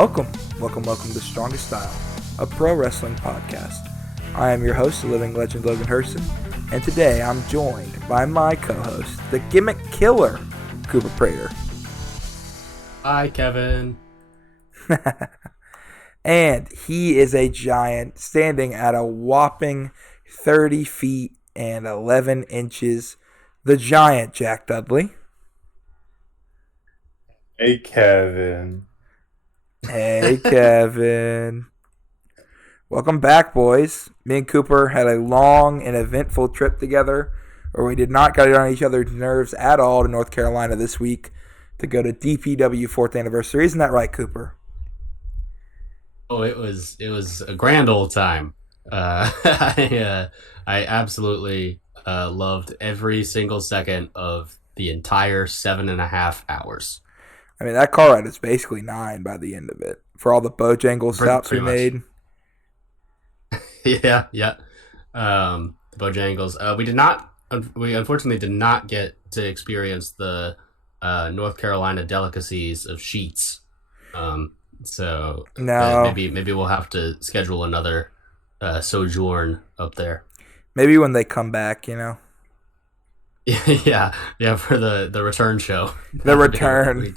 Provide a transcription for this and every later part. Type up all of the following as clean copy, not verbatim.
Welcome to Strongest Style, a pro wrestling podcast. I am your host, the living legend Logan Hurston, and today I'm joined by my co-host, the gimmick killer, Cooper Prater. Hi, Kevin. And he is a giant, standing at a whopping 30 feet and 11 inches, the giant Jack Dudley. Hey, Kevin. Hey, Kevin. Welcome back, boys. Me and Cooper had a long and eventful trip together where we did not get on each other's nerves at all to North Carolina this week to go to DPW 4th anniversary. Isn't that right, Cooper? Oh, it was a grand old time. I absolutely loved every single second of the entire 7.5 hours. I mean, that car ride is basically 9 by the end of it for all the Bojangles stops we made. Yeah. The Bojangles. We unfortunately did not get to experience the North Carolina delicacies of sheets. So no. Maybe we'll have to schedule another sojourn up there. Maybe when they come back, you know. Yeah, for the return show. The return.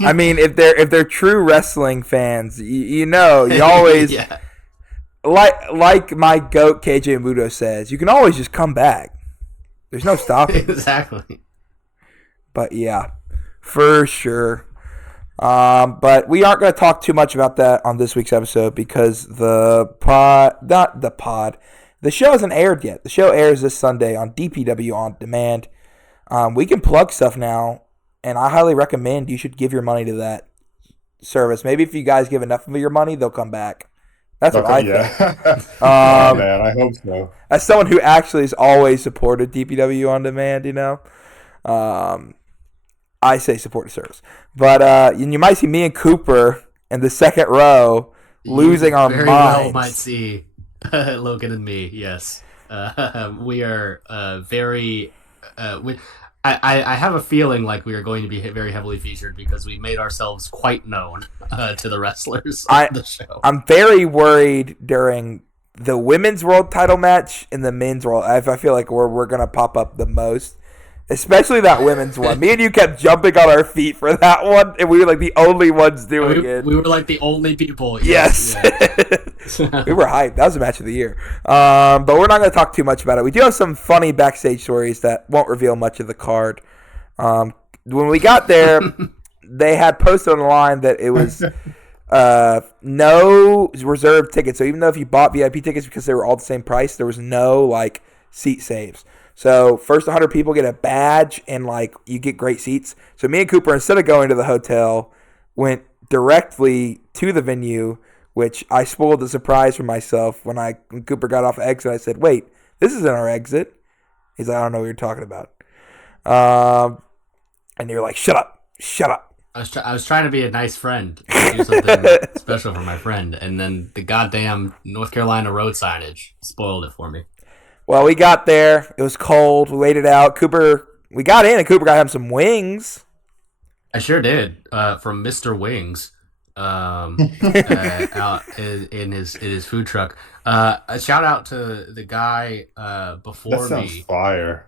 I mean, if they're true wrestling fans, you always yeah. like my goat KJ Muto says, you can always just come back. There's no stopping. Exactly. But yeah, for sure. But we aren't going to talk too much about that on this week's episode because the show hasn't aired yet. The show airs this Sunday on DPW On Demand. We can plug stuff now, and I highly recommend you should give your money to that service. Maybe if you guys give enough of your money, they'll come back. That's what I think. Man, I hope so. As someone who actually has always supported DPW On Demand, I say support the service. But you might see me and Cooper in the second row losing our minds. Well might see Logan and me, yes. We are very... I have a feeling like we are going to be very heavily featured because we made ourselves quite known to the wrestlers of the show. I'm very worried during the women's world title match and the men's world. I feel like we're going to pop up the most. Especially that women's one. Me and you kept jumping on our feet for that one, and we were like the only ones doing it. We were like the only people. Yes. We were hyped. That was the match of the year. But we're not going to talk too much about it. We do have some funny backstage stories that won't reveal much of the card. When we got there, they had posted online that it was no reserved tickets. So even though if you bought VIP tickets because they were all the same price, there was no seat saves. So first 100 people get a badge and you get great seats. So me and Cooper, instead of going to the hotel, went directly to the venue, which I spoiled the surprise for myself when Cooper got off the exit. I said, "Wait, this isn't our exit." He's like, "I don't know what you're talking about." And you're like, "Shut up." I was trying to be a nice friend, do something special for my friend, and then the goddamn North Carolina road signage spoiled it for me. Well, we got there. It was cold. We waited out. We got in, and Cooper got him some wings. I sure did. From Mr. Wings, out in his food truck. A shout out to the guy before that sounds me. Fire.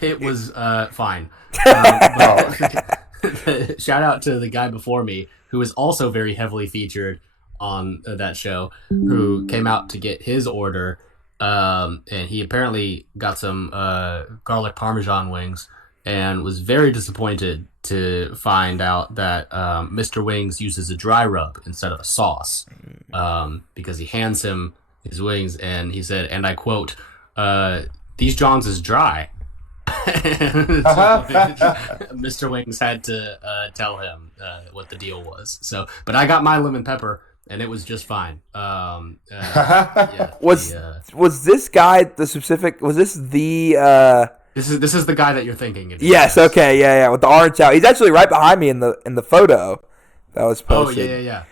It was fine. Shout out to the guy before me who was also very heavily featured on that show, who came out to get his order. And he apparently got some garlic parmesan wings and was very disappointed to find out that Mr. Wings uses a dry rub instead of a sauce, because he hands him his wings and he said, and I quote, "These Johns is dry." Mr. Wings had to tell him what the deal was. So, but I got my lemon pepper. And it was just fine. Was this guy the specific? Was this the? This is the guy that you're thinking. Yes. Okay. Yeah. With the orange out, he's actually right behind me in the photo that was posted. Oh yeah.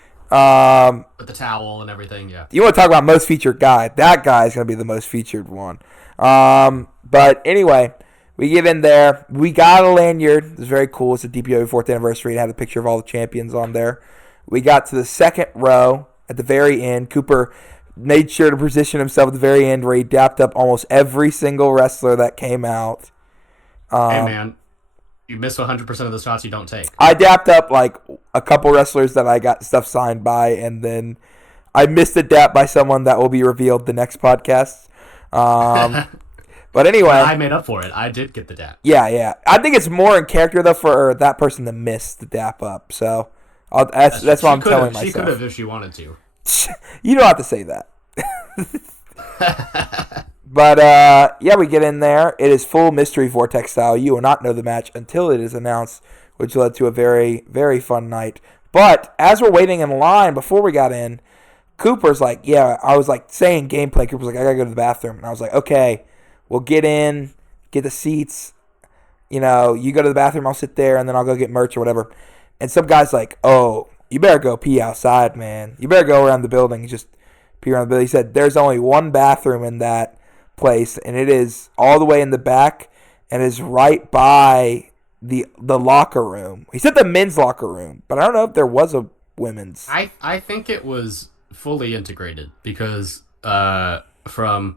With the towel and everything. Yeah. You want to talk about most featured guy? That guy is going to be the most featured one. But anyway, we get in there. We got a lanyard. It was very cool. It's a DPW 4th anniversary. It had a picture of all the champions on there. We got to the second row at the very end. Cooper made sure to position himself at the very end where he dapped up almost every single wrestler that came out. Hey, man. You miss 100% of the shots you don't take. I dapped up like a couple wrestlers that I got stuff signed by, and then I missed a dap by someone that will be revealed the next podcast. But anyway, I made up for it. I did get the dap. Yeah. I think it's more in character though for that person to miss the dap up. So that's what I'm telling myself. She could have if she wanted to. You don't have to say that. But yeah, we get in there. It is full mystery vortex style. You will not know the match until it is announced, which led to a very, very fun night. But as we're waiting in line before we got in, Cooper's like, yeah, I was like saying gameplay. Cooper's like, I gotta go to the bathroom, and I was like, okay, we'll get in, get the seats. You know, you go to the bathroom, I'll sit there, and then I'll go get merch or whatever. And some guy's like, oh, you better go pee outside, man. You better go around the building. Just pee around the building. He said there's only one bathroom in that place, and it is all the way in the back and is right by the locker room. He said the men's locker room, but I don't know if there was a women's. I think it was fully integrated because from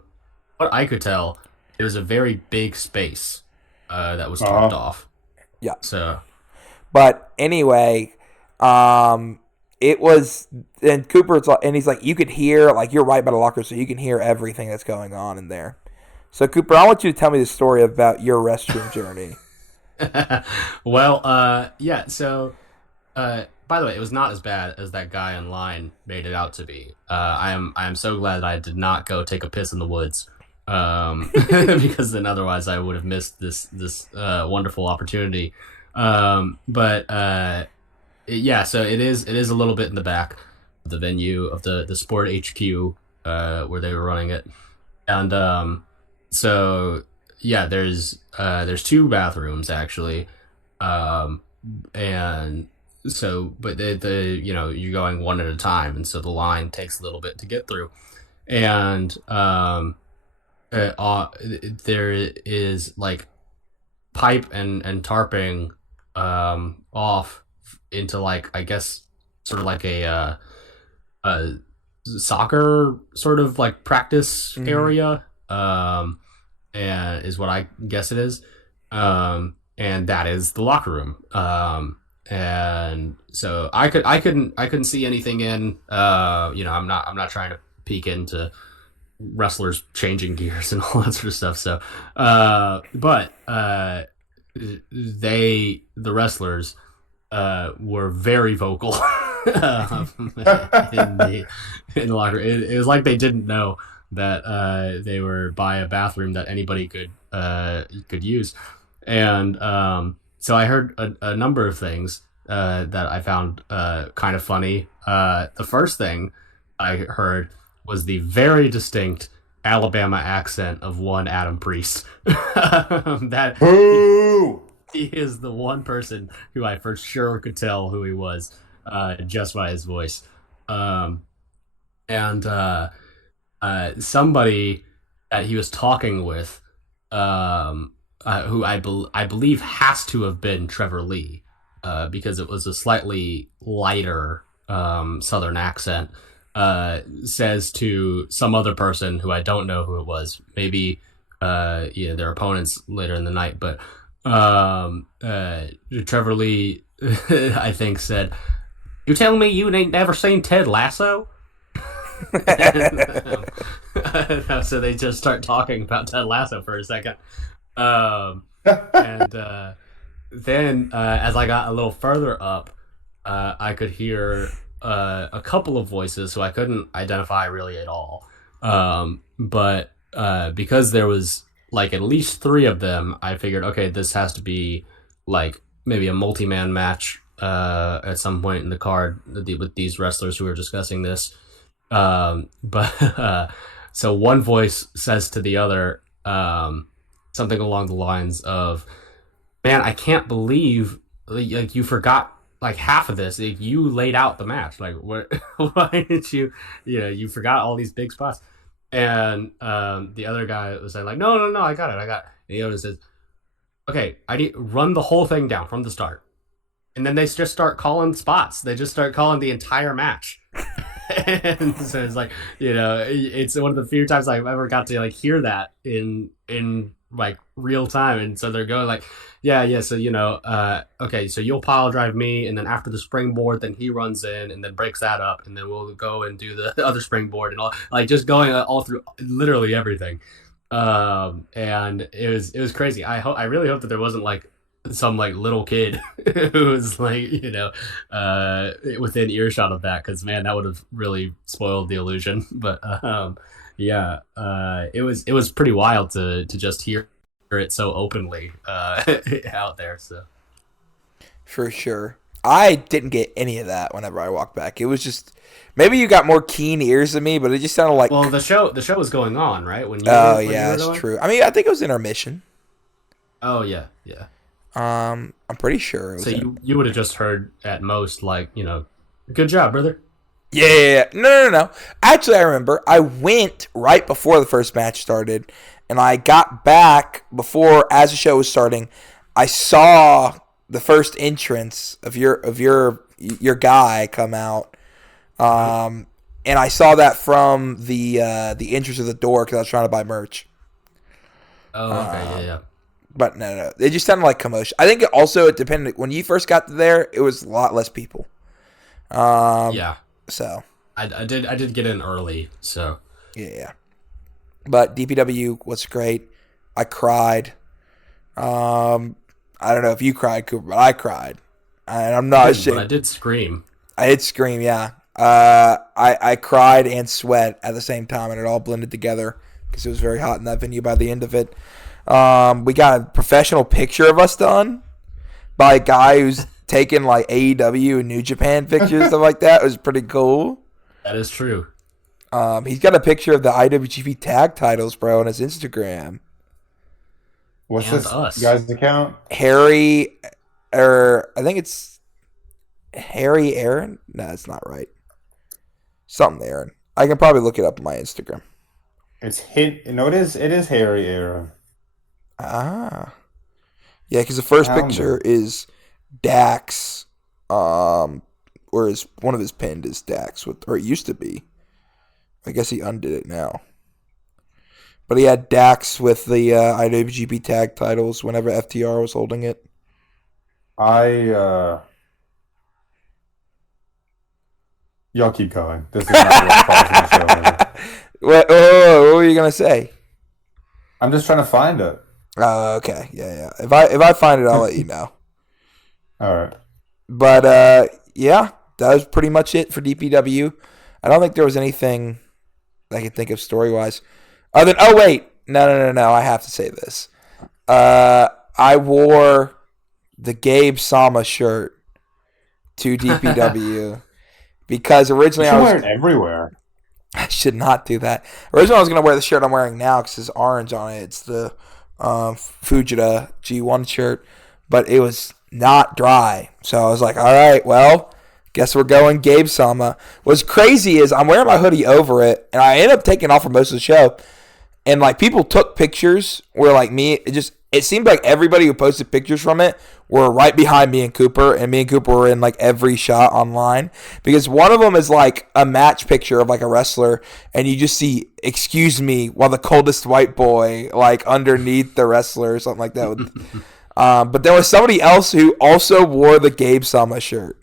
what I could tell, it was a very big space that was tarped off. Yeah. So, but anyway, it was, and Cooper's and he's like, you could hear, like, you're right by the locker, so you can hear everything that's going on in there. So Cooper, I want you to tell me the story about your restroom journey. Well, yeah. So, by the way, it was not as bad as that guy online made it out to be. I am so glad that I did not go take a piss in the woods, because then otherwise I would have missed this wonderful opportunity. Yeah, so it is a little bit in the back of the venue of the Sport HQ where they were running it, and so yeah, there's two bathrooms actually, and so but the you know, you're going one at a time, and so the line takes a little bit to get through, and there is like pipe and tarping off into, like, I guess sort of like a soccer sort of like practice area, and is what I guess it is, and that is the locker room, and so I couldn't see anything in, you know, I'm not trying to peek into wrestlers changing gears and all that sort of stuff, so but the wrestlers were very vocal in the locker. It was like they didn't know that they were by a bathroom that anybody could use, and so I heard a number of things that I found kind of funny. The first thing I heard was the very distinct Alabama accent of one Adam Priest. That he is the one person who I for sure could tell who he was just by his voice. And somebody that he was talking with, who I believe has to have been Trevor Lee, because it was a slightly lighter Southern accent, says to some other person who I don't know who it was, maybe their opponents later in the night, but Trevor Lee, I think, said, "You telling me you ain't never seen Ted Lasso?" So they just start talking about Ted Lasso for a second, and then as I got a little further up, I could hear a couple of voices who I couldn't identify really at all, but because there was like at least three of them, I figured, okay, this has to be like maybe a multi-man match at some point in the card with these wrestlers who are discussing this. But so one voice says to the other something along the lines of, "Man, I can't believe like you forgot like half of this. Like, you laid out the match. Like, what? Why did you? You forgot all these big spots." And the other guy was saying like, no, I got it. And the other says, "Okay, I need run the whole thing down from the start." and then they just start calling spots. They just start calling the entire match. And so it's like, it's one of the few times I've ever got to like hear that in like real time. And so they're going like, yeah. So, okay, so you'll pile drive me. And then after the springboard, then he runs in and then breaks that up. And then we'll go and do the other springboard and all, like just going all through literally everything. And it was crazy. I really hope that there wasn't like some like little kid who was like, within earshot of that. Cause man, that would have really spoiled the illusion. But, it was pretty wild to just hear it so openly out there. So For sure. I didn't get any of that whenever I walked back. It was just maybe you got more keen ears than me, but it just sounded like the show was going on, right? When that's true. I mean, I think it was intermission. Oh yeah. I'm pretty sure. It was so you would have just heard at most like, good job, brother. Yeah. No. Actually, I remember I went right before the first match started, and I got back before as the show was starting. I saw the first entrance of your guy come out, and I saw that from the entrance of the door because I was trying to buy merch. Oh, okay, yeah. But no, it just sounded like commotion. I think it depended when you first got there. It was a lot less people. Yeah. So I did get in early. So yeah. But DPW was great. I cried. I don't know if you cried, Cooper, but I cried, and I'm not ashamed. But I did scream. I did scream, yeah. I cried and sweat at the same time, and it all blended together because it was very hot in that venue by the end of it. We got a professional picture of us done by a guy who's taking like AEW and New Japan pictures, stuff like that. It was pretty cool. That is true. He's got a picture of the IWGP tag titles, bro, on his Instagram. What's this guy's account? Harry, I think it's Harry Aaron. No, it's not right. Something Aaron. I can probably look it up on my Instagram. It is Harry Aaron. Ah. Yeah, because the first picture is Dax, or one of his pinned is Dax, or it used to be. I guess he undid it now. But he had Dax with the IWGP tag titles whenever FTR was holding it. Y'all keep going. This is not what causing the show. What were you gonna say? I'm just trying to find it. Oh, okay. Yeah. If I find it, I'll let you know. All right. But yeah, that was pretty much it for DPW. I don't think there was anything I could think of story wise. Other than no. I have to say this. I wore the Gabe Sama shirt to DPW because originally I was wear it everywhere. I should not do that. Originally I was going to wear the shirt I'm wearing now because it's orange on it. It's the Fujita G1 shirt, but it was not dry. So I was like, all right, well, guess we're going Gabe Sama. What's crazy is I'm wearing my hoodie over it, and I ended up taking off for most of the show. And like people took pictures where like it seemed like everybody who posted pictures from it were right behind me and Cooper, and me and Cooper were in like every shot online because one of them is like a match picture of like a wrestler, and you just see "excuse me" while the coldest white boy like underneath the wrestler or something like that. But there was somebody else who also wore the Gabe Sama shirt,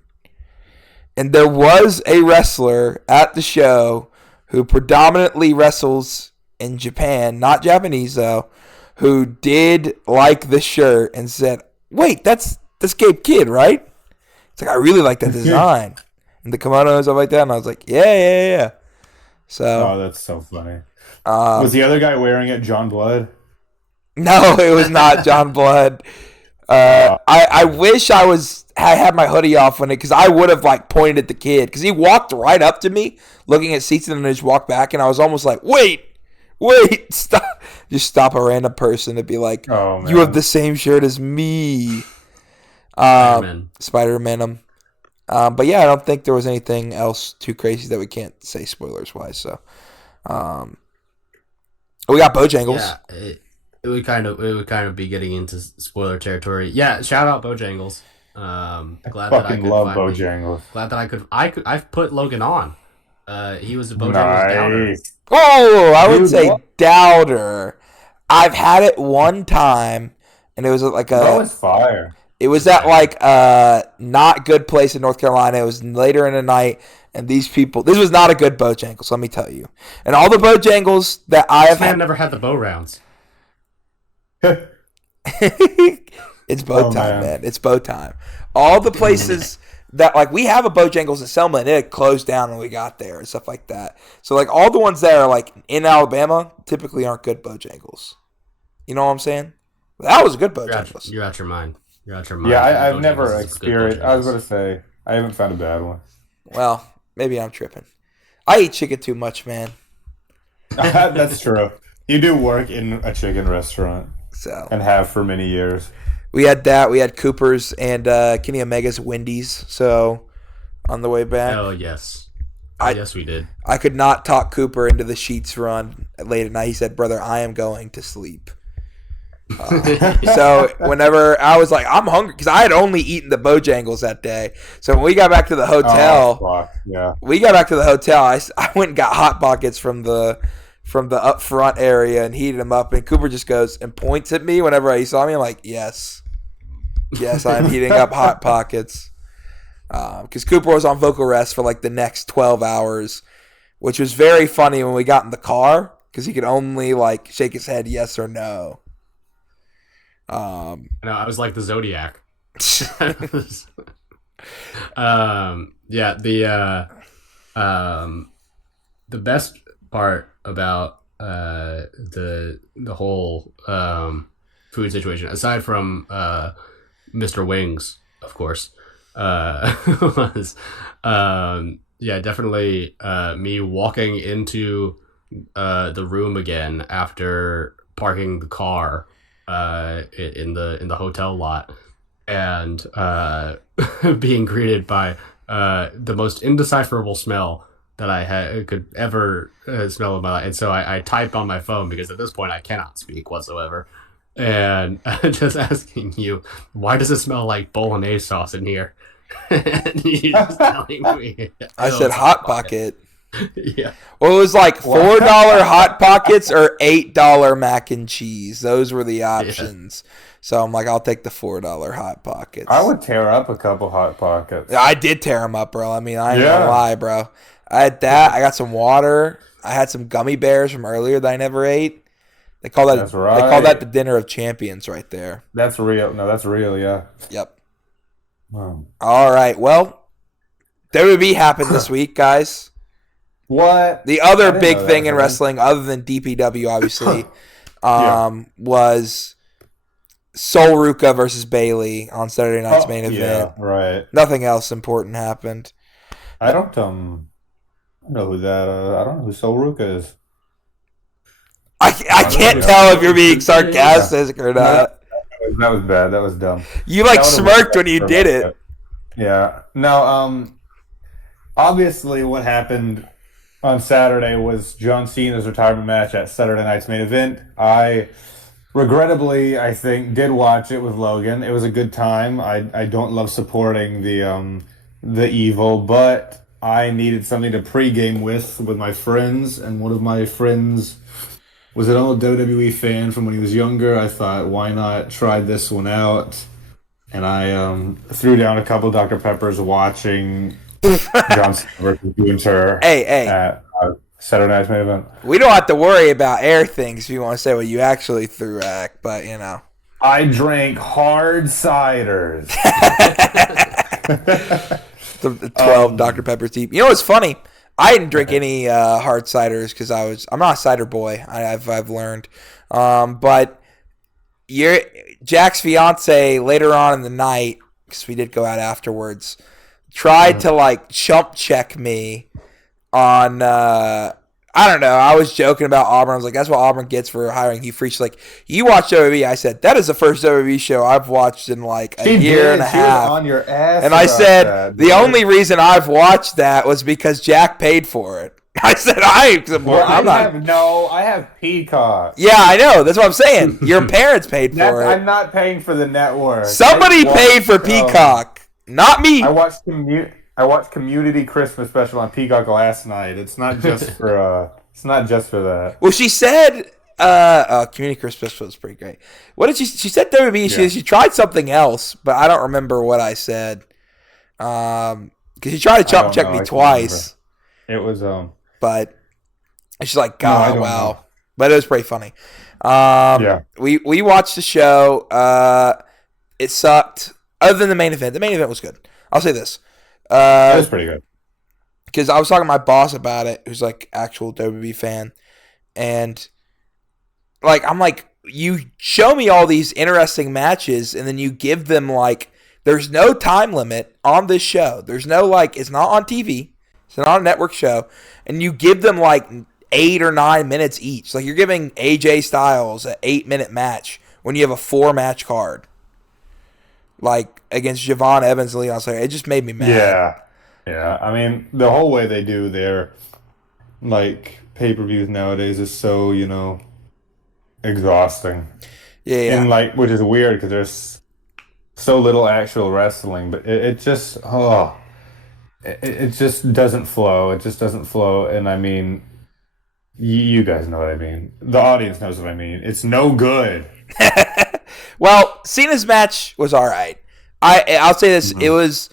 and there was a wrestler at the show who predominantly wrestles in Japan, not Japanese though, who did like the shirt and said, "Wait, that's Gabe Kidd, right?" It's like, I really like that design and the kimono and stuff like that. And I was like, yeah. So, that's so funny. Was the other guy wearing it John Blood? No, it was not John Blood. I wish I had my hoodie off when because I would have like pointed at the kid because he walked right up to me looking at seats and then just walked back, and I was almost like, wait, stop. Just stop a random person and be like, you have the same shirt as me. Spider-Man. But yeah, I don't think there was anything else too crazy that we can't say spoilers wise. So, we got Bojangles. Yeah, it would kind of be getting into spoiler territory. Yeah, shout out Bojangles. Glad that I Fucking could love finally. Bojangles. Glad that I put Logan on. He was a Bojangles doubter. Nice. Oh, I would Dude, say what? doubter. I've had it one time, and it was like Bro is fire. it was at like a not good place in North Carolina. It was later in the night, and these people. This was not a good Bojangles, let me tell you. And all the Bojangles that I have This man had, never had the bow rounds. it's bow Oh, time, man. man. It's bow time. All the places that like we have a Bojangles in Selma, and it closed down when we got there and stuff like that. So like all the ones that are like in Alabama typically aren't good Bojangles. You know what I'm saying? That was a good Bojangles. You're out your mind. You're out your mind. Yeah, I've Bojangles never is good experienced. I was Bojangles. going to say, I haven't found a bad one. Well, maybe I'm tripping. I eat chicken too much, man. That's true. You do work in a chicken restaurant So and have for many years. we had that. We had Cooper's and Kenny Omega's Wendy's. So on the way back, Oh yes. I- Yes, we did. I could not talk Cooper into the Sheets run late at night. He said, "Brother, I am going to sleep." So whenever I was like, I'm hungry because I had only eaten the Bojangles that day. So when we got back to the hotel, fuck. Yeah. I went and got Hot Pockets from the up front area and heated them up. And Cooper just goes and points at me whenever he saw me. I'm like, yes, I'm heating up Hot Pockets. Because Cooper was on vocal rest for like the next 12 hours, which was very funny when we got in the car because he could only like shake his head yes or no. No, I was like the Zodiac. Yeah, the best part about the whole food situation, aside from Mr. Wings, of course, was definitely me walking into the room again after parking the car in the hotel lot and being greeted by the most indecipherable smell that I could ever smell in my life. And so I typed on my phone because at this point I cannot speak whatsoever. And just asking you, why does it smell like bolognese sauce in here? And you just telling me. I said Hot Pocket. Yeah. Well, it was like $4 Hot Pockets or $8 mac and cheese. Those were the options. So I'm like, I'll take the $4 Hot Pockets. I would tear up a couple Hot Pockets. I did tear them up, bro. I mean, I ain't gonna lie, bro. I had that. I got some water. I had some gummy bears from earlier that I never ate. They call that. That's right. They call that the dinner of champions, right there. That's real. No, that's real. Yeah. Yep. Wow. All right. Well, WWE happened this week, guys. What? The I other didn't big know that thing in was wrestling, other than DPW, obviously, Yeah. was Sol Ruka versus Bailey on Saturday night's main event. Yeah, right. Nothing else important happened. I don't know who that. I don't know who Sol Ruka is. I can't tell if you're being sarcastic or not. That was bad. That was dumb. You like That would've smirked worked when you for did me. it. Yeah. No. Obviously, what happened on Saturday was John Cena's retirement match at Saturday night's main event. Regrettably, I think, did watch it with Logan. It was a good time. I don't love supporting the evil, but I needed something to pregame with my friends, and one of my friends was an old WWE fan from when he was younger. I thought, why not try this one out? And I threw down a couple Dr. Peppers watching John Cena versus Gunter Hey. at Saturday night's main event. We don't have to worry about air things if you want to say what you actually threw at, but you know. I drank hard ciders. The 12 Dr. Pepper's deep. You know what's funny? I didn't drink any hard ciders because I'm not a cider boy. I've learned, but Jack's fiance later on in the night, because we did go out afterwards, tried to like chump check me on. I don't know. I was joking about Auburn. I was like, that's what Auburn gets for hiring Hugh Freeze. She's like, you watch WWE? I said, that is the first WWE show I've watched in like a year and a half. She was on your ass. And I about said, that, the only reason I've watched that was because Jack paid for it. I said I support. I'm not. I have Peacock. Yeah, I know. That's what I'm saying. Your parents paid for it. I'm not paying for the network. Somebody paid for Peacock, not me. I watched Community Christmas Special on Peacock last night. It's not just for that. Well, she said, Community Christmas Special is pretty great. What did she said WWE. She tried something else, but I don't remember what I said. Because she tried to check me twice. It was but she's like, God, wow. Know. But it was pretty funny. We watched the show. It sucked. Other than the main event. The main event was good. I'll say this. It was pretty good. Because I was talking to my boss about it, who's like actual WWE fan. And like I'm like, you show me all these interesting matches and then you give them like, there's no time limit on this show. There's no like, it's not on TV. It's not a network show. And you give them like 8 or 9 minutes each. Like you're giving AJ Styles an 8-minute match when you have a 4-match card. Like against Javon Evans and Leon Slater. It just made me mad. Yeah. I mean, the whole way they do their like pay-per-views nowadays is so, exhausting. Yeah. And like, which is weird because there's so little actual wrestling, but it just it just doesn't flow. It just doesn't flow. And I mean, you guys know what I mean. The audience knows what I mean. It's no good. Well, Cena's match was all right. I'll say this. Mm-hmm. It was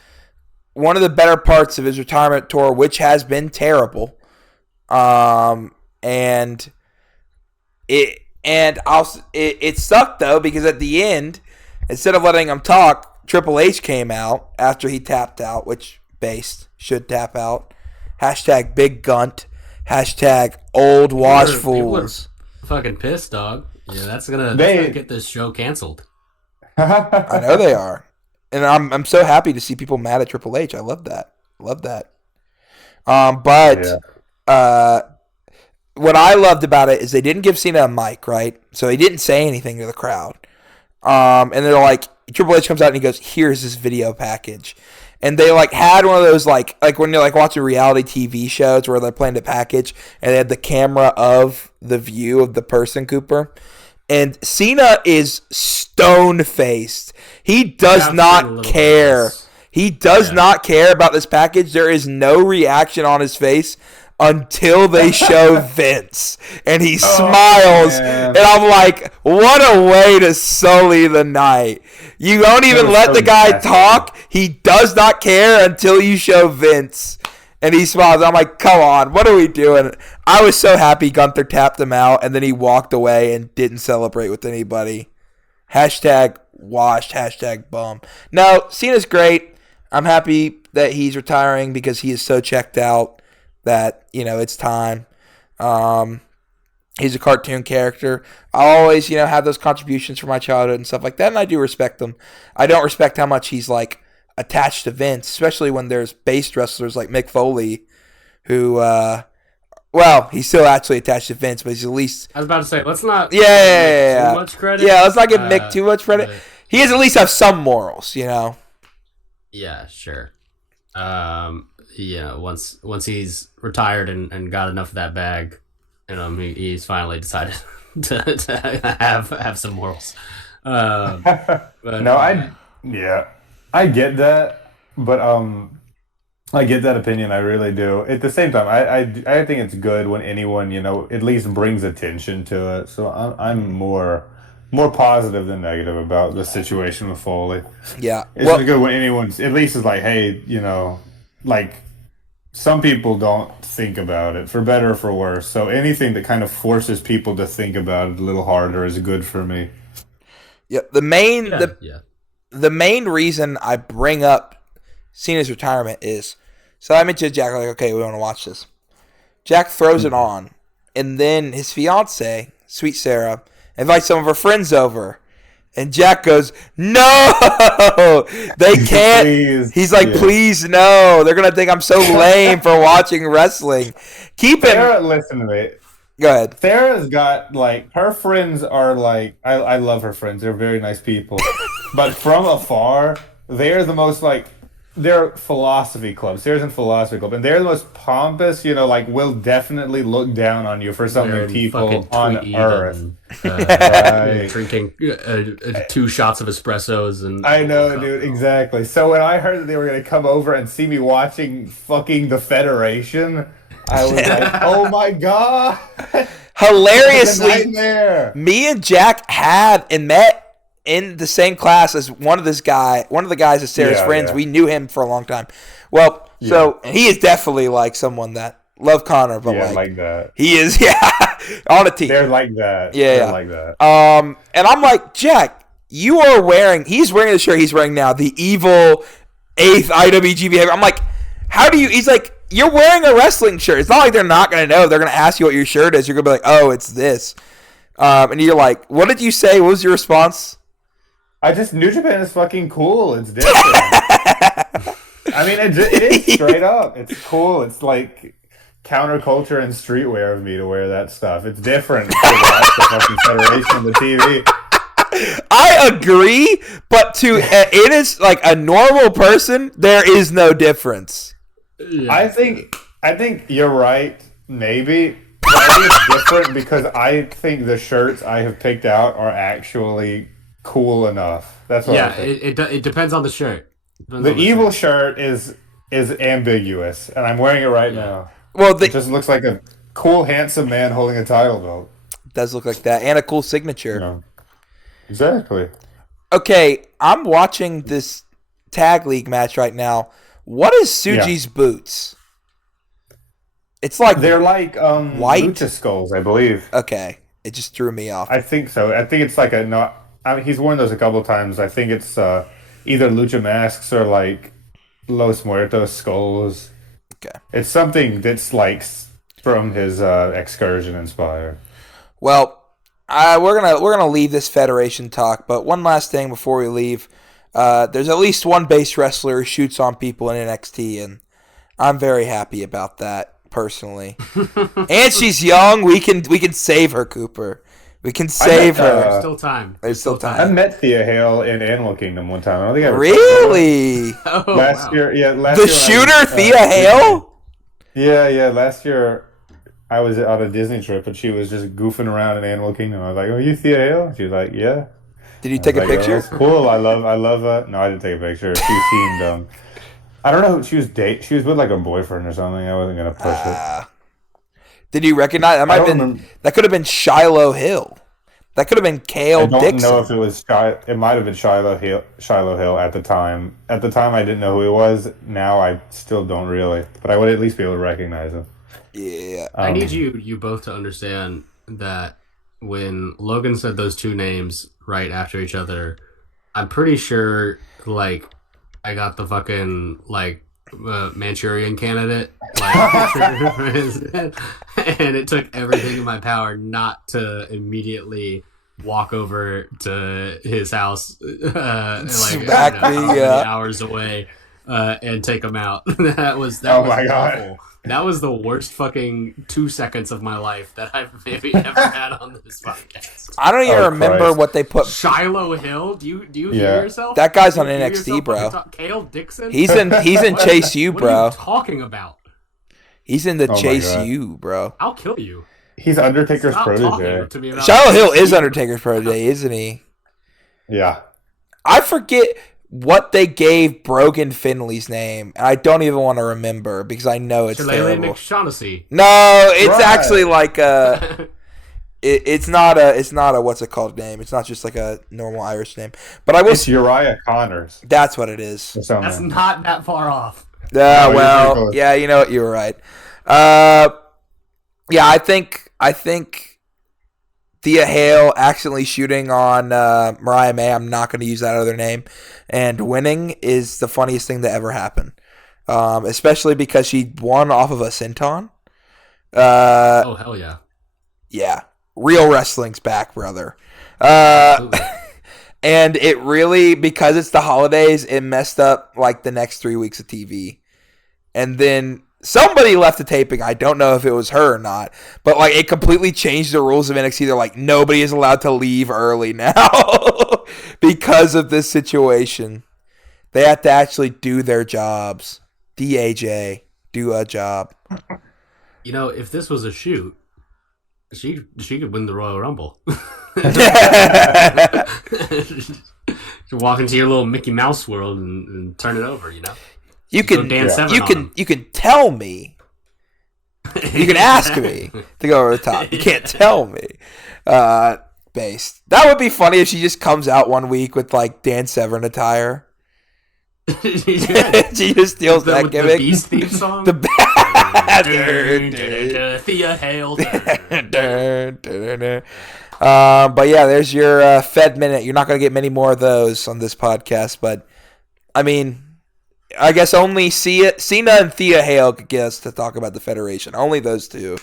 one of the better parts of his retirement tour, which has been terrible. And it sucked, though, because at the end, instead of letting him talk, Triple H came out after he tapped out, which Based should tap out. Hashtag Big Gunt. Hashtag Old Wash Fools. Fucking pissed, dog. Yeah, that's gonna get this show canceled. I know they are, and I'm so happy to see people mad at Triple H. I love that. What I loved about it is they didn't give Cena a mic, right? So he didn't say anything to the crowd. And they're like, Triple H comes out and he goes, "Here's this video package." And they like had one of those like when you're like watching reality TV shows where they're playing the package and they had the camera of the view of the person, Cooper. And Cena is stone-faced. He does not care. He does not care about this package. There is no reaction on his face until they show Vince. And he smiles. Man. And I'm like, what a way to sully the night. You don't even let the guy talk. He does not care until you show Vince. And he smiles. I'm like, come on, what are we doing? I was so happy Gunther tapped him out, and then he walked away and didn't celebrate with anybody. Hashtag washed, hashtag bum. No, Cena's great. I'm happy that he's retiring because he is so checked out that, it's time. He's a cartoon character. I always, have those contributions from my childhood and stuff like that, and I do respect them. I don't respect how much he's, attached to Vince, especially when there's based wrestlers like Mick Foley, who, he's still actually attached to Vince, but he's at least... I was about to say, let's not too much credit. Yeah, let's not give Mick too much credit. He has at least have some morals, Yeah, sure. Once he's retired and got enough of that bag, he's finally decided to have some morals. I get that, but I get that opinion. I really do. At the same time, I think it's good when anyone at least brings attention to it. So I'm more positive than negative about the situation with Foley. Yeah, it's good when anyone's at least is like, hey, some people don't think about it for better or for worse. So anything that kind of forces people to think about it a little harder is good for me. Yeah, the main reason I bring up Cena's retirement is, so I mentioned to Jack, okay, we want to watch this. Jack throws it on, and then his fiance, Sweet Sarah, invites some of her friends over. And Jack goes, no, they can't. Please. He's like, please, no. They're going to think I'm so lame for watching wrestling. Sarah, listen to me. Go ahead. Sarah's got, her friends are, I love her friends. They're very nice people. But from afar, they're the most, they're philosophy club, Stairs and Philosophy Club, and they're the most pompous. Like will definitely look down on you for something Wearing people fucking on tweed Earth. and, Right. drinking 2 shots of espressos and. I know, dude, exactly. So when I heard that they were gonna come over and see me watching fucking the Federation, I was like, oh my god. Hilariously, Nightmare. me and Jack had and met in the same class as one of the guys as Sarah's friends. Yeah. We knew him for a long time. Well, so and he is definitely like someone that love Connor, but like that. he is, on a team. They're like that. Yeah, They're like that. And I'm like, Jack, he's wearing the shirt he's wearing now, the evil 8th IWGP. I'm like, how do you? He's like, you're wearing a wrestling shirt. It's not like they're not gonna know. They're gonna ask you what your shirt is. You're gonna be like, oh, it's this. And you're like, what did you say? What was your response? New Japan is fucking cool. It's different. I mean, it is straight up. It's cool. It's like counterculture and streetwear of me to wear that stuff. It's different to watch the fucking Federation on the TV. I agree, but it is like a normal person, there is no difference. Yeah. I think you're right, maybe. But I think it's different because I think the shirts I have picked out are actually cool enough. That's what I think. It depends on the shirt. The evil shirt is ambiguous, and I'm wearing it right now. Well, It just looks like a cool, handsome man holding a title belt. it does look like that, and a cool signature. Yeah. Exactly. Okay, I'm watching this tag league match right now. What is Tsuji's boots? It's like They're like white? lucha skulls, I believe. Okay, it just threw me off. I think so. I think it's like he's worn those a couple times. I think it's either lucha masks or like Los Muertos skulls. Okay. It's something that's like from his excursion inspired. Well, we're gonna leave this Federation talk, but one last thing before we leave. There's at least one base wrestler who shoots on people in NXT, and I'm very happy about that personally. And she's young. We can save her, Cooper. We can save her. There's still time. There's still I time. met Thea Hale in Animal Kingdom one time. I don't think I ever Really? Oh, last wow. year. Yeah, last The year shooter, Thea Hale? Yeah. Last year, I was on a Disney trip, and she was just goofing around in Animal Kingdom. I was like, "Oh, you Thea Hale?" She was like, "Yeah." Did you take a I was like, picture? "Oh, that's cool. I love. No, I didn't take a picture. She seemed. I don't know who she was She was with like a boyfriend or something. I wasn't gonna push it. Did you recognize? That might have been. remember. That could have been Shiloh Hill. That could have been Kale I don't Dixon. know if it was It might have been Shiloh Hill at the time. At the time, I didn't know who he was. Now I still don't really, but I would at least be able to recognize him. Yeah. I need you both to understand that when Logan said those two names right after each other, I'm pretty sure like I got the fucking like Manchurian Candidate, like, and it took everything in my power not to immediately walk over to his house, like Exactly, how many yeah. hours away, and take him out. that was Oh was my God. awful. That was the worst fucking 2 seconds of my life that I've maybe ever had on this podcast. I don't even remember Christ. what they put. Shiloh Hill, do you Yeah. hear yourself? That guy's on Do you hear NXT, yourself bro. fucking Kale Dixon. He's in Chase U, What are bro. you talking about? He's in the Oh my Chase God. U, bro. I'll kill you. He's Undertaker's Stop protege. talking to me about Shiloh Hill is Undertaker's protege, isn't he? Yeah. I forget what they gave Brogan Finley's name, and I don't even want to remember because I know it's Shillelagh terrible. McShaughnessy. No, it's Right. actually like it's not a what's it called name. It's not just like a normal Irish name. But I It's will. Uriah Connors. That's what it is. Or something. That's not that far off. Yeah, No, you're well, pretty close. yeah, you know what? You were right. Yeah, I think Thea Hale accidentally shooting on Mariah May. I'm not going to use that other name. And winning is the funniest thing that ever happened, especially because she won off of a senton. Oh hell yeah! Yeah, real wrestling's back, brother. Absolutely. And it really, because it's the holidays, it messed up like the next 3 weeks of TV. And then somebody left the taping. I don't know if it was her or not, but like it completely changed the rules of NXT. They're like, nobody is allowed to leave early now because of this situation. They have to actually do their jobs. DAJ, do a job. If this was a shoot, she could win the Royal Rumble. You walk into your little Mickey Mouse world and turn it over. You can tell me. You can ask me to go over the top. You can't tell me. Based. That would be funny if she just comes out one week with like Dan Severn attire. She just steals that gimmick. The Beast theme song. Thea Hale. But yeah, there's your Fed minute. You're not going to get many more of those on this podcast, but I mean, I guess only Cena and Thea Hale could get us to talk about the Federation. Only those two.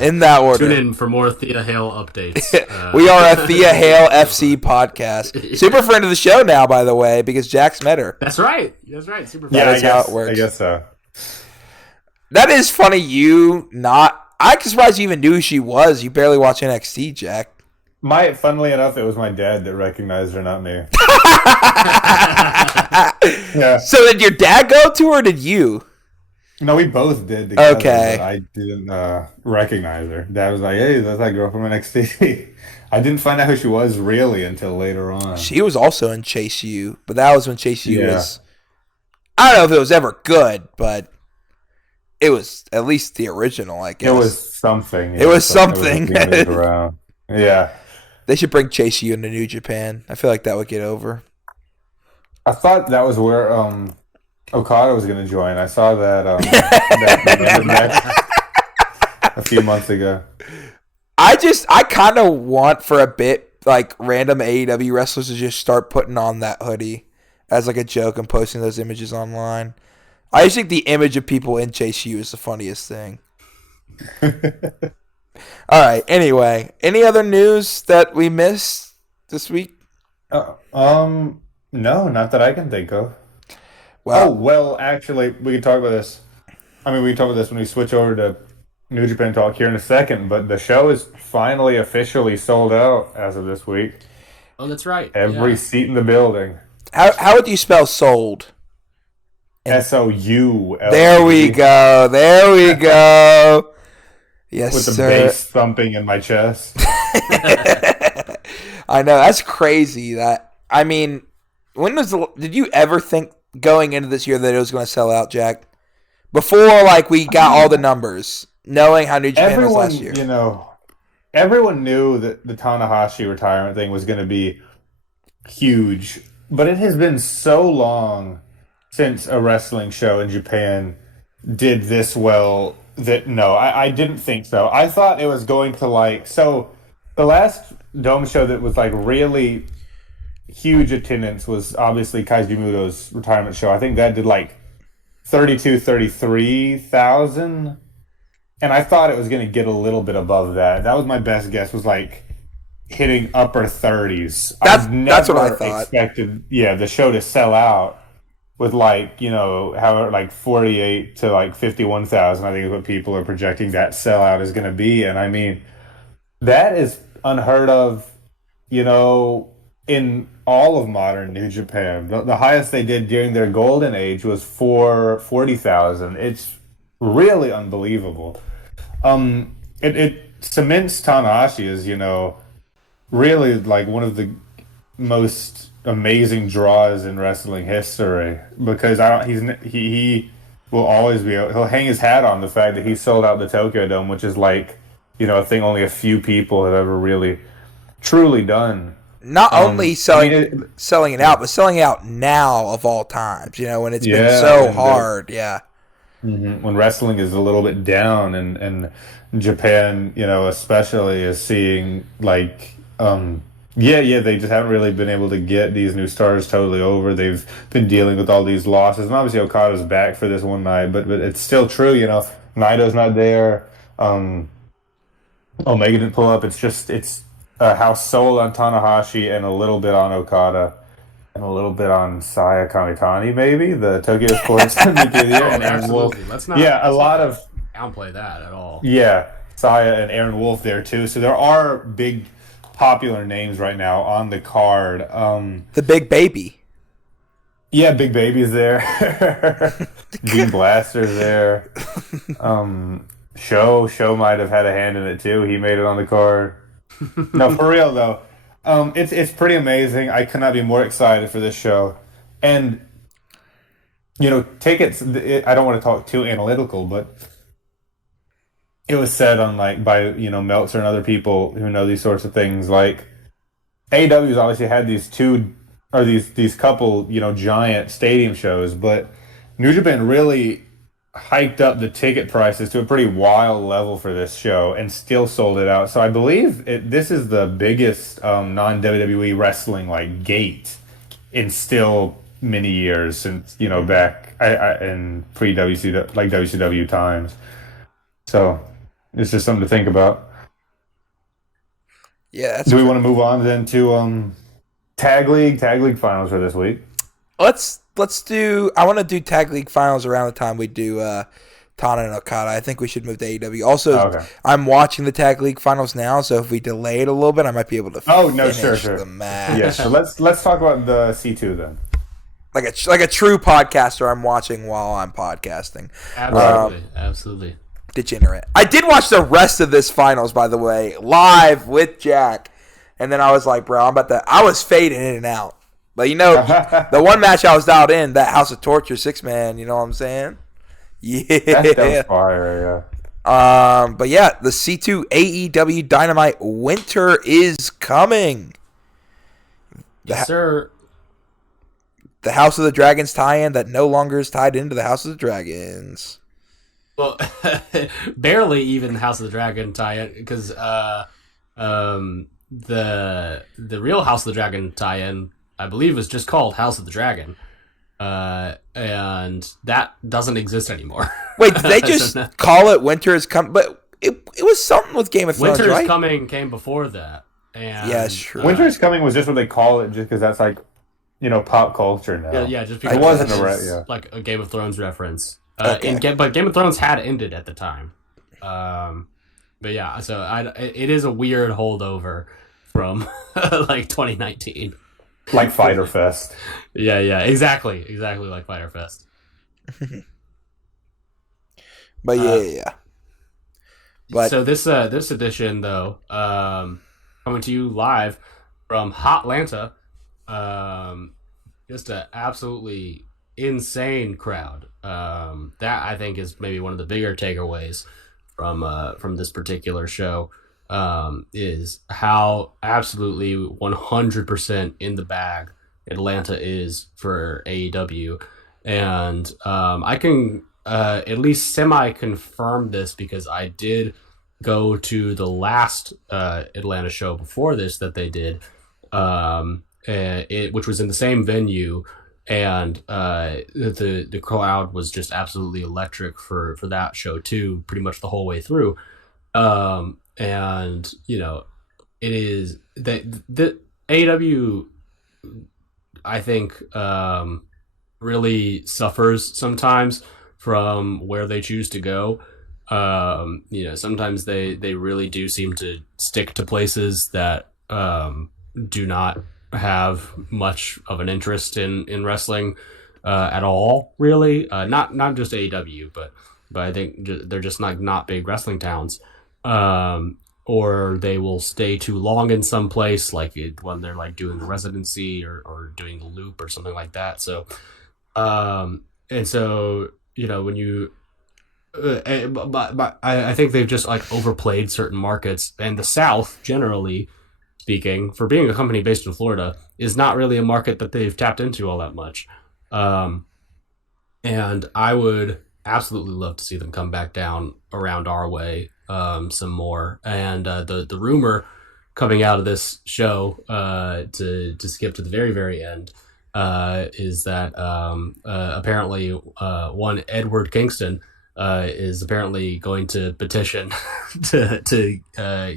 In that order. Tune in for more Thea Hale updates. We are a Thea Hale FC podcast. Super friend of the show now, by the way, because Jack's met her. That's right. Super friend. That is how it works. I guess so. That is funny. I'm surprised you even knew who she was. You barely watch NXT, Jack. Funnily enough, it was my dad that recognized her, not me. Yeah. So did your dad go to her or did you? No, we both did together, okay. But I didn't recognize her. Dad was like, hey, that's that girl from NXT. I didn't find out who she was really until later on. She was also in Chase U, but that was when Chase U was... I don't know if it was ever good, but it was at least the original, I guess. It was something. It was something. Yeah. They should bring Chase U into New Japan. I feel like that would get over. I thought that was where Okada was going to join. I saw that a few months ago. I kind of want for a bit, like, random AEW wrestlers to just start putting on that hoodie as, like, a joke and posting those images online. I just think the image of people in Chase U is the funniest thing. All right. Anyway, any other news that we missed this week? No, not that I can think of. Well, actually, we can talk about this. I mean, we can talk about this when we switch over to New Japan Talk here in a second, but the show is finally officially sold out as of this week. Oh, that's right. Every seat in the building. How would you spell sold? SOU. There we go. Yes, with the sir. bass thumping in my chest. I know, that's crazy. I mean, did you ever think going into this year that it was going to sell out, Jack? Before, like, we got all the numbers, knowing how New Japan was last year. Everyone knew that the Tanahashi retirement thing was going to be huge, but it has been so long since a wrestling show in Japan did this well that no, I didn't think so. I thought it was going to the last Dome show that was like really huge attendance was obviously Kaiji Muto's retirement show. I think that did like 33,000. And I thought it was going to get a little bit above that. That was my best guess, was like hitting upper 30s. That's what I thought. Expected, the show to sell out with 48 to like 51,000, I think is what people are projecting that sellout is going to be. And I mean, that is unheard of, in all of modern New Japan. The highest they did during their golden age was 40,000. It's really unbelievable. It cements Tanahashi as, really like one of the most amazing draws in wrestling history, because he will always be, he'll hang his hat on the fact that he sold out the Tokyo Dome, which is like, a thing only a few people have ever really truly done. Not only selling it out, but selling it out now of all times, when it's been so hard. When wrestling is a little bit down, and Japan, especially is seeing like, they just haven't really been able to get these new stars totally over. They've been dealing with all these losses, and obviously Okada's back for this one night, but it's still true, Naito's not there. Omega didn't pull up. It's house sold on Tanahashi and a little bit on Okada and a little bit on Saya Kamitani, maybe the Tokyo Sports and Aaron Wolf. Let's not downplay that at all. Yeah, Saya and Aaron Wolf there too. So there are big popular names right now on the card. The big baby. Yeah, Big Baby's there. Gene Blaster's there. Show might have had a hand in it too. He made it on the card. No, for real though. It's pretty amazing. I could not be more excited for this show. And tickets. I don't want to talk too analytical, but it was said on by Meltzer and other people who know these sorts of things. Like AEW's obviously had these couple giant stadium shows, but New Japan really hiked up the ticket prices to a pretty wild level for this show and still sold it out. So I believe this is the biggest non WWE wrestling gate in still many years since back in pre WCW WCW times. So it's just something to think about. Yeah. Do we want to move on then to Tag League finals for this week? Let's do. I want to do Tag League finals around the time we do Tana and Okada. I think we should move to AEW. Also, okay. I'm watching the Tag League finals now, so if we delay it a little bit, I might be able to. Finish the match. Yeah, so let's talk about the C2 then. Like a true podcaster, I'm watching while I'm podcasting. Absolutely. Degenerate. I did watch the rest of this finals, by the way, live with Jack, and then I was like, bro, I was fading in and out. But the one match I was dialed in, that House of Torture 6-man, you know what I'm saying? Yeah. That was fire, yeah. But yeah, the C2 AEW Dynamite Winter is coming. Yes, sir. The House of the Dragons tie-in that no longer is tied into the House of the Dragons. Well, barely even House of the Dragon tie-in, because the real House of the Dragon tie-in, I believe, is just called House of the Dragon, and that doesn't exist anymore. Wait, did they just call it Winter is Coming? But it was something with Game of Thrones, Winter right? is Coming came before that. And, yeah, sure. Winter is Coming was just what they call it, just because that's pop culture now. Yeah, just because it wasn't like a Game of Thrones reference. Okay. But Game of Thrones had ended at the time. But yeah, so it is a weird holdover from 2019. Like Fyter Fest. Yeah, exactly like Fyter Fest. But yeah. But so this edition though, coming to you live from Hotlanta, just an absolutely insane crowd. That I think is maybe one of the bigger takeaways from this particular show. Is how absolutely 100% in the bag Atlanta is for AEW. And I can at least semi-confirm this because I did go to the last Atlanta show before this that they did, which was in the same venue, and the crowd was just absolutely electric for that show too, pretty much the whole way through. And it is the AEW, I think, really suffers sometimes from where they choose to go. Sometimes they really do seem to stick to places that do not have much of an interest in wrestling at all, really. Not just AEW, but I think they're just not big wrestling towns. Or they will stay too long in some place, when they're doing the residency or doing the loop or something like that. So, and so when you, but I think they've just overplayed certain markets, and the South, generally speaking, for being a company based in Florida, is not really a market that they've tapped into all that much. And I would absolutely love to see them come back down around our way some more. And the rumor coming out of this show, to skip to the very, very end, is that apparently one Edward Kingston is apparently going to petition to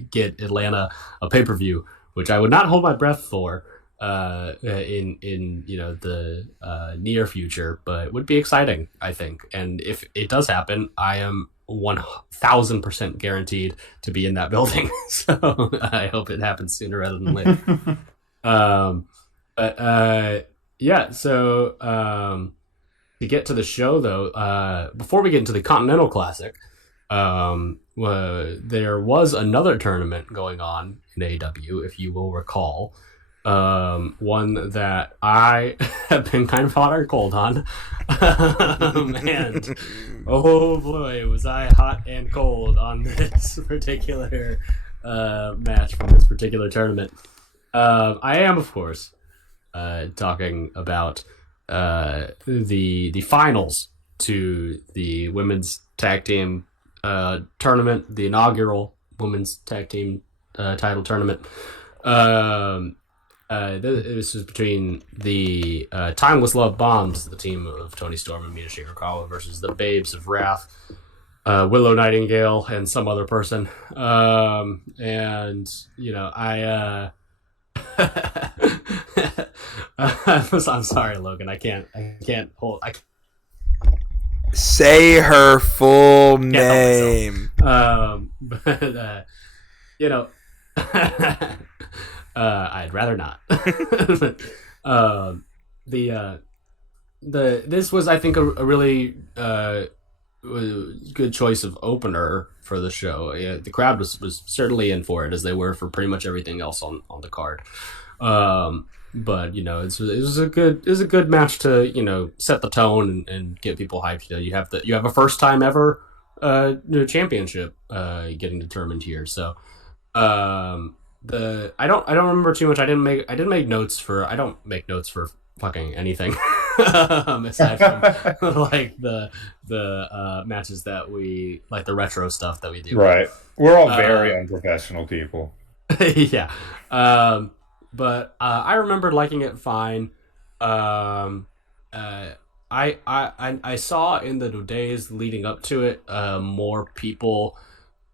get Atlanta a pay-per-view, which I would not hold my breath for in the near future, but would be exciting, I think. And if it does happen, I am 1000% guaranteed to be in that building. So I hope it happens sooner rather than later. But Yeah, so to get to the show though, before we get into the Continental Classic, there was another tournament going on in AEW, if you will recall. One that I have been kind of hot or cold on. And oh boy, was I hot and cold on this particular match from this particular tournament. I am, of course, talking about the finals to the women's tag team tournament, the inaugural women's tag team title tournament. This was between the Timeless Love Bombs, the team of Tony Storm and Mina Shirakawa, versus the Babes of Wrath, Willow Nightingale, and some other person. And you know, I'm sorry, Logan. I can't hold. Say her full name. But you know, I'd rather not. This was, I think, a really good choice of opener for the show. Yeah, the crowd was certainly in for it, as they were for pretty much everything else on the card. But you know, it was a good match to, you know, set the tone and get people hyped. You know, you have a first time ever championship getting determined here. So I don't remember too much. I didn't make notes for. I don't make notes for fucking anything aside from like the matches that we like, the retro stuff that we do. Right, we're all very unprofessional people. Yeah. But I remember liking it fine. I saw in the days leading up to it more people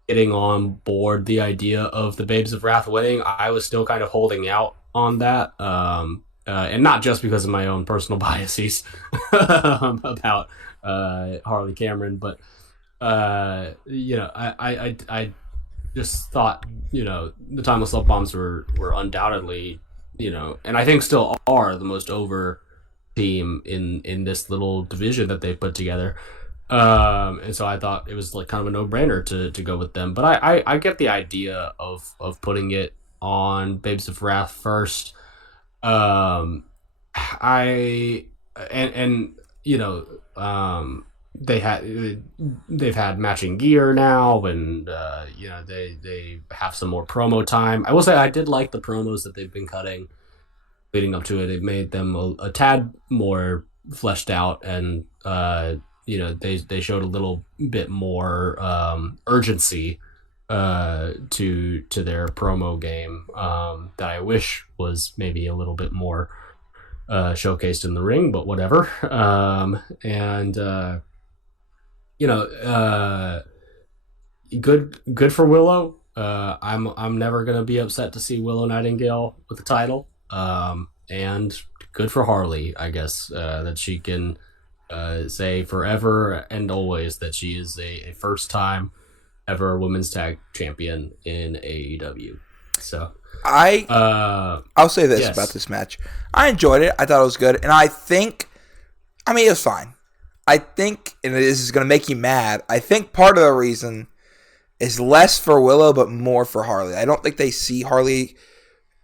getting on board the idea of the Babes of Wrath winning. I was still kind of holding out on that, and not just because of my own personal biases about Harley Cameron, but you know, I just thought, you know, the Timeless Love Bombs were undoubtedly, you know, and I think still are the most over team in this little division that they put together. And so I thought it was like kind of a no-brainer to go with them. But I get the idea of putting it on Babes of Wrath first. You know, they've had matching gear now, and you know, they have some more promo time. I will say I did like the promos that they've been cutting leading up to it. It made them a tad more fleshed out, and you know, they showed a little bit more urgency to their promo game that I wish was maybe a little bit more showcased in the ring, but whatever. And you know, good for Willow. I'm never gonna be upset to see Willow Nightingale with the title. And good for Harley, I guess, that she can say forever and always that she is a first time ever women's tag champion in AEW. So I'll say this about this match. I enjoyed it. I thought it was good, and I mean, it was fine. I think, and this is going to make you mad, I think part of the reason is less for Willow but more for Harley. I don't think they see Harley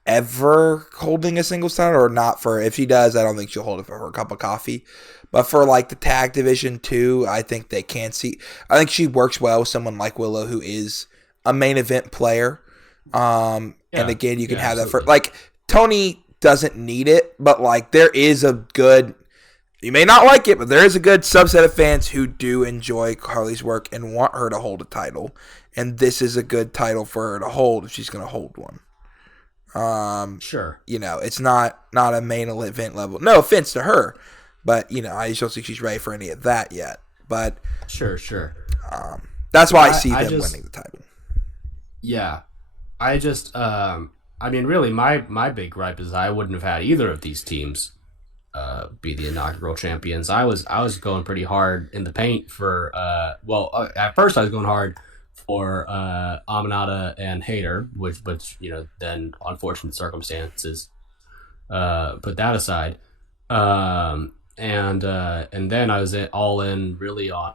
ever holding a singles title, or not for, if she does, I don't think she'll hold it for her cup of coffee. But for like the tag division too, I think they can see. I think she works well with someone like Willow, who is a main event player. And again, you can have that for, like, Tony doesn't need it, but like there is a good, you may not like it, but there is a good subset of fans who do enjoy Harley's work and want her to hold a title. And this is a good title for her to hold if she's going to hold one. Sure. You know, it's not a main event level. No offense to her, but you know, I just don't think she's ready for any of that yet. But sure. That's why I see them winning the title. Yeah, I just, I mean, really, my big gripe is I wouldn't have had either of these teams be the inaugural champions. I was going pretty hard in the paint for, at first I was going hard for Aminata and Hayter, which you know, then unfortunate circumstances put that aside. And then I was all in really on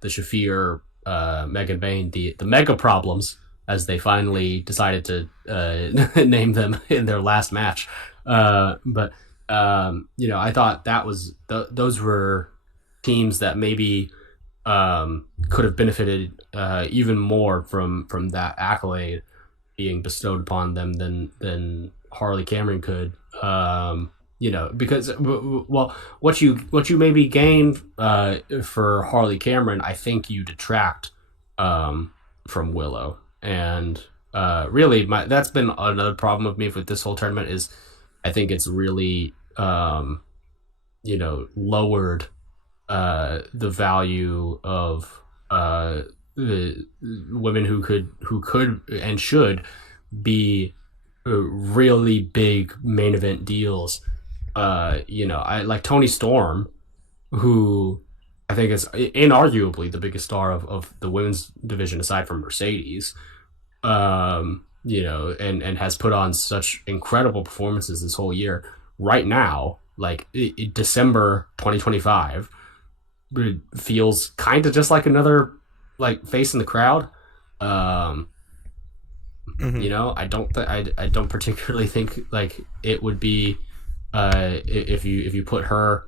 the Shafir Megan Bain, the Mega Problems, as they finally decided to name them in their last match. But I thought that was those were teams that maybe could have benefited even more from that accolade being bestowed upon them than Harley Cameron could. Because what you maybe gain for Harley Cameron, I think you detract from Willow, and really that's been another problem with me with this whole tournament is I think it's really lowered the value of women who could and should be really big main event deals. I like Toni Storm, who I think is inarguably the biggest star of the women's division aside from Mercedes. And has put on such incredible performances this whole year. Right now, like December 2025, it feels kind of just like another like face in the crowd. I don't particularly think like it would be if you put her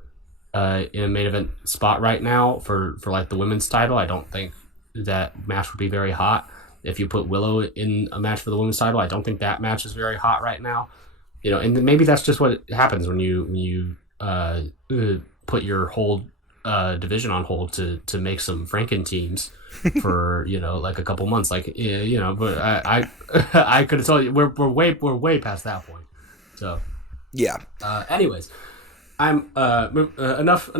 in a main event spot right now for like the women's title. I don't think that match would be very hot. If you put Willow in a match for the women's title, I don't think that match is very hot right now. And maybe that's just what happens when you put your whole division on hold to make some Franken teams for like a couple months. Like but I could have told you we're way past that point. So yeah. Anyways, I'm enough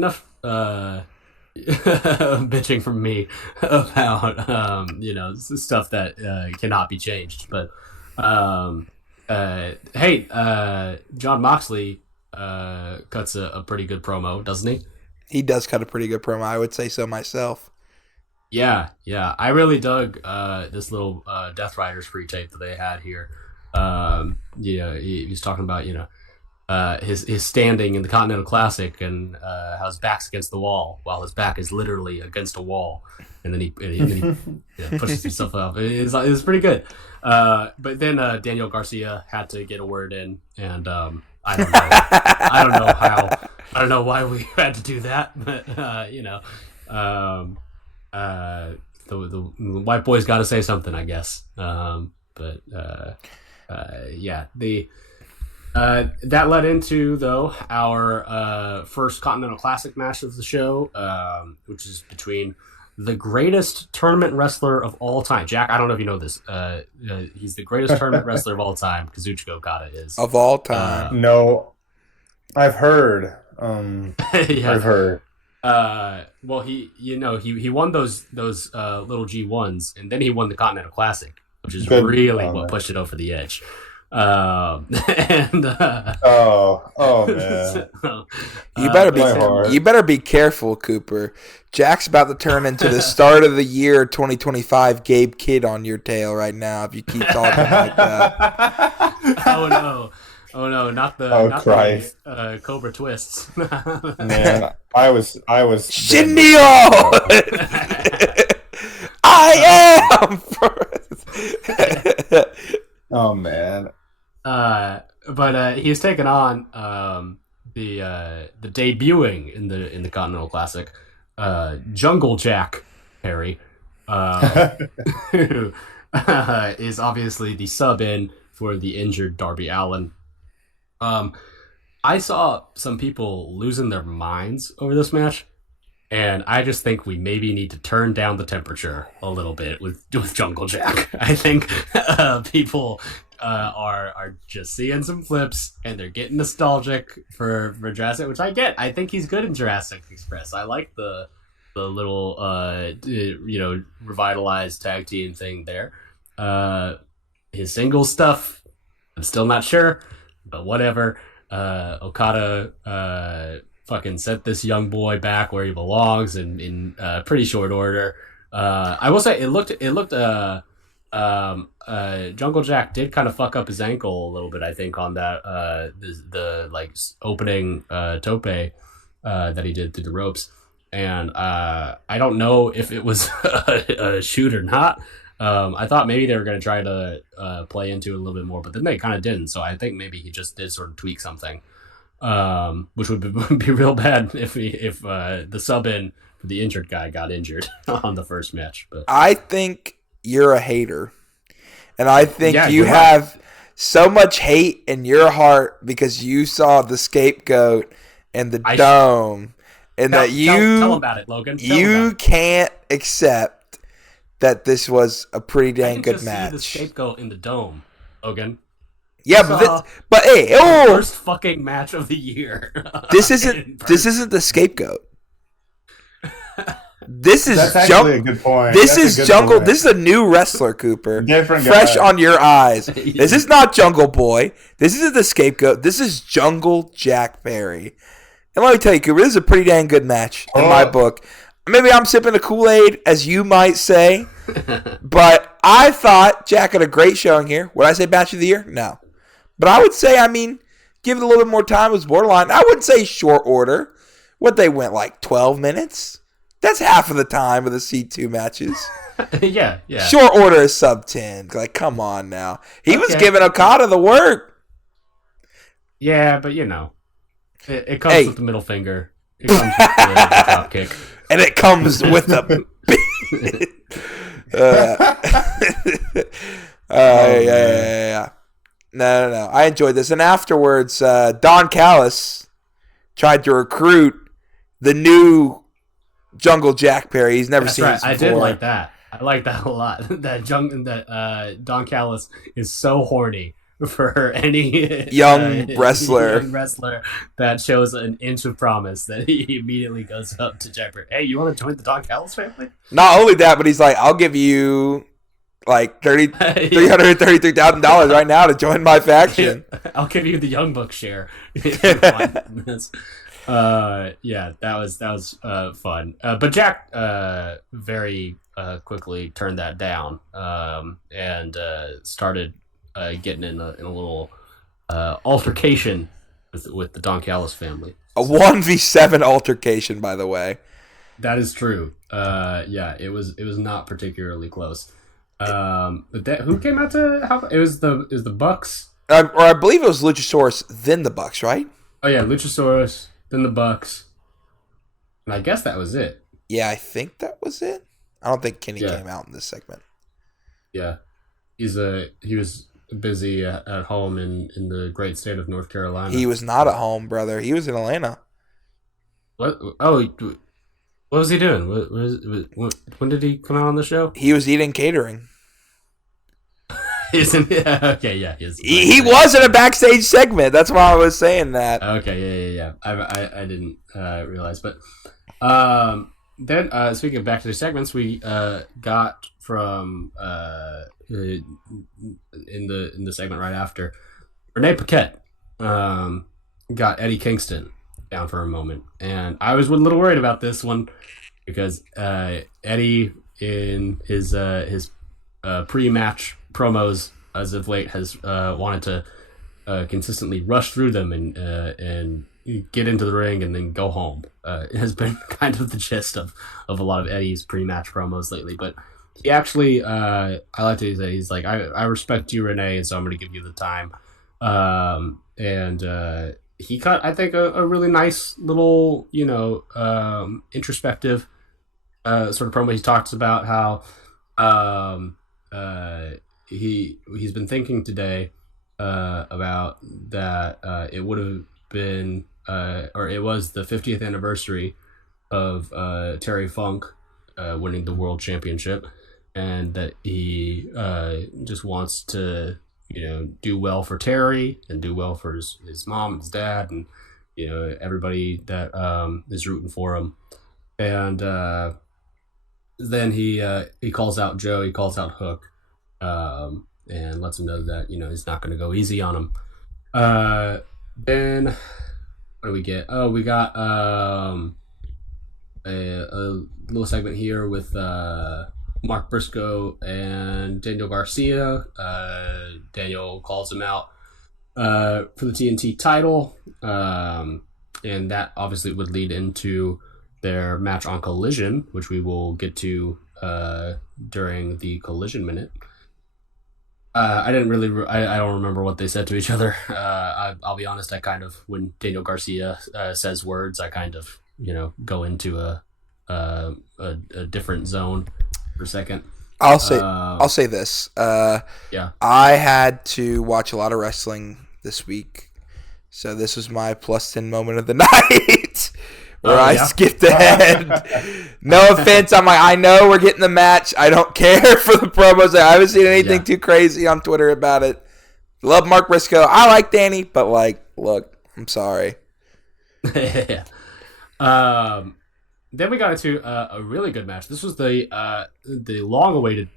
bitching from me about stuff that cannot be changed. But hey, John Moxley cuts a pretty good promo, doesn't he? He does cut a pretty good promo. I would say so myself. Yeah. I really dug this little Death Riders free tape that they had here. He's talking about his standing in the Continental Classic and how his back's against the wall while his back is literally against a wall, and then he pushes himself up. It was pretty good. But then Daniel Garcia had to get a word in, and I don't know. I don't know why we had to do that, but the white boy's got to say something, I guess. That led into, though, our first Continental Classic match of the show, which is between the greatest tournament wrestler of all time. Jack, I don't know if you know this. He's the greatest tournament wrestler of all time. Kazuchika Okada is. Of all time. No, I've heard. Yeah. I've heard. Well, he won those little G1s, and then he won the Continental Classic, which is really what pushed it over the edge. Oh man. So, you better be careful, Cooper. Jack's about to turn into the start of the year 2025 Gabe Kidd on your tail right now if you keep talking like that. Oh no, not the Cobra twists. Man, I was Shindio! I am Oh man. But he's taken on the debuting in the Continental Classic, Jungle Jack Perry, who is obviously the sub in for the injured Darby Allin. I saw some people losing their minds over this match, and I just think we maybe need to turn down the temperature a little bit with Jungle Jack. I think people are just seeing some flips, and they're getting nostalgic for Jurassic, which I get. I think he's good in Jurassic Express. I like the little revitalized tag team thing there. His singles stuff, I'm still not sure, but whatever. Okada fucking sent this young boy back where he belongs in pretty short order. I will say it looked Jungle Jack did kind of fuck up his ankle a little bit, I think, on that the like opening tope that he did through the ropes, and I don't know if it was a shoot or not. I thought maybe they were going to try to play into it a little bit more, but then they kind of didn't. So I think maybe he just did sort of tweak something, which would be real bad if the sub in for the injured guy got injured on the first match. But I think you're a hater, and I think Yeah, you you're have so much hate in your heart because you saw the scapegoat and the dome, and that tell about it, Logan. Tell you about it. can't accept that this was a pretty I dang can good just match. see the scapegoat in the dome, Logan. Yeah, saw but hey, The oh, first fucking match of the year. this In isn't person. the scapegoat. This is That's actually a good point. This That's is a good Jungle. point. This is a new wrestler, Cooper. Different Fresh guy. on your eyes. This is not Jungle Boy. This isn't the scapegoat. This is Jungle Jack Perry. And let me tell you, Cooper, this is a pretty dang good match in my book. Maybe I'm sipping the Kool-Aid, as you might say, but I thought Jack had a great showing here. Would I say match of the year? No. But I would say, give it a little bit more time. It was borderline. I wouldn't say short order. What, they went like 12 minutes? That's half of the time of the C2 matches. yeah. Short order is sub 10. Like, come on now. He was Okay. giving Okada the work. Yeah, but it comes with the middle finger. It comes with the drop kick. And it comes with the... yeah. No. I enjoyed this. And afterwards, Don Callis tried to recruit the new Jungle Jack Perry. He's never That's seen right. this before. I did like that. I like that a lot. that Don Callis is so horny for any Young wrestler. young wrestler that shows an inch of promise that he immediately goes up to Jack Perry. Hey, you want to join the Don Callis family? Not only that, but he's like, I'll give you like $333,000 right now to join my faction. I'll give you the Young Buck share. Yeah, that was fun. But Jack very quickly turned that down and started getting in a little altercation with the Don Callis family. A 1v7 altercation, by the way. That is true. Yeah, it was not particularly close. But who came out to help? It was the Bucks. Or I believe it was Luchasaurus, then the Bucks, right? Oh yeah, Luchasaurus, then the Bucks, and I guess that was it. Yeah, I think that was it. I don't think Kenny came out in this segment. Yeah, he was busy at home in the great state of North Carolina. He was not at home, brother. He was in Atlanta. What? Oh, what was he doing? When did he come out on the show? He was eating catering. Okay, yeah. He was in a backstage segment. That's why I was saying that. Okay, yeah. I didn't realize, but then speaking of backstage segments, we got from in the segment right after, Renee Paquette got Eddie Kingston down for a moment, and I was a little worried about this one because Eddie in his pre-match promos as of late has wanted to consistently rush through them and get into the ring and then go home. It has been kind of the gist of a lot of Eddie's pre-match promos lately, but he actually I like to say he's like, I respect you, Renee, and so I'm going to give you the time. And he cut, I think, a really nice little, introspective sort of promo. He talks about how he's been thinking today about that it would have been or it was the 50th anniversary of Terry Funk winning the world championship, and that he just wants to do well for Terry and do well for his mom and his dad and everybody that is rooting for him. And then he calls out Joe, he calls out Hook, and lets him know that he's not going to go easy on him. Then what do we get? Oh, we got a little segment here with Mark Briscoe and Daniel Garcia. Daniel calls him out for the TNT title, and that obviously would lead into their match on Collision, which we will get to during the Collision minute. I didn't really. I don't remember what they said to each other. I'll be honest. I kind of, when Daniel Garcia says words, I kind of go into a different zone for a second. I'll say this. Yeah. I had to watch a lot of wrestling this week, so this was my +10 moment of the night. Where I skipped ahead. No offense. I know we're getting the match. I don't care for the promos. I haven't seen anything too crazy on Twitter about it. Love Mark Briscoe. I like Danny, but look, I'm sorry. Yeah. Then we got into a really good match. This was the long-awaited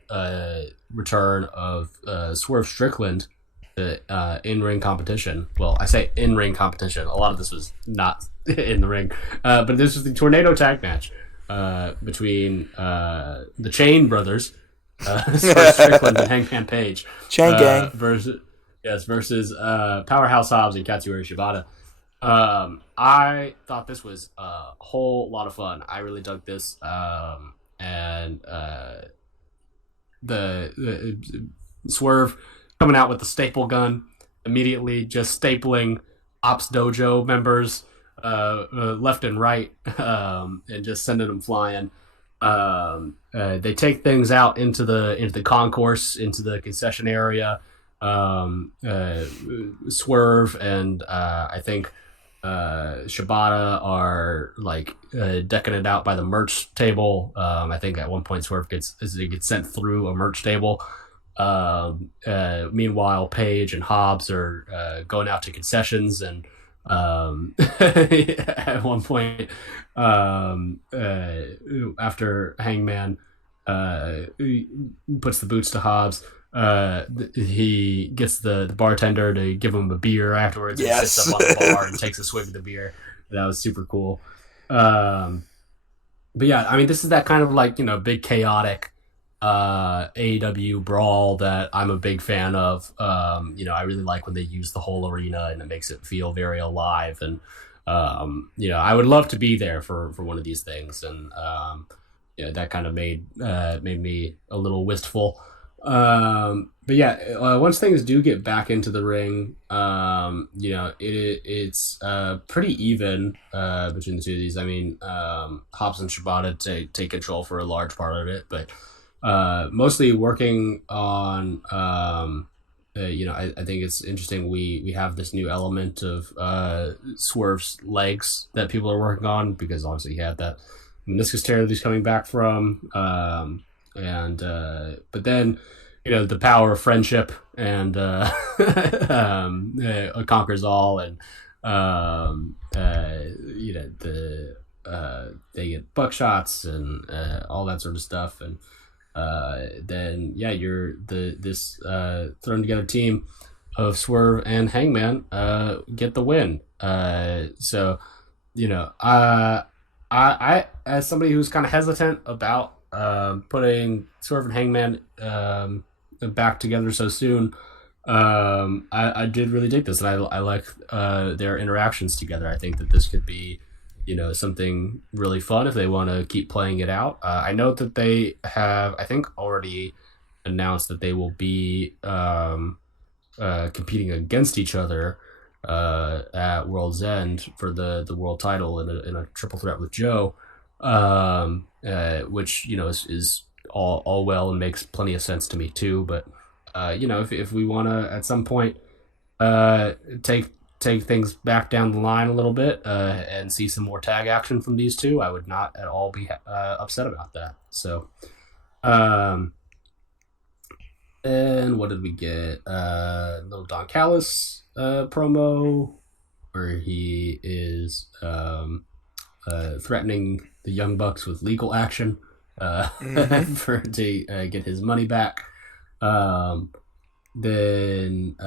return of Swerve Strickland to in-ring competition. Well, I say in-ring competition. A lot of this was not in the ring. But this was the Tornado Tag match between the Chain Brothers, Swerve Strickland and Hangman Page. Chain Gang. Versus Powerhouse Hobbs and Katsuyori Shibata. I thought this was a whole lot of fun. I really dug this. And the Swerve coming out with the staple gun, immediately just stapling Ops Dojo members left and right, and just sending them flying. They take things out into the concourse, into the concession area. Swerve and I think Shibata are decking it out by the merch table. I think at one point Swerve gets sent through a merch table. Meanwhile, Page and Hobbs are going out to concessions, and at one point, after Hangman puts the boots to Hobbs, he gets the bartender to give him a beer afterwards. Yes. And sits up on the bar and takes a swig of the beer. That was super cool. But yeah, I mean, this is that kind of big chaotic AEW brawl that I'm a big fan of. I really like when they use the whole arena and it makes it feel very alive. And I would love to be there for one of these things. And that kind of made me a little wistful. But yeah, once things do get back into the ring, it's pretty even between the two of these. I mean, Hobbs and Shibata take control for a large part of it, but mostly working on I think it's interesting we have this new element of Swerve's legs that people are working on, because obviously he had that meniscus tear that he's coming back from, but then the power of friendship and conquers all, and they get buckshots and all that sort of stuff, and then you're this thrown together team of Swerve and Hangman get the win. So I as somebody who's kind of hesitant about putting Swerve and Hangman back together so soon, I did really dig this, and I like their interactions together. I think that this could be something really fun if they want to keep playing it out. I know that they have, I think, already announced that they will be competing against each other at World's End for the world title in a triple threat with Joe, which is all well and makes plenty of sense to me too. But if we want to at some point take things back down the line a little bit and see some more tag action from these two, I would not at all be upset about that. So, and what did we get? Little Don Callis promo where he is threatening the Young Bucks with legal action to get his money back. Then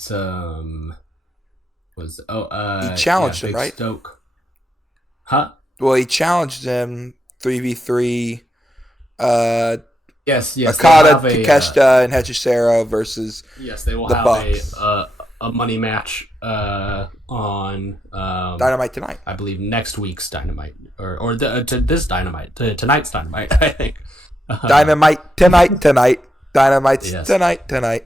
some was he challenged him, Big right? Stoke. Huh? Well, he challenged him 3v3 Yes. Okada, Takeshita, and Hechicero versus yes, they will the have Bucks. a money match on Dynamite tonight. I believe next week's Dynamite or this Dynamite tonight's Dynamite. I think Dynamite tonight. Dynamite's Yes. tonight.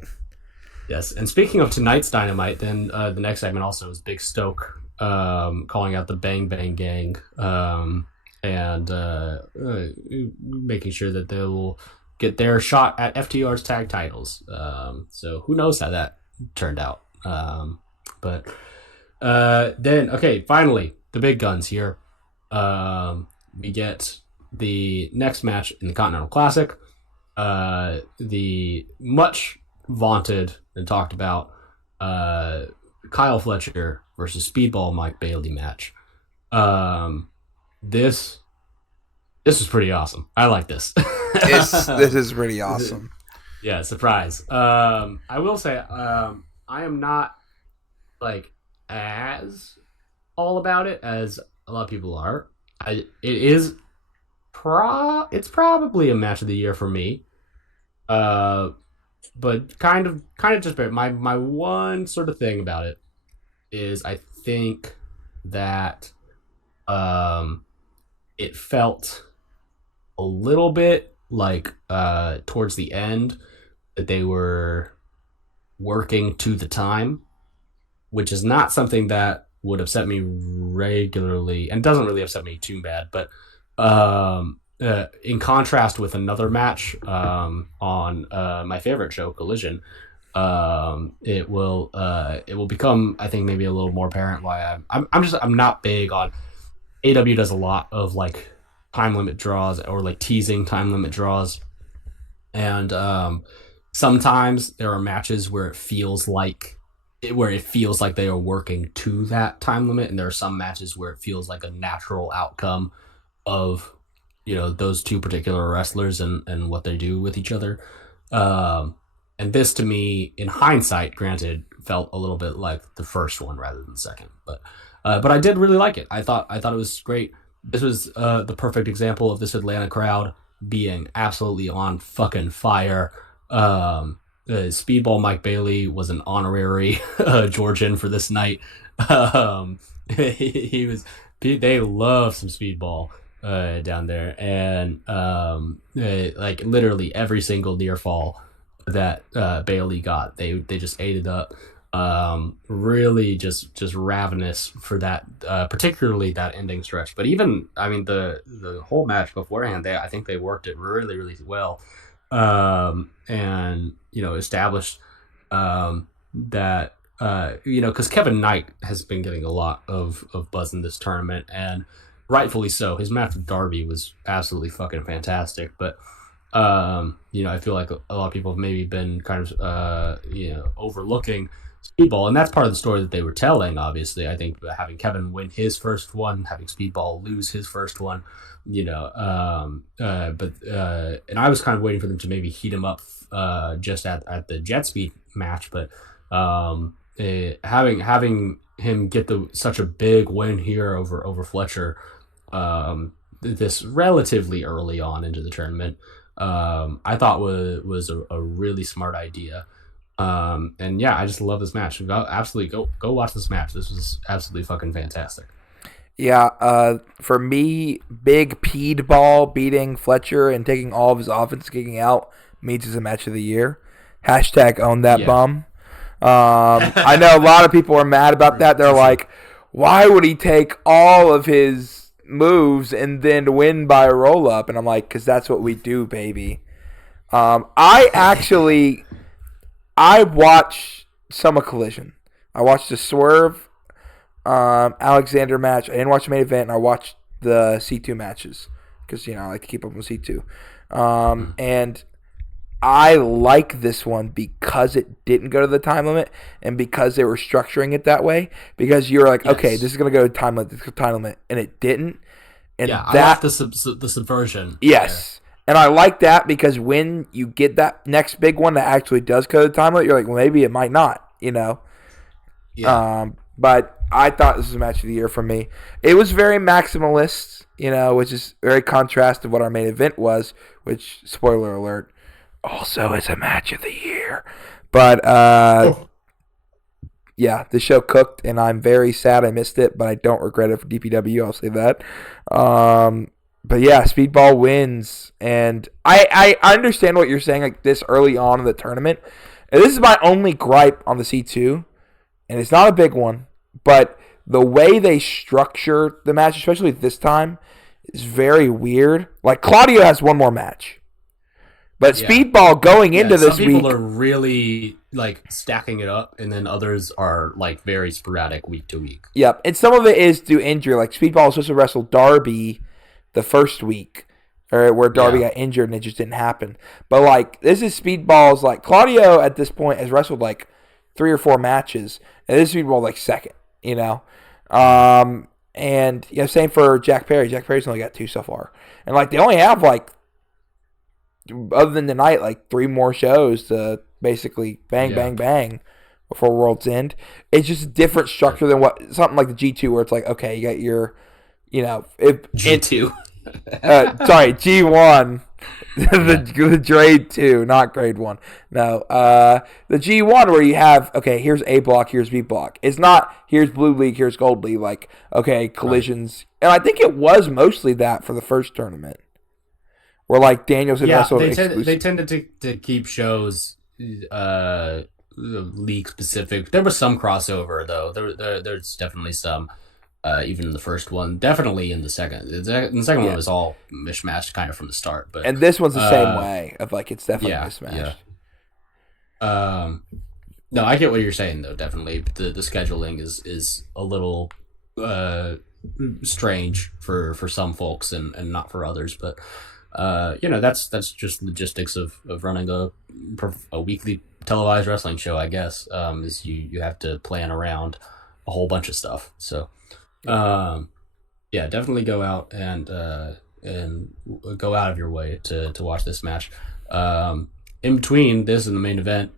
Yes, and speaking of tonight's Dynamite, then the next segment also is Big Stoke calling out the Bang Bang Gang and making sure that they will get their shot at FTR's tag titles. So who knows how that turned out. But then, okay, finally, the big guns here. We get the next match in the Continental Classic. The much vaunted and talked about Kyle Fletcher versus Speedball Mike Bailey match. This is pretty awesome. I like this. This is pretty awesome. Yeah, surprise. I will say I am not like as all about it as a lot of people are. It's probably a match of the year for me. But kind of just my one sort of thing about it is I think that it felt a little bit like towards the end that they were working to the time, which is not something that would upset me regularly and doesn't really upset me too bad, but in contrast with another match on my favorite show, Collision, it will become, I think, maybe a little more apparent why I'm not big on. AW does a lot of like time limit draws or like teasing time limit draws, and sometimes there are matches where it feels like they are working to that time limit, and there are some matches where it feels like a natural outcome of those two particular wrestlers and what they do with each other. And this, to me, in hindsight, granted, felt a little bit like the first one rather than the second. But I did really like it. I thought it was great. This was the perfect example of this Atlanta crowd being absolutely on fucking fire. Speedball Mike Bailey was an honorary Georgian for this night. He was. They love some Speedball down there, and like literally every single near fall that Bailey got, they just ate it up. Really just ravenous for that, particularly that ending stretch. But even, I mean, the whole match beforehand, I think they worked it really, really well, and established that because Kevin Knight has been getting a lot of buzz in this tournament, and rightfully so. His match with Darby was absolutely fucking fantastic, but I feel like a lot of people have maybe been kind of overlooking Speedball, and that's part of the story that they were telling. Obviously, I think having Kevin win his first one, having Speedball lose his first one, and I was kind of waiting for them to maybe heat him up just at the Jet Speed match, but having him get such a big win here over Fletcher, this relatively early on into the tournament, I thought was a really smart idea. And yeah, I just love this match. Go watch this match. This was absolutely fucking fantastic. Yeah, for me, Big Peed Ball beating Fletcher and taking all of his offense, kicking out, means it's a match of the year. # own that bum. I know a lot of people are mad about that. They're like, why would he take all of his moves and then win by a roll-up? And I'm like, because that's what we do, baby. I watched some of Collision. I watched the Swerve Alexander match. I didn't watch the main event, and I watched the C2 matches because, I like to keep up with C2. And I like this one because it didn't go to the time limit and because they were structuring it that way. Because you're like, okay, this is going to go to time limit, and it didn't. And I like the subversion. Yes. And I like that because when you get that next big one that actually does go to the time limit, you're like, well, maybe it might not, Yeah. But I thought this was a match of the year for me. It was very maximalist, which is very contrast to what our main event was, which, spoiler alert, also is a match of the year. But, yeah, the show cooked, and I'm very sad I missed it, but I don't regret it for DPW, I'll say that. But, yeah, Speedball wins, and I understand what you're saying, like, this early on in the tournament. And this is my only gripe on the C2, and it's not a big one. But the way they structure the match, especially this time, is very weird. Like, Claudio has one more match. But Speedball going into this week... Some people are really, like, stacking it up, and then others are, like, very sporadic week to week. Yep, and some of it is due injury. Like, Speedball was supposed to wrestle Darby the first week, where Darby got injured, and it just didn't happen. But, like, this is Speedball's... Like, Claudio, at this point, has wrestled, like, 3 or 4 matches, and this is Speedball, like, second. And same for Jack Perry. Jack Perry's only got 2 so far, and like they only have like, other than tonight, like 3 more shows to basically bang before World's End. It's just a different structure than something like the G2 where it's like, okay, you got your, G2. Sorry, G1. the grade 2, not grade 1. No, the G1 where you have, okay, here's A block, here's B block. It's not here's Blue League, here's Gold League. Like, okay, collisions, right. And I think it was mostly that for the first tournament, where like Danielson wrestled. They tended to keep shows league specific. There was some crossover though. There's definitely some. Even in the first one, definitely in the second. The second one was all mishmashed kind of from the start. And this one's the same way of like it's definitely mismatched. Yeah. No, I get what you're saying though. Definitely, the scheduling is a little strange for some folks and not for others. But that's just logistics of running a weekly televised wrestling show. I guess is you have to plan around a whole bunch of stuff. So. Definitely go out and go out of your way to watch this match. In between this and the main event,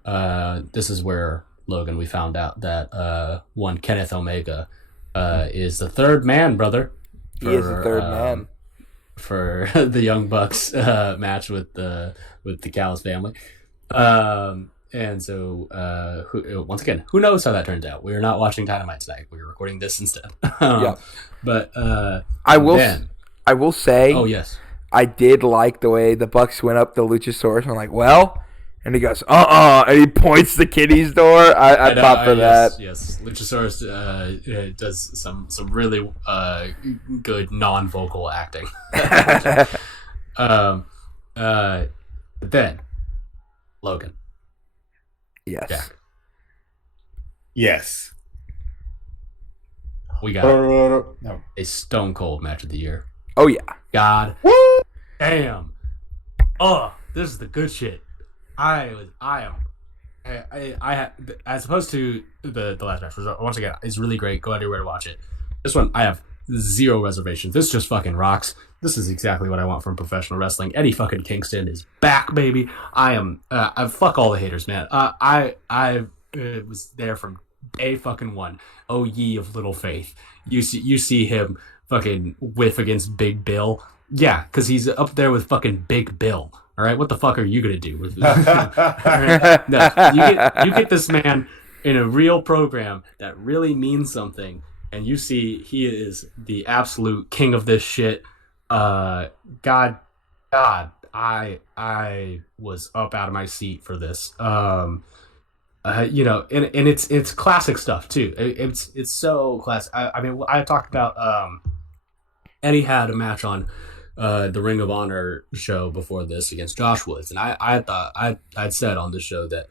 this is where, Logan, we found out that one Kenneth Omega is the third man, brother. He is the third man for the Young Bucks match with the Callis family. And so, once again, who knows how that turns out? We are not watching Dynamite tonight. We are recording this instead. But I will say, oh yes, I did like the way the Bucks went up the Luchasaurus. I'm like, well, and he goes, and he points the kiddies door. I thought for that. Yes, Luchasaurus does some really good non-vocal acting. But then, Logan. Yes. Jack. Yes. We got a Stone Cold match of the year. Oh yeah. God. Damn. Oh, this is the good shit. I as opposed to the last match. Once again, it's really great. Go anywhere to watch it. This one, I have 0 reservations. This just fucking rocks. This is exactly what I want from professional wrestling. Eddie fucking Kingston is back, baby. I am. I fuck all the haters, man. I was there from day fucking one. Oh ye of little faith. You see him fucking whiff against Big Bill. Yeah, because he's up there with fucking Big Bill. All right, what the fuck are you gonna do with? Right? No, you get this man in a real program that really means something, and you see he is the absolute king of this shit. God, I was up out of my seat for this. And it's classic stuff too. It's so classic. I mean, I talked about Eddie had a match on the Ring of Honor show before this against Josh Woods, and I thought I'd said on this show that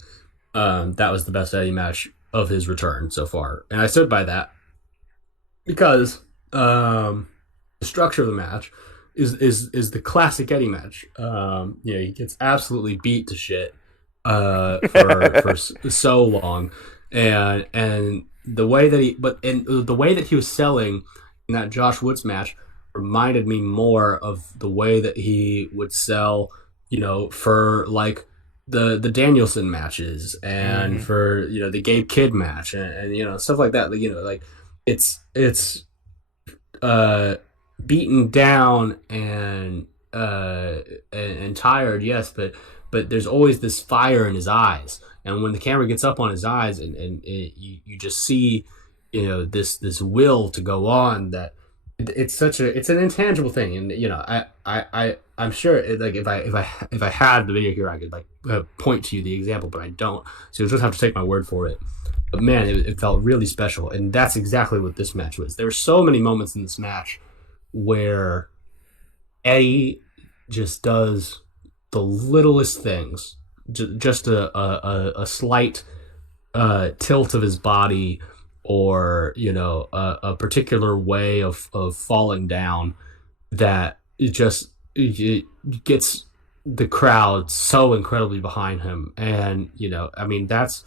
that was the best Eddie match of his return so far, and I stood by that because the structure of the match is the classic Eddie match. He gets absolutely beat to shit for so long, and the way that he was selling in that Josh Woods match reminded me more of the way that he would sell, for like the Danielson matches and for the Gabe Kidd match and stuff like that. it's beaten down and tired, yes, but there's always this fire in his eyes, and when the camera gets up on his eyes, you just see, this will to go on. That it's an intangible thing, and I'm sure like if I had the video here, I could like point to you the example, but I don't, so you'll just have to take my word for it. But man, it felt really special, and that's exactly what this match was. There were so many moments in this match where Eddie just does the littlest things, just a slight tilt of his body, or a particular way of falling down, that it gets the crowd so incredibly behind him. And I mean, that's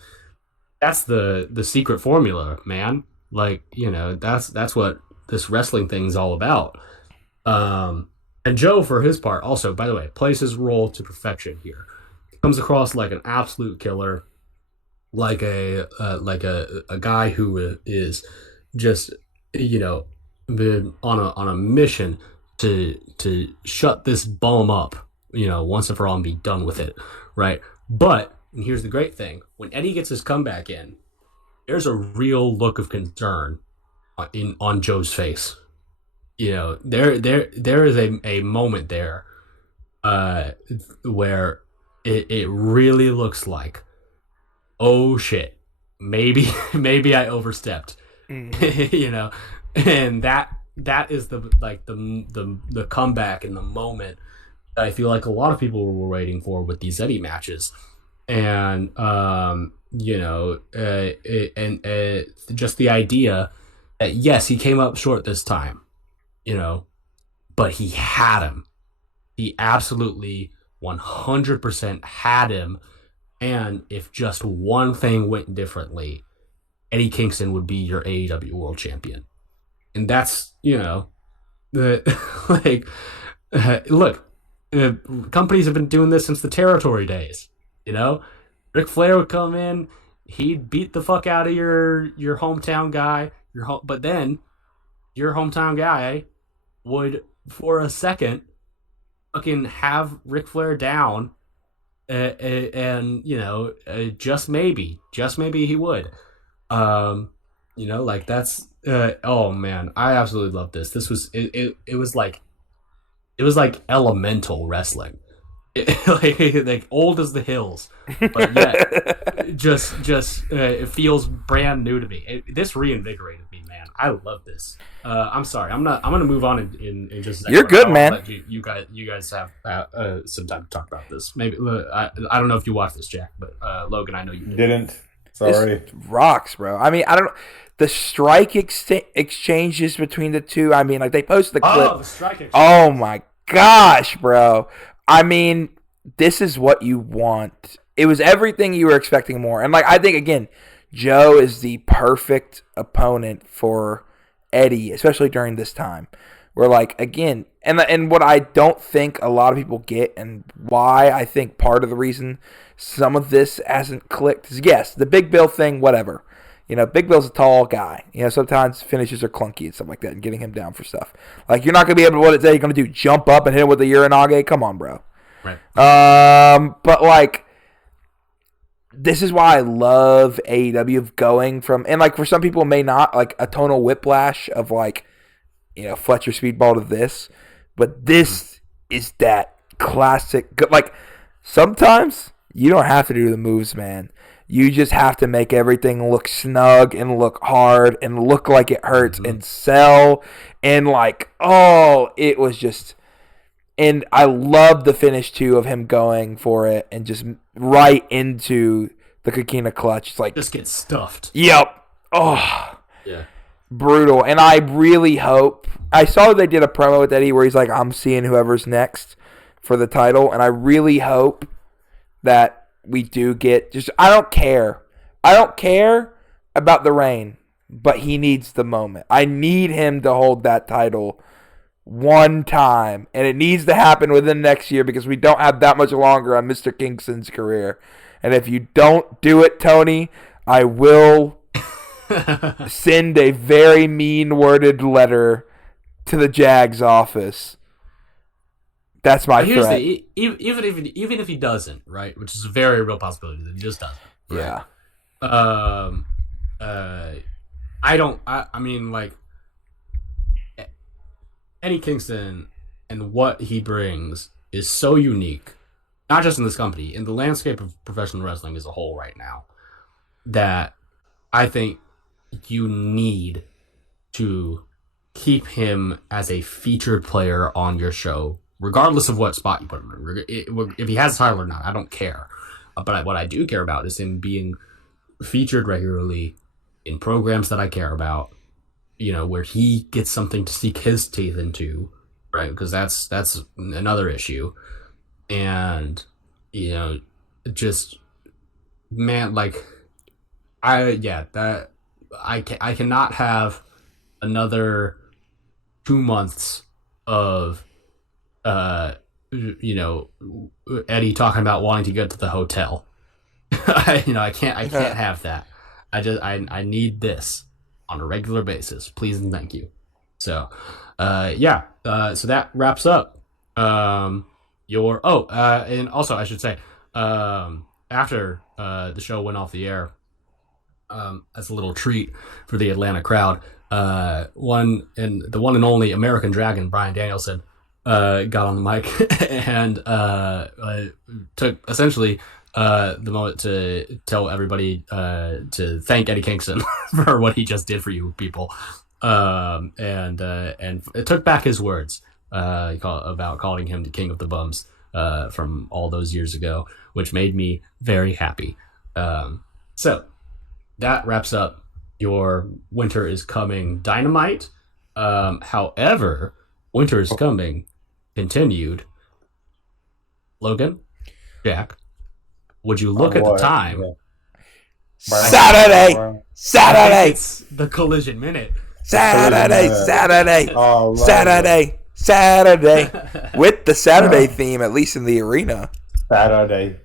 the secret formula, man. Like, that's what this wrestling thing's all about. And Joe, for his part, also, by the way, plays his role to perfection here. Comes across like an absolute killer, like a guy who is just been on a mission to shut this bum up, once and for all, and be done with it, right? But and here's the great thing: when Eddie gets his comeback in, there's a real look of concern on Joe's face. There is a moment there where it really looks like, oh shit, maybe I overstepped. And that is the comeback in the moment that I feel like a lot of people were waiting for with these Eddie matches. And just the idea that yes, he came up short this time, but he had him. He absolutely 100% had him. And if just one thing went differently, Eddie Kingston would be your AEW World Champion. And that's, look, companies have been doing this since the territory days. Ric Flair would come in, he'd beat the fuck out of your hometown guy, but then your hometown guy would, for a second, fucking have Ric Flair down, and just maybe he would, like that's oh man, I absolutely love this. This was it was like elemental wrestling. Like old as the hills, but yet just it feels brand new to me. This reinvigorated me, man. I love this. I'm sorry, I'm gonna move on in just a second. You're good, man. You guys have some time to talk about this. Maybe I don't know if you watched this, Jack, but Logan, I know you didn't. Sorry. This rocks, bro. I mean, I don't know. The strike exchanges between the two. I mean, like they posted the clip. Oh, the strike exchange. Oh my gosh, bro. I mean, this is what you want. It was everything you were expecting more. And, like, I think, again, Joe is the perfect opponent for Eddie, especially during this time. Where, like, again, and what I don't think a lot of people get, and why I think part of the reason some of this hasn't clicked is, yes, the Big Bill thing, whatever. Big Bill's a tall guy. Sometimes finishes are clunky and stuff like that, and getting him down for stuff. Like, you're not going to be able to, what you're going to do, jump up and hit him with a Uranage? Come on, bro. Right. But, like, this is why I love AEW going from, and, like, for some people may not, like, a tonal whiplash of, like, Fletcher Speedball to this. But this is that classic, like, sometimes you don't have to do the moves, man. You just have to make everything look snug and look hard and look like it hurts and sell. And like, oh, it was just, and I love the finish too of him going for it and just right into the Coquina clutch. It's like, just get stuffed. Yep. Oh, yeah. Brutal. And I really hope, I saw they did a promo with Eddie where he's like, I'm seeing whoever's next for the title. And I really hope that we do get just, I don't care about the reign, but he needs the moment. I need him to hold that title one time, and it needs to happen within next year because we don't have that much longer on Mr. Kingston's career. And if you don't do it, Tony, I will send a very mean-worded letter to the Jags office. That's my Here's threat. Even if he doesn't, right, which is a very real possibility that he just doesn't. Right? Yeah. I mean, like, Eddie Kingston and what he brings is so unique, not just in this company, in the landscape of professional wrestling as a whole right now, that I think you need to keep him as a featured player on your show, regardless of what spot you put him in. If he has a title or not, I don't care. But what I do care about is him being featured regularly in programs that I care about, where he gets something to sink his teeth into, right? Because that's another issue. And, just, man, like, I cannot have another 2 months of Eddie talking about wanting to get to the hotel. I can't have that. I need this on a regular basis, please and thank you. So so that wraps up and also I should say, after the show went off the air, as a little treat for the Atlanta crowd, the one and only American Dragon, Bryan Danielson, got on the mic and took essentially the moment to tell everybody to thank Eddie Kingston for what he just did for you people, and it took back his words about calling him the King of the Bums from all those years ago, which made me very happy. So that wraps up your Winter is Coming Dynamite. However, Winter is Coming continued. Logan, Jack, would you look at the time? Saturday! It's the Collision Minute. Saturday! Oh, Saturday! With the Saturday theme, at least in the arena. Saturday.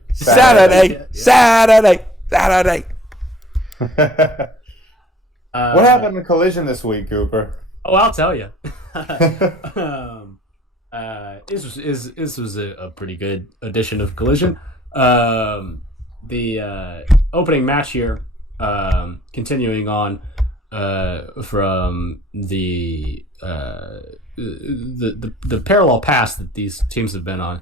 What happened in Collision this week, Cooper? Oh, I'll tell you. This was a pretty good edition of Collision. The opening match here, continuing on from the parallel paths that these teams have been on,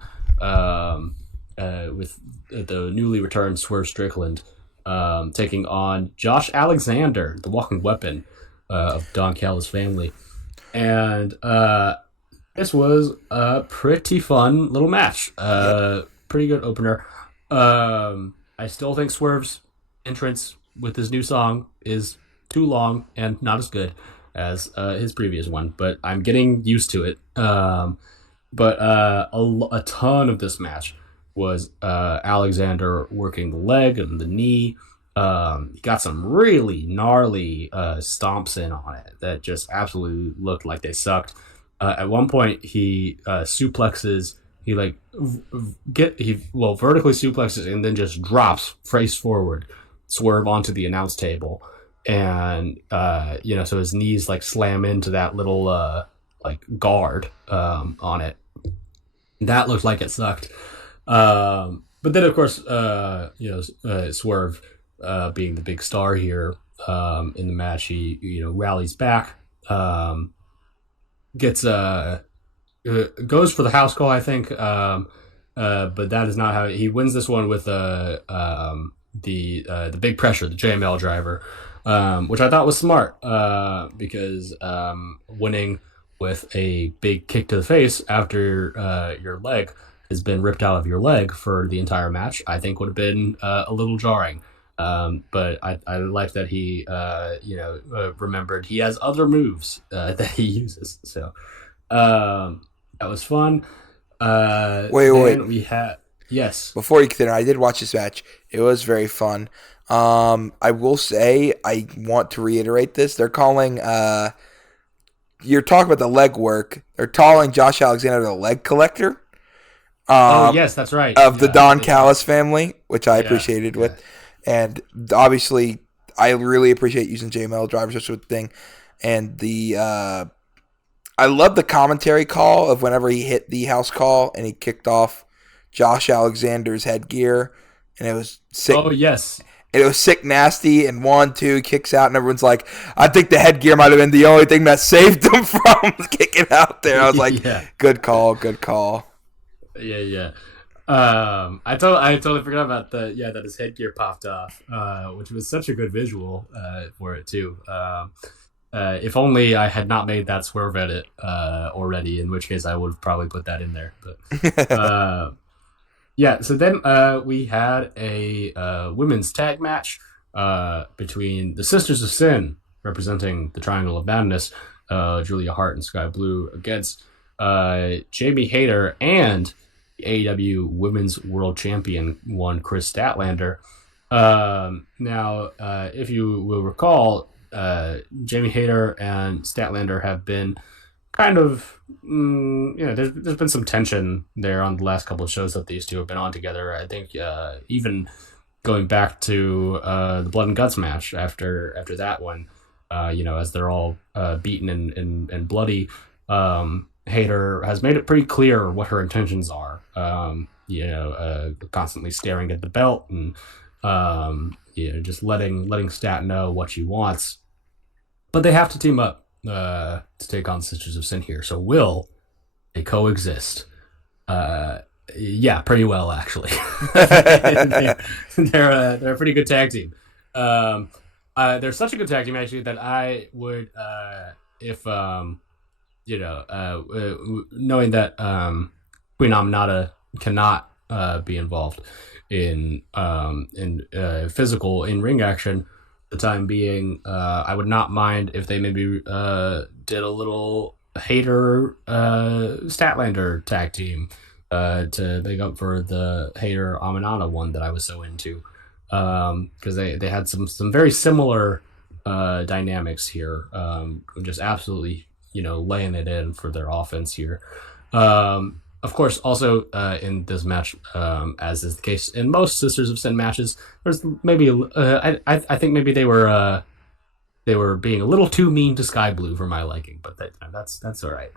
with the newly returned Swerve Strickland taking on Josh Alexander, the walking weapon of Don Callis' family. And this was a pretty fun little match. Pretty good opener. I still think Swerve's entrance with his new song is too long and not as good as his previous one, but I'm getting used to it. But a ton of this match was Alexander working the leg and the knee. He got some really gnarly stomps in on it that just absolutely looked like they sucked. At one point, he suplexes. He vertically suplexes and then just drops face forward, Swerve onto the announce table, and so his knees like slam into that little guard on it. That looked like it sucked. But then of course, Swerve, being the big star here in the match, he rallies back, gets goes for the house call, I think, but that is not how he wins this one with the big pressure, the JML driver, which I thought was smart, because winning with a big kick to the face after your leg has been ripped out of your leg for the entire match, I think would have been a little jarring. But I like that he remembered he has other moves that he uses. So that was fun. Wait. We had yes. Before you continue, I did watch this match. It was very fun. I will say, I want to reiterate this. They're calling you're talking about the leg work. They're calling Josh Alexander the leg collector. Yes, that's right. Of the Don Callis family, which I appreciated with. And obviously, I really appreciate using JML drivers, such a thing. And I love the commentary call of whenever he hit the house call and he kicked off Josh Alexander's headgear, and it was sick. Oh, yes. And it was sick nasty, and 1, 2 kicks out, and everyone's like, I think the headgear might have been the only thing that saved him from kicking out there. I was like, Good call. Yeah. I totally forgot about that his headgear popped off, which was such a good visual for it too. If only I had not made that swerve edit already, in which case I would have probably put that in there. But so then we had a women's tag match between the Sisters of Sin, representing the Triangle of Madness, Julia Hart and Sky Blue, against Jamie Hayter and AEW Women's World Champion Chris Statlander. Now, if you will recall, Jamie Hayter and Statlander have been kind of, there's been some tension there on the last couple of shows that these two have been on together. I think even going back to the Blood and Guts match after that one, as they're all beaten and bloody, Hayter has made it pretty clear what her intentions are. Constantly staring at the belt and just letting Stat know what she wants. But they have to team up to take on Sisters of Sin here. So will they coexist? Pretty well actually. They're a pretty good tag team. They're such a good tag team actually that I would knowing that Queen Aminata cannot be involved in physical in-ring action the time being, I would not mind if they maybe did a little Hayter Statlander tag team to make up for the Hayter Aminata one that I was so into, because they had some very similar dynamics here, just absolutely laying it in for their offense here. Of course, also in this match, as is the case in most Sisters of Sin matches, there's maybe I think maybe they were being a little too mean to Sky Blue for my liking, but that's all right.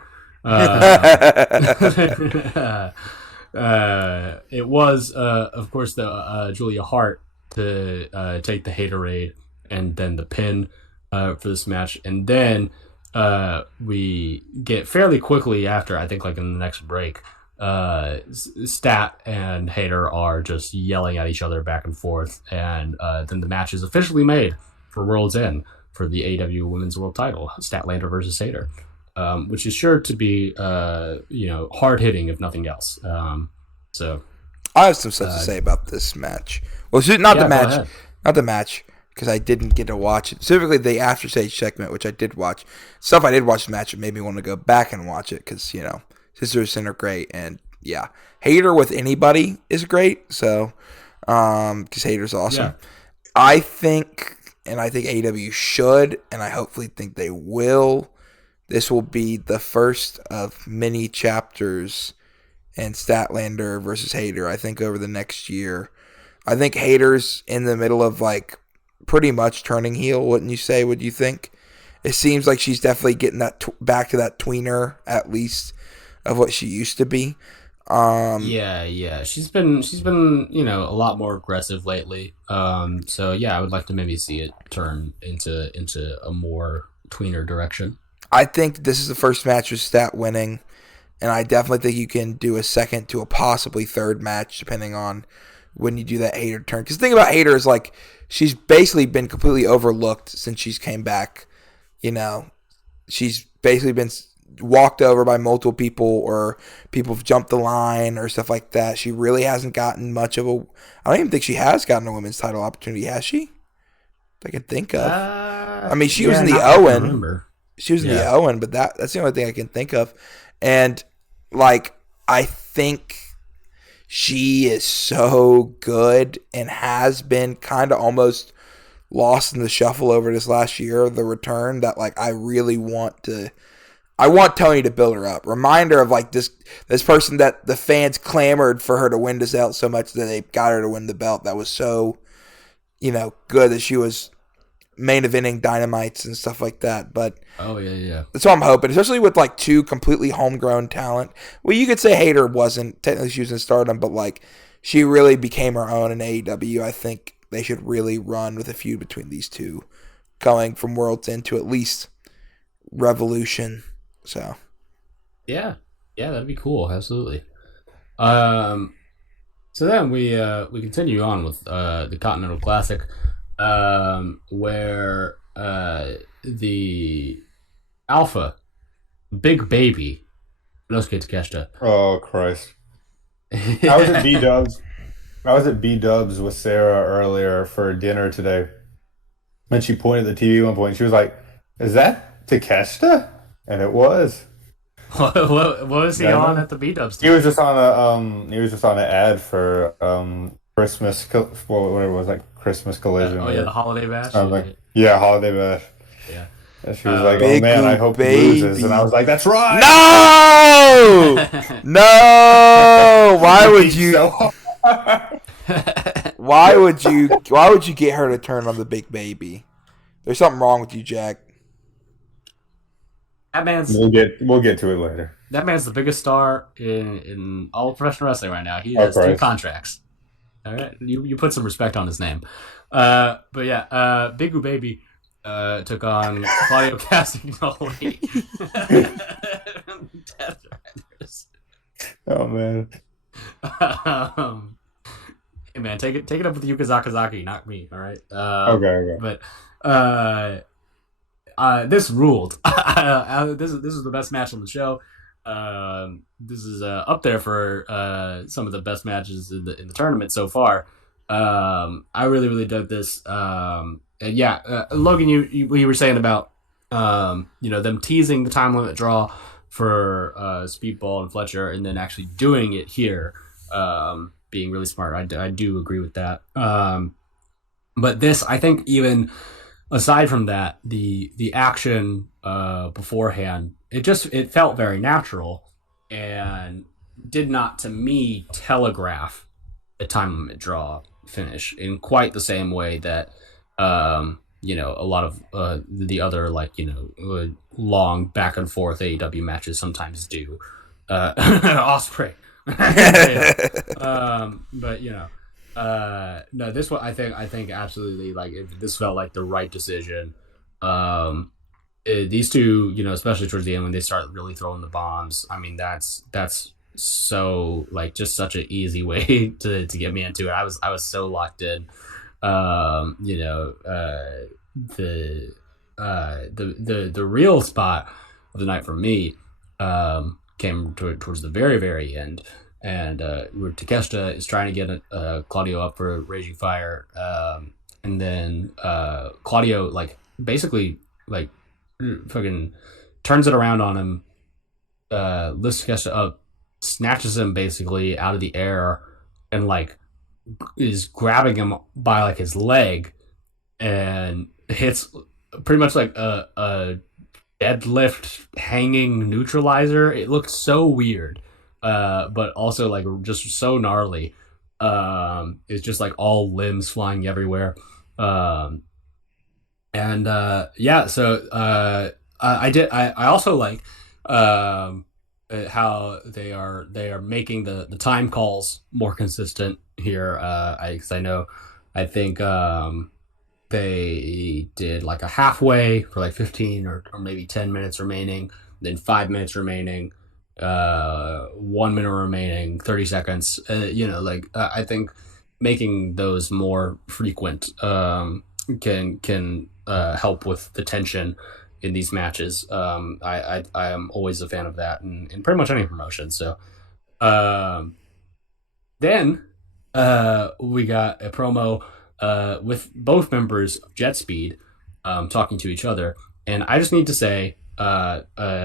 It was of course the Julia Hart to take the Haterade and then the pin for this match, and then we get fairly quickly after, I think like in the next break, Stat and Hayter are just yelling at each other back and forth, and then the match is officially made for World's End for the AEW Women's World Title, Statlander versus Hayter, which is sure to be hard hitting if nothing else. So I have some stuff to say about this match. Well, not the match. Because I didn't get to watch it. Specifically, the After Stage segment, which I did watch. Stuff I did watch the match, it made me want to go back and watch it. Because, Sisters of Sin are great. And, yeah. Hayter with anybody is great. So, because Hayter's awesome. Yeah. I think AEW should, and I hopefully think they will. This will be the first of many chapters in Statlander versus Hayter, I think, over the next year. I think Hayter's in the middle of, pretty much turning heel, wouldn't you say? Would you think? It seems like she's definitely getting that back to that tweener, at least, of what she used to be. Yeah. She's been a lot more aggressive lately. So yeah, I would like to maybe see it turn into a more tweener direction. I think this is the first match with Stat winning, and I definitely think you can do a second to a possibly third match, depending on when you do that Hayter turn. Because the thing about Hayter is, she's basically been completely overlooked since she's came back. She's basically been walked over by multiple people, or people have jumped the line or stuff like that. She really hasn't gotten much of a... I don't even think she has gotten a women's title opportunity, has she? That I can think of. She was in the Owen. She was in the Owen, but that's the only thing I can think of. And, I think... she is so good and has been kind of almost lost in the shuffle over this last year of the return that, I really want Tony to build her up. Remind her of, this person that the fans clamored for her to win this belt so much that they got her to win the belt. That was so, good that she was main eventing dynamites and stuff like that. But Oh yeah. that's what I'm hoping, especially with like two completely homegrown talent. Well, you could say Hayter wasn't technically, she was in Stardom, but like she really became her own in AEW. I think they should really run with a feud between these two, going from World's End to at least Revolution. So Yeah, that'd be cool. Absolutely. So then we continue on with the Continental Classic, where the Alpha Big Baby Inosuke Takeshita. Oh Christ! I was at B Dubs. I was at B Dubs with Sarah earlier for dinner today, and she pointed at the TV at one point. And she was like, "Is that Takeshita?" And it was. What was he on at the B-Dubs? He was just on an ad for Christmas, whatever it was, like Christmas Collision. The holiday bash. I was like, yeah, holiday bash. Yeah. And she was like, "Oh Big man, I hope he loses." And I was like, "That's right." No, no. Why would you? Why would you get her to turn on the Big Baby? There's something wrong with you, Jack. That man's. We'll get to it later. That man's the biggest star in all of professional wrestling right now. He has 2 contracts. All right, you put some respect on his name. But yeah, Big U Baby took on Claudio Castagnoli. Death Riders. Oh man. Hey man, take it up with Yuka Sakazaki, not me. All right. Okay. But this ruled. This is the best match on the show. This is up there for some of the best matches in the tournament so far. I really dug this. And yeah, Logan, you were saying about them teasing the time limit draw for Speedball and Fletcher, and then actually doing it here, being really smart. I do agree with that. But this, I think, even aside from that, the action beforehand, it felt very natural and did not, to me, telegraph a time limit draw finish in quite the same way that a lot of the other long back and forth AEW matches sometimes do. Osprey. But no, this one I think absolutely, this felt like the right decision. These two, especially towards the end when they start really throwing the bombs, I mean that's so just such an easy way to get me into it. I was so locked in. The real spot of the night for me came towards the very, very end, and where Takeshita is trying to get Claudio up for Raging Fire, and then Claudio basically fucking turns it around on him, lifts Takeshita up, snatches him basically out of the air, and is grabbing him by his leg, and hits pretty much a deadlift hanging neutralizer. It looked so weird, but also just so gnarly. It's just all limbs flying everywhere. So I also like how they are making the time calls more consistent here. I think they did a halfway for 15 or maybe 10 minutes remaining, then 5 minutes remaining, 1 minute remaining, 30 seconds. I think making those more frequent can help with the tension in these matches. I am always a fan of that in pretty much any promotion. So then we got a promo with both members of Jet Speed talking to each other, and I just need to say the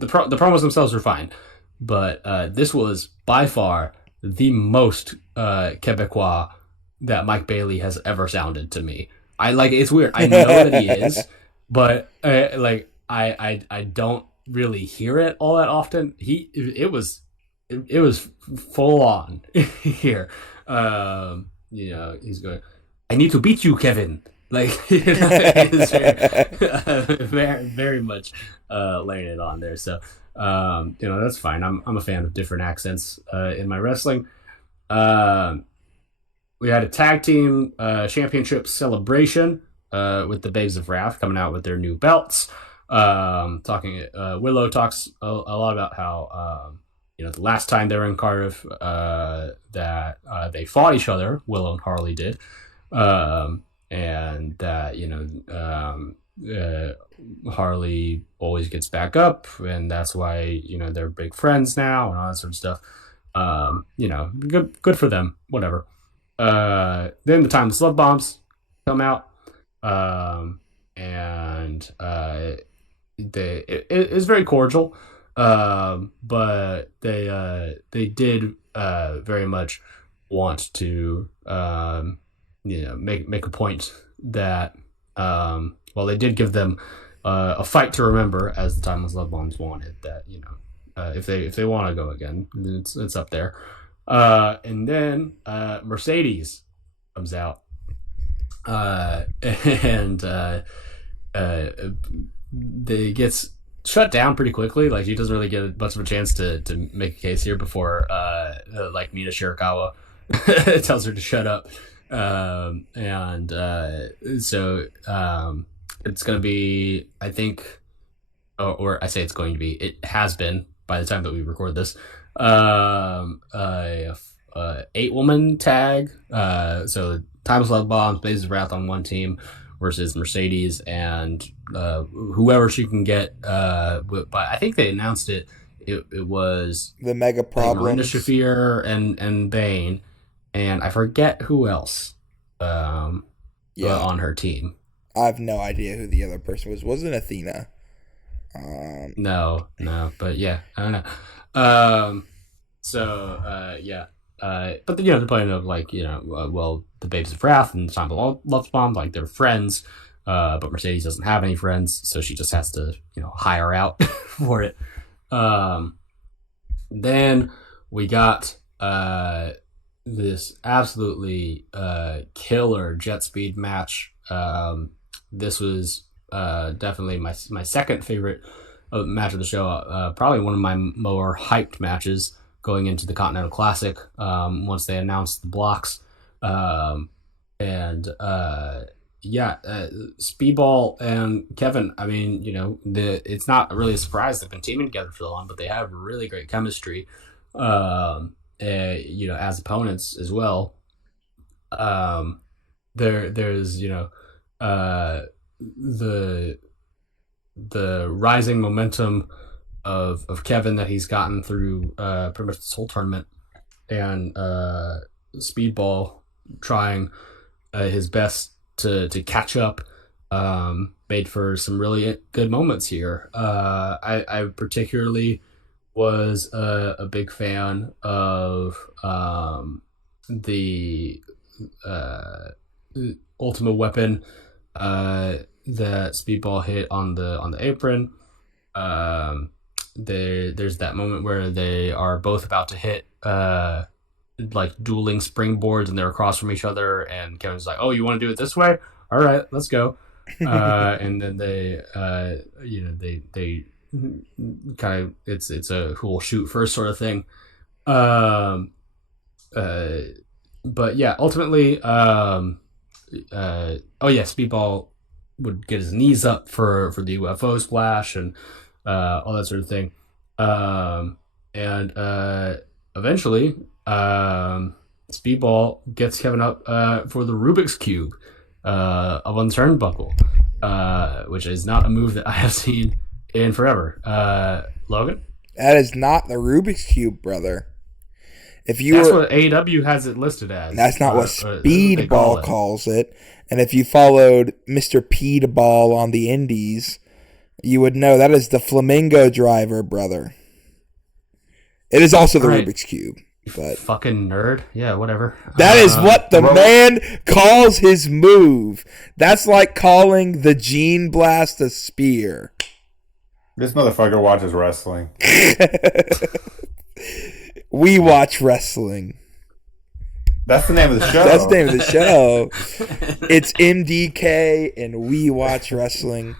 promos themselves are fine, but this was by far the most Quebecois that Mike Bailey has ever sounded to me. It's weird. I know that he is, but I don't really hear it all that often. It was full on here. He's going, "I need to beat you, Kevin. Like, it's very, very much laying it on there. So, that's fine. I'm a fan of different accents in my wrestling. We had a tag team championship celebration with the Babes of Wrath coming out with their new belts. Willow talks a lot about how the last time they were in Cardiff that they fought each other. Willow and Harley did, and that Harley always gets back up, and that's why they're big friends now and all that sort of stuff. Good for them. Whatever. Then the Timeless Love Bombs come out, and it's very cordial, but they did very much want to make a point that they did give them a fight to remember, as the Timeless Love Bombs wanted, that if they want to go again, it's up there. And then Mercedes comes out, and they gets shut down pretty quickly. Like, she doesn't really get much of a chance to make a case here before like Mina Shirakawa tells her to shut up. So it's going to be, I think, or I say it's going to be, it has been by the time that we record this, 8-woman tag. So Timeless Love Bombs, Blazes of Wrath on one team versus Mercedes and whoever she can get. But I think they announced it. It was the Mega Problems, Marina Shafir and Bane, and I forget who else on her team. I have no idea who the other person was. Wasn't Athena? No, but yeah, I don't know. But the point of the Babes of Wrath and the Time of Love Bomb, like, they're friends, but Mercedes doesn't have any friends, so she just has to hire out for it. Then we got this absolutely killer jet speed match. This was definitely my second favorite match of the show. Probably one of my more hyped matches going into the Continental Classic. Once they announced the blocks, Speedball and Kevin. I mean, it's not really a surprise they've been teaming together for so long, but they have really great chemistry. As opponents as well. There's the rising momentum of Kevin that he's gotten through pretty much this whole tournament, and Speedball trying his best to catch up, made for some really good moments here. I particularly was a big fan of the Ultimate Weapon that Speedball hit on the apron. There's that moment where they are both about to hit like dueling springboards, and they're across from each other, and Kevin's like, "Oh, you want to do it this way? All right, let's go." And then they kind of, it's a cool shoot first sort of thing. But yeah, ultimately, Speedball would get his knees up for the UFO splash and all that sort of thing. And eventually, Speedball gets Kevin up for the Rubik's Cube up on the turnbuckle, which is not a move that I have seen in forever. Logan? That is not the Rubik's Cube, brother. That's what AEW has it listed as. That's not what Speedball calls it. And if you followed Mr. P-Ball on the Indies, you would know that is the Flamingo Driver, brother. It is also the Rubik's Cube. But fucking nerd. Yeah, whatever. That is what the man calls his move. That's like calling the Gene Blast a spear. This motherfucker watches wrestling. We watch wrestling. That's the name of the show. That's the name of the show. It's MDK, and we watch wrestling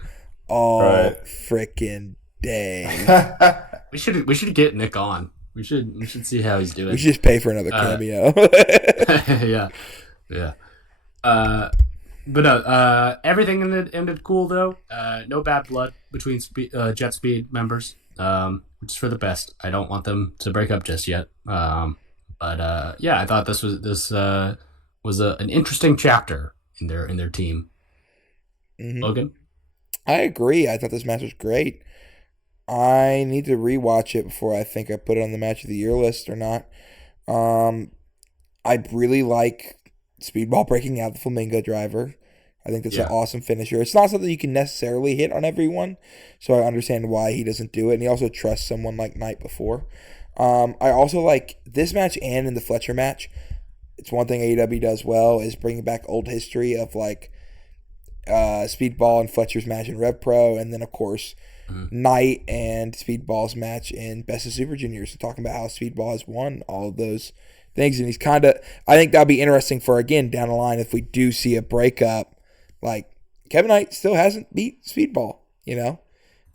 all freaking day. We should get Nick on. We should see how he's doing. We should just pay for another cameo. Yeah. But no, everything ended cool though. No bad blood between Jet Speed members, which is for the best. I don't want them to break up just yet. But yeah, I thought this was an interesting chapter in their team. Mm-hmm. Logan, I agree. I thought this match was great. I need to rewatch it before I think I put it on the match of the year list or not. I really like Speedball breaking out the Flamingo Driver. I think that's an awesome finisher. It's not something you can necessarily hit on everyone, so I understand why he doesn't do it. And he also trusts someone like Night before. I also like this match and in the Fletcher match. It's one thing AEW does well is bringing back old history of like Speedball and Fletcher's match in Rev Pro, and then of course Knight and Speedball's match in Best of Super Juniors. So talking about how Speedball has won all of those things, and he's kind of, I think that'll be interesting for, again, down the line if we do see a breakup. Like, Kevin Knight still hasn't beat Speedball, you know?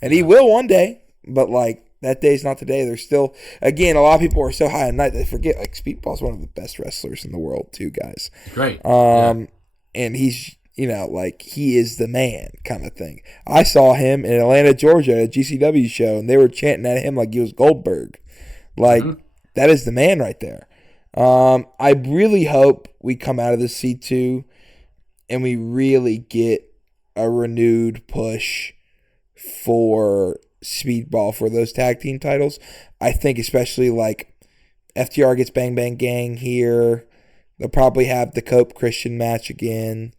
And he will one day, but, like, that day's not today. There's still, again, a lot of people are so high on Knight they forget, like, Speedball's one of the best wrestlers in the world, too, guys. Great. And he's, you know, like, he is the man kind of thing. I saw him in Atlanta, Georgia at a GCW show, and they were chanting at him like he was Goldberg. Like, that is the man right there. I really hope we come out of the C2 and we really get a renewed push for Speedball for those tag team titles. I think especially like FTR gets Bang Bang Gang here. They'll probably have the Cope Christian match again.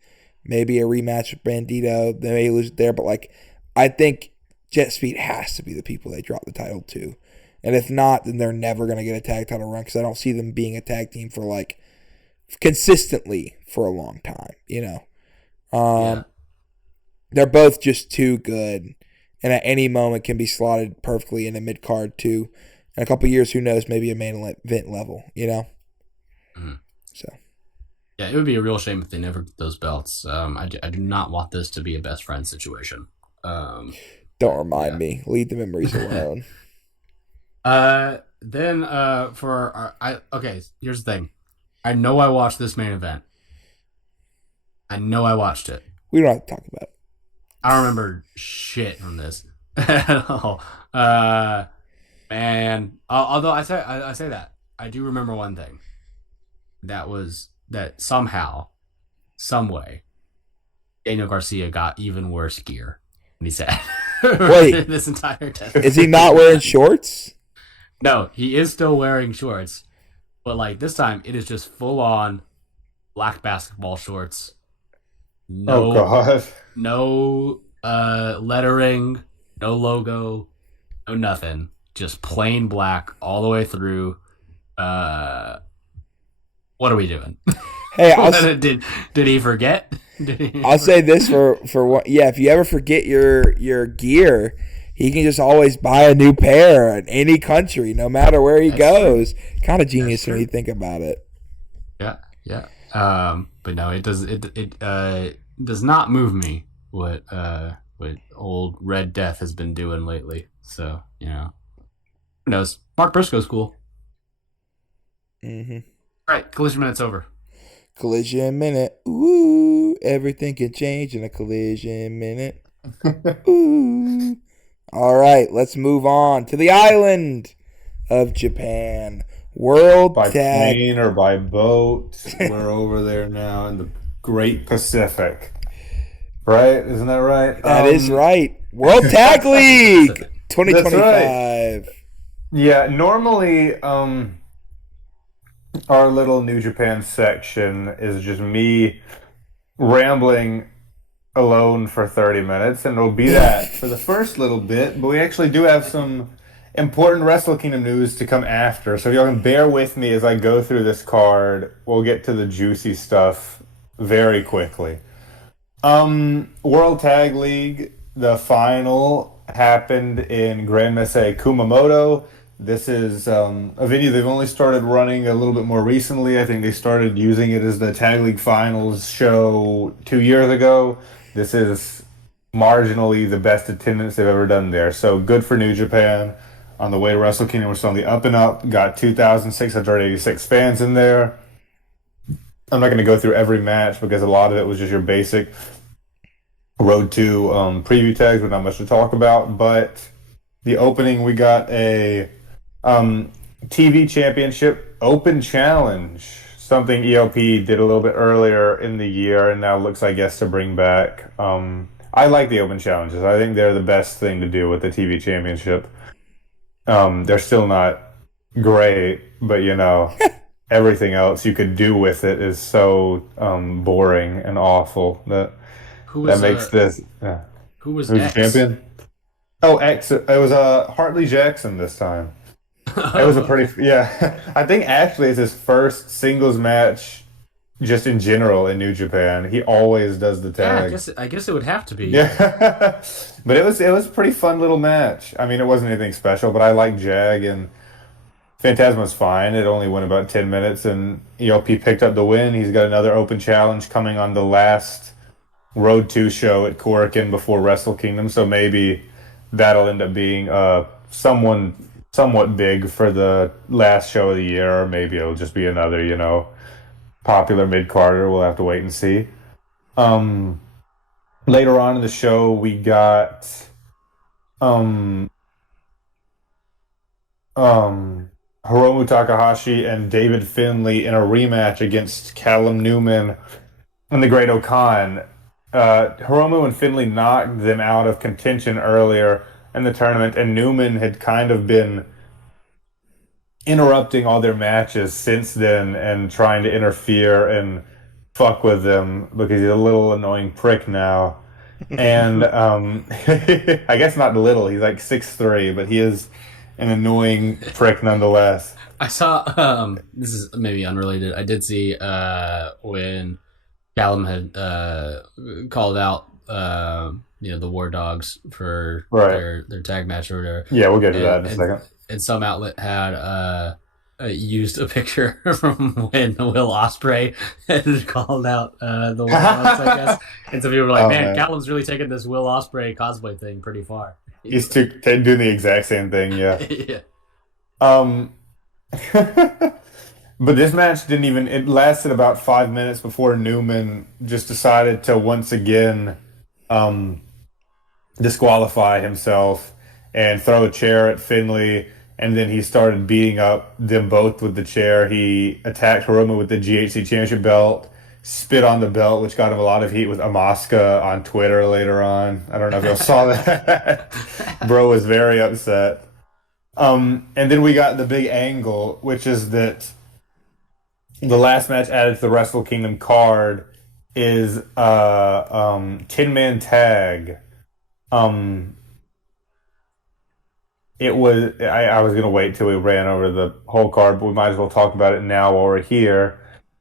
Maybe a rematch with Bandito. They may lose it there, but like I think Jet Speed has to be the people they drop the title to. And if not, then they're never going to get a tag title run because I don't see them being a tag team for like consistently for a long time, you know. They're both just too good, and at any moment can be slotted perfectly in a mid card too. In a couple of years, who knows? Maybe a main event level, you know. So, yeah, it would be a real shame if they never get those belts. I do not want this to be a best friend situation. Don't remind me. Leave the memories alone. Then okay, here's the thing. I know I watched this main event. I know I watched it. We don't have to talk about it. I don't remember shit from this at all. Man, although I say that, I do remember one thing. That was that somehow, some way, Daniel Garcia got even worse gear than he said. Wait, this entire test. Is he not wearing shorts? No, he is still wearing shorts, but like this time it is just full on black basketball shorts. No, no lettering, no logo, no nothing. Just plain black all the way through. What are we doing? Hey, did he forget? I'll say this for what? Yeah, if you ever forget your gear, he can just always buy a new pair in any country, no matter where he goes. Kind of genius when you think about it. Yeah. But no, it does not move me what old Red Death has been doing lately. So, you know, who knows? Mark Briscoe's cool. Mm-hmm. All right, collision minute's over. Collision minute. Ooh, everything can change in a collision minute. Ooh. All right, let's move on to the island of Japan. World by Tag. plane or by boat. We're over there now in the Great Pacific. Right? Isn't that right? That is right. World Tag League 2025. Right. Yeah, normally our little New Japan section is just me rambling alone for 30 minutes, and it'll be that for the first little bit, but we actually do have some important Wrestle Kingdom news to come after, so if y'all can bear with me as I go through this card. We'll get to the juicy stuff very quickly. World Tag League, the final happened in Grand Mesei Kumamoto. This is a venue they've only started running a little bit more recently. I think they started using it as the Tag League Finals show 2 years ago. This is marginally the best attendance they've ever done there. So good for New Japan. On the way to Wrestle Kingdom, we're still on the up and up. Got 2,686 fans in there. I'm not going to go through every match because a lot of it was just your basic Road to preview tags with not much to talk about. But the opening, we got a TV Championship Open Challenge, something ELP did a little bit earlier in the year and now looks, I guess, to bring back. I like the Open Challenges. I think they're the best thing to do with the TV Championship. They're still not great, but everything else you could do with it is so boring and awful that makes this. Who's X? Champion? Oh, X. It was Hartley Jackson this time. It was a pretty I think actually it's his first singles match just in general in New Japan. He always does the tag. Yeah, I guess it would have to be. Yeah. But it was a pretty fun little match. I mean, it wasn't anything special, but I like Jag, and Phantasma's fine. It only went about 10 minutes, and ELP picked up the win. He's got another open challenge coming on the last Road 2 show at Korakuen before Wrestle Kingdom, so maybe that'll end up being somewhat big for the last show of the year, or maybe it'll just be another, popular mid-carder. We'll have to wait and see. Later on in the show, we got Hiromu Takahashi and David Finlay in a rematch against Callum Newman and the Great Okan. Hiromu and Finlay knocked them out of contention earlier in the tournament, and Newman had kind of been interrupting all their matches since then and trying to interfere and fuck with them because he's a little annoying prick now. And I guess not little, he's like 6'3", but he is an annoying prick nonetheless. I saw, this is maybe unrelated, I did see when Callum had called out the War Dogs for their tag match or whatever. Yeah, we'll get to that in a second. And some outlet had used a picture from when Will Ospreay had called out the War Dogs, I guess. And some people were like, man, Callum's really taking this Will Ospreay cosplay thing pretty far. He's doing the exact same thing, yeah. Yeah. But this match it lasted about 5 minutes before Newman just decided to once again disqualify himself and throw a chair at Finlay, and then he started beating up them both with the chair. He attacked Hiromu with the GHC Championship belt, spit on the belt, which got him a lot of heat with Amaska on Twitter later on. I don't know if y'all saw that. Bro was very upset. And then we got the big angle, which is that the last match added to the Wrestle Kingdom card is 10-man tag. It was I was gonna wait till we ran over the whole card, but we might as well talk about it now while we're here.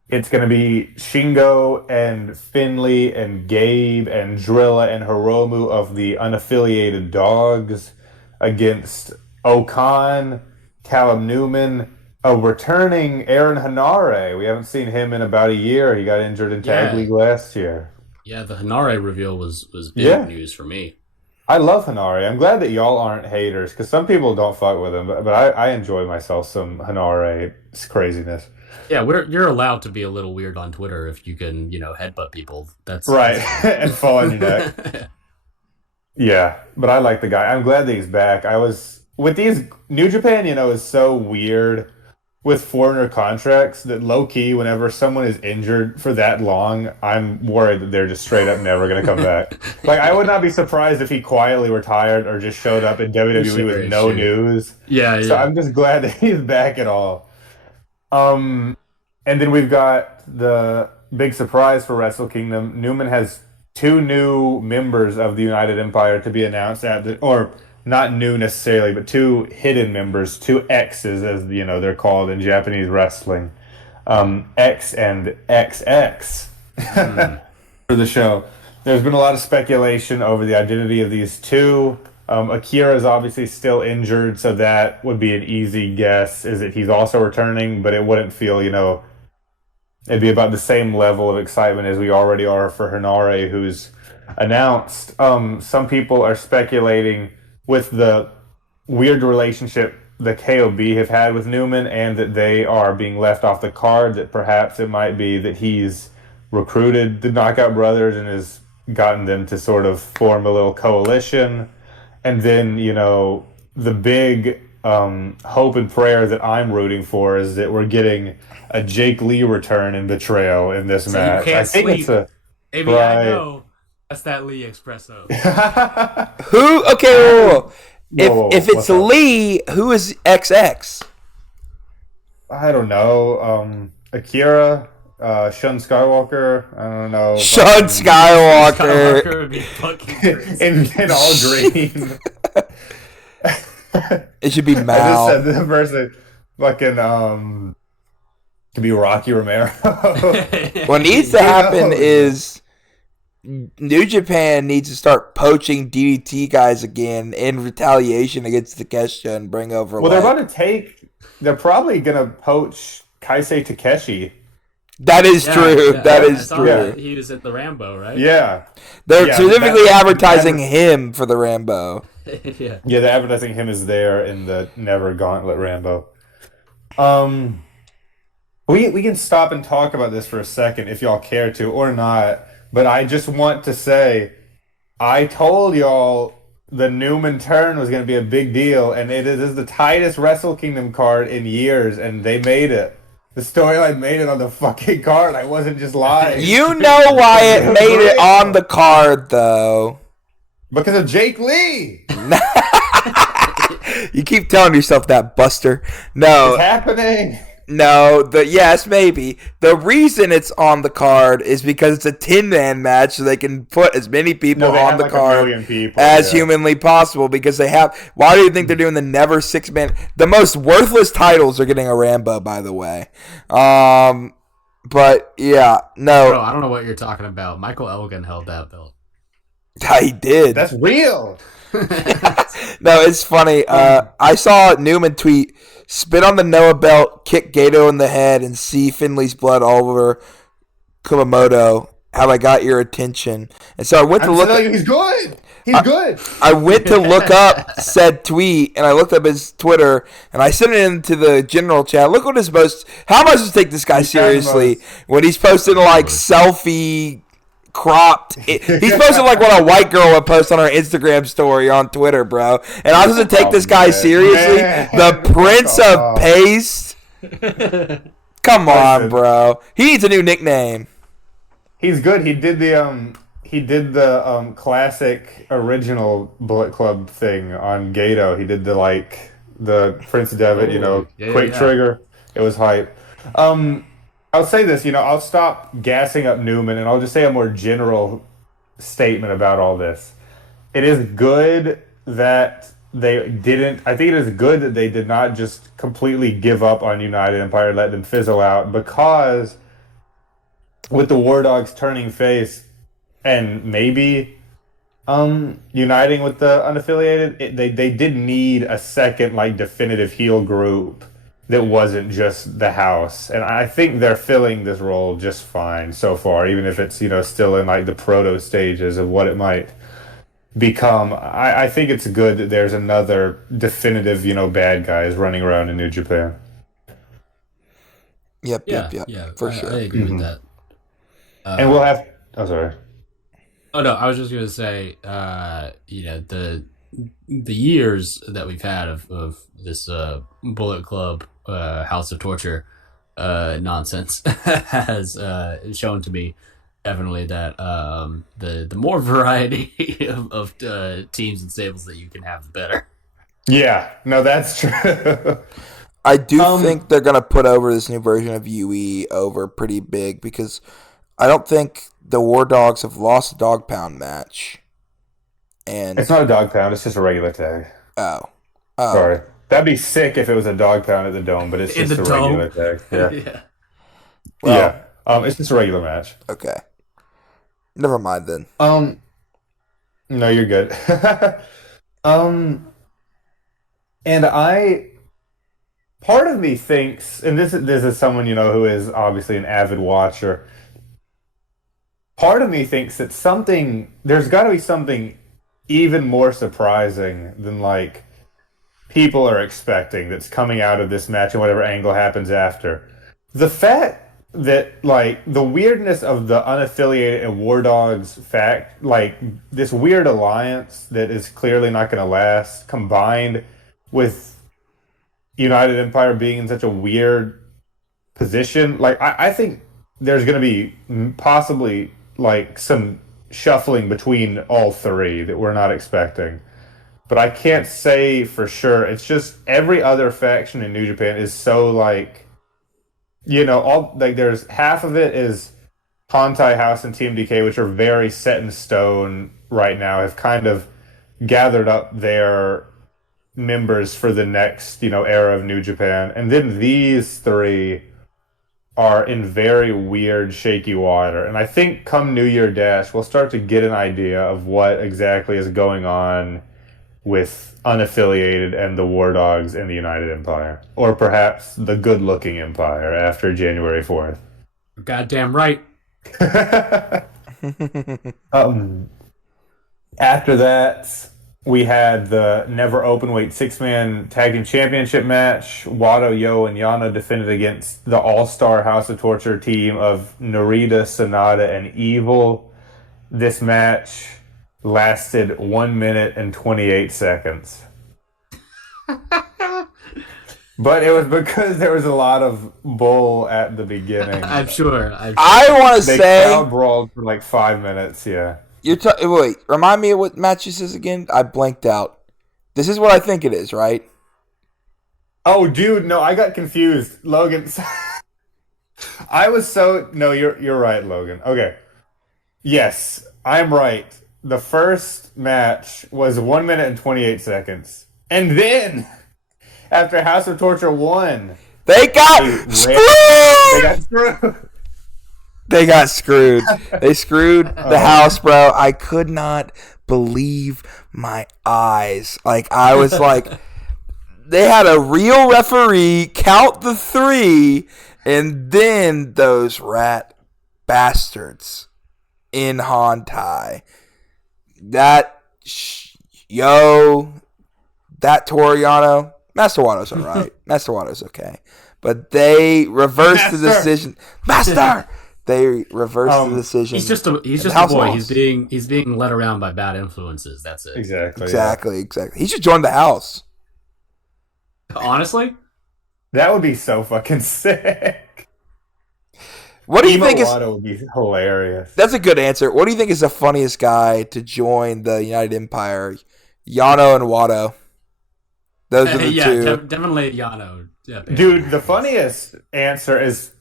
It's gonna be Shingo and Finlay and Gabe and Drilla and Hiromu of the unaffiliated Dogs against Okan, Callum Newman, a returning Aaron Hanare. We haven't seen him in about a year. He got injured in Tag League last year. Yeah, the Hanare reveal was big news for me. I love Hanare. I'm glad that y'all aren't haters, because some people don't fuck with him, but I enjoy myself some Hanare craziness. Yeah, you're allowed to be a little weird on Twitter if you can, headbutt people. That's right, and fall on your neck. Yeah, but I like the guy. I'm glad that he's back. With these New Japan, is so weird with foreigner contracts that low-key, whenever someone is injured for that long, I'm worried that they're just straight up never going to come back. Like, I would not be surprised if he quietly retired or just showed up in WWE with no news. Yeah. So I'm just glad that he's back at all. And then we've got the big surprise for Wrestle Kingdom. Newman has 2 new members of the United Empire to be announced or not new necessarily, but 2 hidden members, 2 X's as they're called in Japanese wrestling. X and XX for the show. There's been a lot of speculation over the identity of these 2. Akira is obviously still injured, so that would be an easy guess, is that he's also returning, but it wouldn't feel, it'd be about the same level of excitement as we already are for Hinare, who's announced. Some people are speculating with the weird relationship the KOB have had with Newman and that they are being left off the card, that perhaps it might be that he's recruited the Knockout Brothers and has gotten them to sort of form a little coalition. And then, the big hope and prayer that I'm rooting for is that we're getting a Jake Lee return in Betrayal in this match. You can't I think sleep. it's a Maybe right. I know. That's that Lee Espresso. Who? Okay, whoa. If it's what's up? Lee, who is XX? I don't know. Akira, Shun Skywalker. I don't know. Shun Skywalker. Skywalker would be fucking crazy. in all green. It should be I just Mal. said the person fucking to be Rocky Romero. What needs to happen is New Japan needs to start poaching DDT guys again in retaliation against Takeshita and bring over. Well, they're probably gonna poach Kaisei Takeshi. That is true. That I is saw true. that. He was at the Rambo, right? Yeah, They're Yeah, specifically that- advertising him for the Rambo. Yeah. yeah. The advertising him is there in the Never Gauntlet Rambo. We can stop and talk about this for a second if y'all care to or not. But I just want to say, I told y'all the Newman turn was going to be a big deal, and it is the tightest Wrestle Kingdom card in years, and they made it. The storyline made it on the fucking card. I wasn't just lying. You know why it made it on the card, though. Because of Jake Lee. You keep telling yourself that, Buster. No, It's happening. no. Yes, maybe. The reason it's on the card is because it's a 10-man match, so they can put as many people They on have the like card 1 million people, as yeah. humanly possible. Because they have. Why do you think they're doing the never 6-man? The most worthless titles are getting a Rambo, by the way. But yeah, no, Bro, I don't know what you're talking about. Michael Elgin held that belt. he did. That's real. No, it's funny. I saw Newman tweet, spit on the Noah belt, kick Gato in the head, and see Finley's blood all over Kumamoto. Have I got your attention? And so I went to I'm look. telling you, he's good. He's good. I went to look up said tweet, and I looked up his Twitter, and I sent it into the general chat. Look what his most. How am I supposed to take this guy seriously when he's posting like selfie cropped? He's posting like what a white girl would post on her Instagram story on Twitter, bro. And I was supposed to take this guy seriously. Man. The Prince of Paste. Come on, Listen. bro. He needs a new nickname. He's good. He did the classic original Bullet Club thing on Gato. He did the Prince Devitt, quick trigger. It was hype. I'll say this, I'll stop gassing up Newman and I'll just say a more general statement about all this. It is good that they didn't. I think it is good that they did not just completely give up on United Empire, let them fizzle out, because with the War Dogs turning face and maybe uniting with the unaffiliated, they did need a second definitive heel group that wasn't just the house, and I think they're filling this role just fine so far, even if it's still in the proto stages of what it might become. I think it's good that there's another definitive bad guys running around in New Japan. Yep, for sure. I agree with that. And we'll have. Oh, sorry. Oh no, I was just gonna say, the years that we've had of this Bullet Club House of Torture nonsense has shown to me definitely that the more variety of teams and stables that you can have, the better. Yeah, no, that's true. I do think they're gonna put over this new version of UE over pretty big, because I don't think the War Dogs have lost a dog pound match. And It's not a dog pound, it's just a regular tag. oh, Sorry. That'd be sick if it was a dog pound at the Dome, but it's In just the a regular Dome? tag. Yeah. Yeah. Well, It's just a regular match. okay. Never mind then. No, you're good. Um, and part of me thinks, and this is someone who is obviously an avid watcher. Part of me thinks that there's got to be something even more surprising than like people are expecting that's coming out of this match and whatever angle happens after. The fact that like the weirdness of the unaffiliated and War Dogs fact, like this weird alliance that is clearly not going to last, combined with United Empire being in such a weird position, like I think there's going to be possibly like some shuffling between all three that we're not expecting. But I can't say for sure. It's just every other faction in New Japan is so like, all like there's half of it is Hantai House and Team DK, which are very set in stone right now, have kind of gathered up their members for the next, era of New Japan. And then these three are in very weird, shaky water. And I think come New Year Dash, we'll start to get an idea of what exactly is going on with unaffiliated and the War Dogs in the United Empire. Or perhaps the good-looking Empire after January 4th. Goddamn right. After that, we had the never openweight six-man tag team championship match. Wado, Yo, and Yano defended against the all-star House of Torture team of Narita, Sonata, and Evil. This match lasted 1 minute and 28 seconds. But it was because there was a lot of bull at the beginning. I'm sure. I want to say they crowd brawled for like 5 minutes. Yeah. Wait, remind me of what match this is again? I blanked out. This is what I think it is, right? Oh, dude, no, I got confused. Logan, no, you're right, Logan. Okay. Yes, I'm right. The first match was 1 minute and 28 seconds. And then, after House of Torture won, they got screwed! They got screwed. They screwed the house, bro. I could not believe my eyes. Like, I was like, they had a real referee count the three, and then those rat bastards in Hantai. That Toriano, Master Wado's all right. Master Wado's okay. But they reversed the decision. Master! They reversed the decision. He's just a boy. Lost. He's being led around by bad influences. That's it. Exactly. He should join the house. Honestly, that would be so fucking sick. What do you think would be hilarious. That's a good answer. What do you think is the funniest guy to join the United Empire? Yano and Wado. Those are the two. Definitely Yano. Yeah, dude, the funniest answer is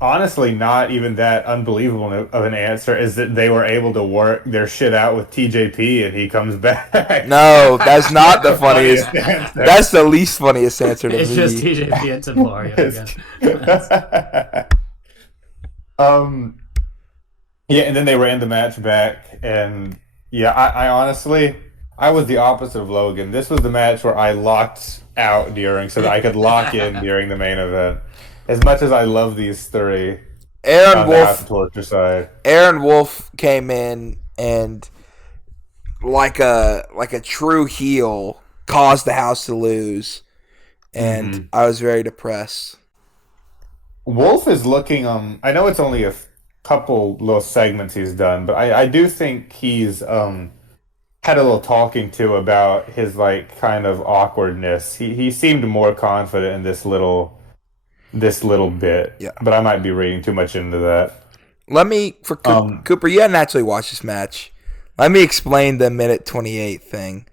honestly not even that unbelievable of an answer, is that they were able to work their shit out with TJP and he comes back. No, that's not the funniest. That's the least funniest answer to me. It's just TJP and Templaria, I guess. Yeah, and then they ran the match back, and yeah, I honestly, I was the opposite of Logan. This was the match where I locked out during, so that I could lock in during the main event. As much as I love these three, Aaron Wolf, the torture side. Aaron Wolf came in and, like a true heel, caused the house to lose, and I was very depressed. Wolf is looking. I know it's only a couple little segments he's done, but I do think he's had a little talking to about his like kind of awkwardness. He seemed more confident in this little bit. Yeah. But I might be reading too much into that. Let me, for Cooper, you hadn't actually watched this match. Let me explain the minute 28 thing.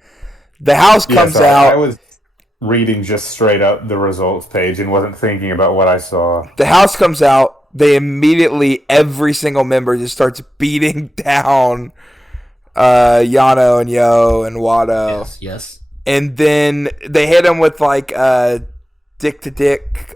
The house comes out. I was reading just straight up the results page and wasn't thinking about what I saw. The house comes out. They immediately, every single member just starts beating down Yano and Yo and Wado. Yes. And then they hit him with like dick to dick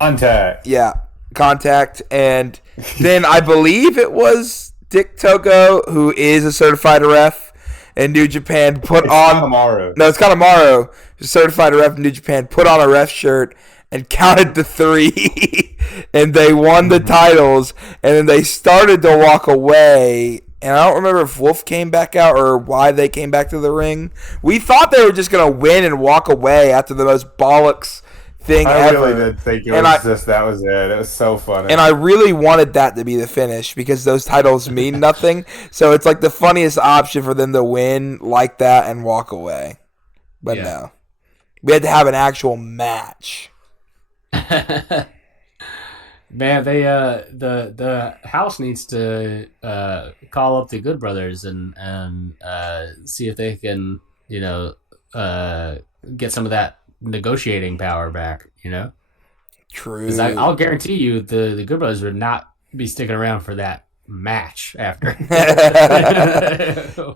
contact. Yeah, contact. And then I believe it was Dick Togo, who is a certified ref, in New Japan put It's on Kanemaru. no, it's Kanemaru, certified ref in New Japan, put on a ref shirt and counted to 3, and they won the titles, and then they started to walk away. And I don't remember if Wolf came back out or why they came back to the ring. We thought they were just gonna win and walk away after the most bollocks thing I ever. really did think it was just that was it. It was so funny. And I really wanted that to be the finish because those titles mean nothing. So it's like the funniest option for them to win like that and walk away. But no. We had to have an actual match. Man, they the house needs to call up the Good Brothers and see if they can, get some of that negotiating power back, True. Because I'll guarantee you the Good Brothers would not be sticking around for that match after.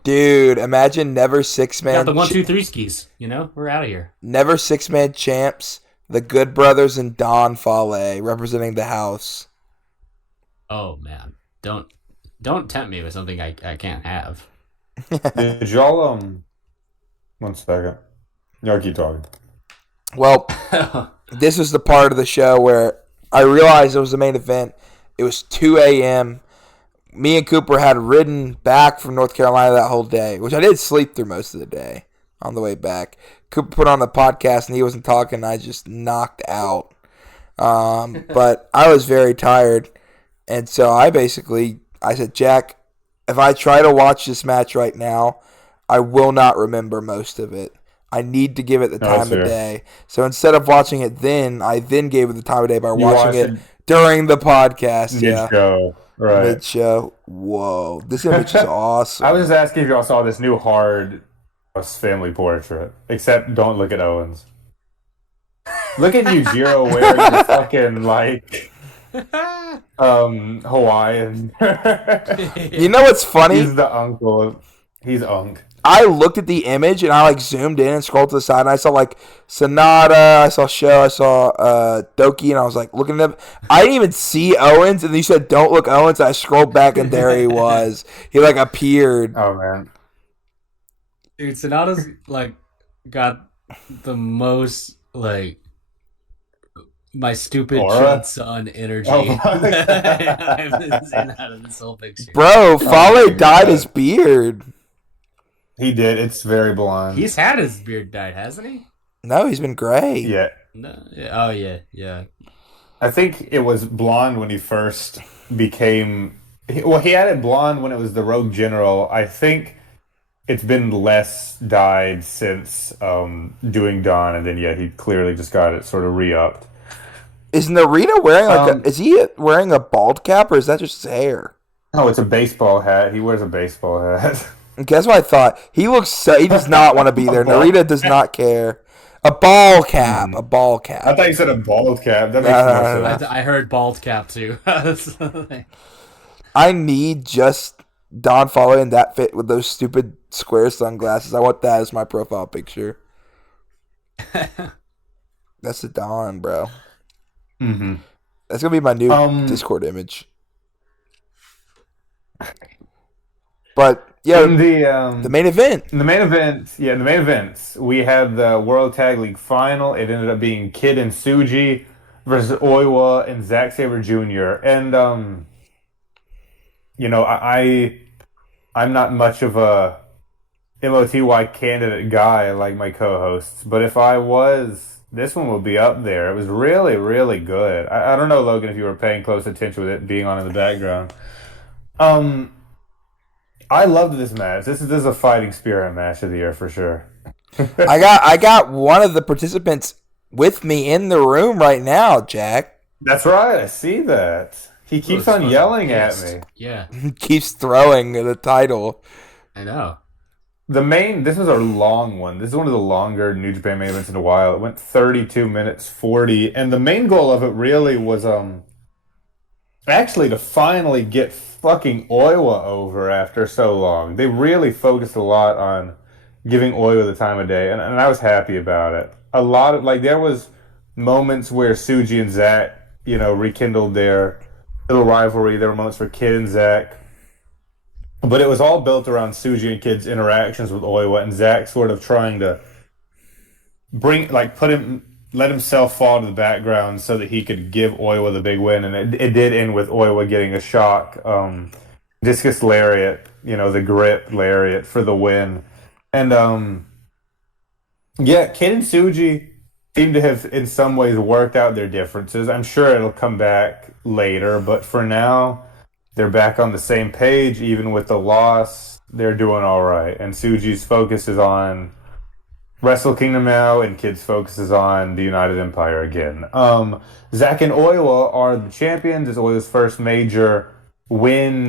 Dude, imagine never 6-man. Got the 1, 2, 3 skis. We're out of here. Never 6-man champs. The Good Brothers and Don Fale representing the house. Oh man, don't tempt me with something I can't have. Did y'all 1 second. Y'all keep talking. Well, this is the part of the show where I realized it was the main event. It was 2 a.m. Me and Cooper had ridden back from North Carolina that whole day, which I did sleep through most of the day on the way back. Cooper put on the podcast and he wasn't talking. I just knocked out. But I was very tired. And so I said, Jack, if I try to watch this match right now, I will not remember most of it. I need to give it the time of day. So instead of watching it then, I then gave it the time of day by watching it during the podcast. Mid-show. Right. Mid-show. Whoa. This image is awesome. I was just asking if y'all saw this new hard family portrait. Except don't look at Owens. Look at Yujiro wearing the fucking, Hawaiian. You know what's funny? He's the uncle. He's Unk. I looked at the image and I zoomed in and scrolled to the side and I saw Sonata, I saw Sho, I saw Doki, and I was looking at them. I didn't even see Owens, and you said don't look Owens. I scrolled back and there he was. He appeared. Oh man, dude, Sonata's got the most my stupid son energy. Oh, I've been seeing out of this whole picture. Bro, Fale dyed his beard. He did. It's very blonde. He's had his beard dyed, hasn't he? No, he's been gray. Yeah. No. Oh yeah. I think it was blonde when he first became. Well, he had it blonde when it was the Rogue General. I think it's been less dyed since doing Dawn, and then he clearly just got it sort of re-upped. Is Narita wearing is he wearing a bald cap or is that just his hair? No, it's a baseball hat. He wears a baseball hat. Guess what I thought? He does not want to be there. Narita does not care. A ball cap. A ball cap. I thought you said a bald cap. That makes more sense. I heard bald cap too. I need just Don Fale in that fit with those stupid square sunglasses. I want that as my profile picture. That's the Don, bro. Mm-hmm. That's going to be my new Discord image. But yeah, the main event. The main event, we had the World Tag League final. It ended up being Kid and Tsuji versus Oiwa and Zack Sabre Jr. And I'm not much of a MOTY candidate guy like my co-hosts, but if I was, this one would be up there. It was really, really good. I don't know, Logan, if you were paying close attention with it being on in the background. I loved this match. This is a fighting spirit match of the year for sure. I got one of the participants with me in the room right now, Jack. That's right. I see that. He keeps on yelling at me. Yeah. He keeps throwing the title. I know. This was a long one. This is one of the longer New Japan main events in a while. It went 32 minutes 40, and the main goal of it really was actually to finally get fucking Oiwa over after so long. They really focused a lot on giving Oiwa the time of day, and I was happy about it. A lot of there was moments where Tsuji and Zack, rekindled their little rivalry. There were moments for Kid and Zack. But it was all built around Suji and Kid's interactions with Oiwa and Zack sort of trying to let himself fall to the background so that he could give Oiwa the big win. And it did end with Oiwa getting a shock discus lariat, the grip lariat for the win. And yeah, Kid and Suji seem to have in some ways worked out their differences. I'm sure it'll come back later, but for now, they're back on the same page. Even with the loss, they're doing all right. And Suji's focus is on Wrestle Kingdom now, and Kid's focus is on the United Empire again. Zack and Oiwa are the champions. It's Oiwa's first major win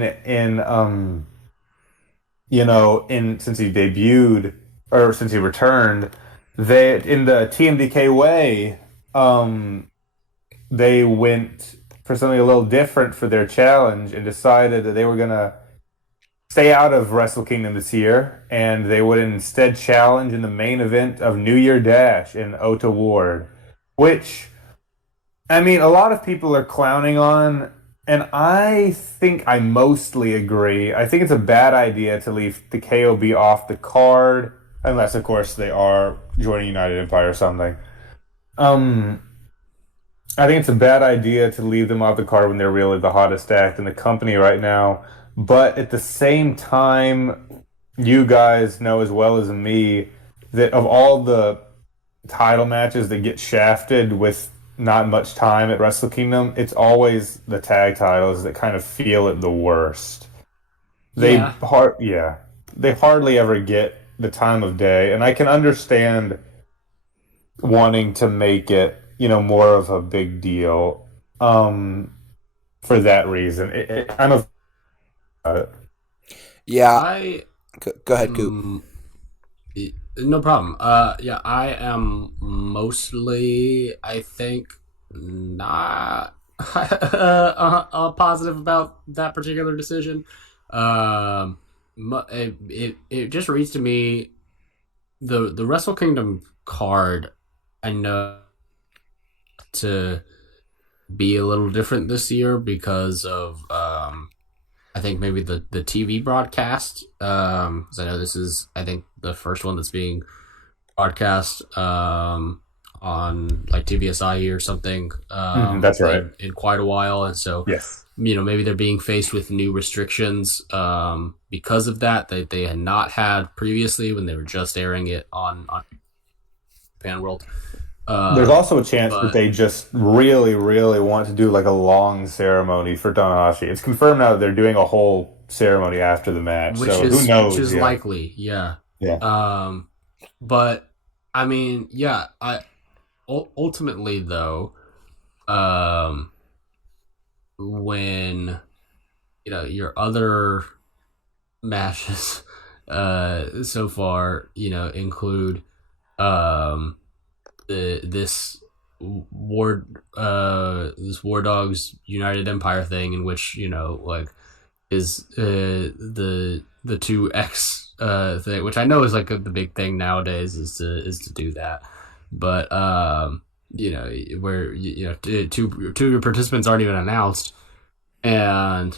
since he debuted or since he returned. They in the TMDK way, they went for something a little different for their challenge and decided that they were gonna stay out of Wrestle Kingdom this year, and they would instead challenge in the main event of New Year Dash in Ota Ward, which, I mean, a lot of people are clowning on, and I think I mostly agree. I think it's a bad idea to leave the KOB off the card, unless, of course, they are joining United Empire or something. I think it's a bad idea to leave them off the card when they're really the hottest act in the company right now. But at the same time, you guys know as well as me that of all the title matches that get shafted with not much time at Wrestle Kingdom, it's always the tag titles that kind of feel it the worst. They hardly ever get the time of day, and I can understand wanting to make it, more of a big deal for that reason. I'm a Yeah. Go ahead, Coop. No problem. Yeah, I am mostly, I think, not positive about that particular decision. It just reads to me the Wrestle Kingdom card. I know to be a little different this year because of I think maybe the TV broadcast. Because I know this is, I think, the first one that's being broadcast on like TVSI or something. That's right. In quite a while, and so yes, maybe they're being faced with new restrictions because of that they had not had previously when they were just airing it on Japan World. There's also a chance that they just really, really want to do like a long ceremony for Tanahashi. It's confirmed now that they're doing a whole ceremony after the match. Who knows? Which is likely, yeah. Yeah. But I mean, yeah. Ultimately though, when your other matches so far, include this War Dogs United Empire thing, in which is the 2X thing, which I know is like the big thing nowadays is to do that, but where two participants aren't even announced, and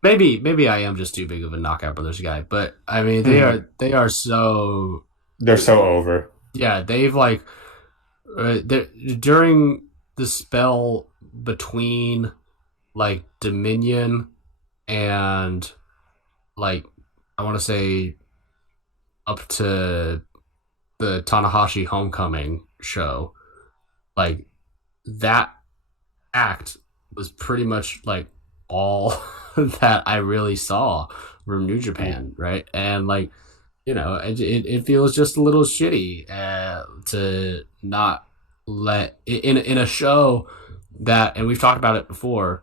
maybe I am just too big of a Knockout Brothers guy, but I mean they're so over. Yeah, they've like during the spell between like Dominion and like I want to say up to the Tanahashi Homecoming show, like that act was pretty much like all that I really saw from New Japan, right? And like it feels just a little shitty to not let in a show that, and we've talked about it before.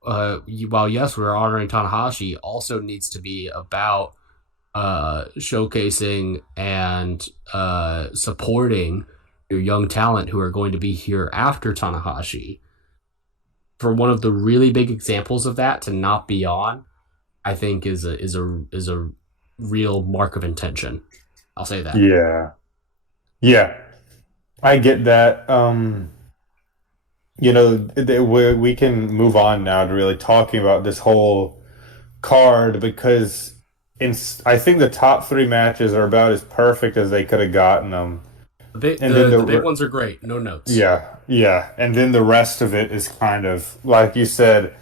While yes, we're honoring Tanahashi, also needs to be about showcasing and supporting your young talent who are going to be here after Tanahashi. For one of the really big examples of that to not be on, I think is a real mark of intention. I'll say that. Yeah, I get that. We can move on now to really talking about this whole card because I think the top 3 matches are about as perfect as they could have gotten them. The big ones are great. No notes. Yeah. And then the rest of it is kind of, like you said,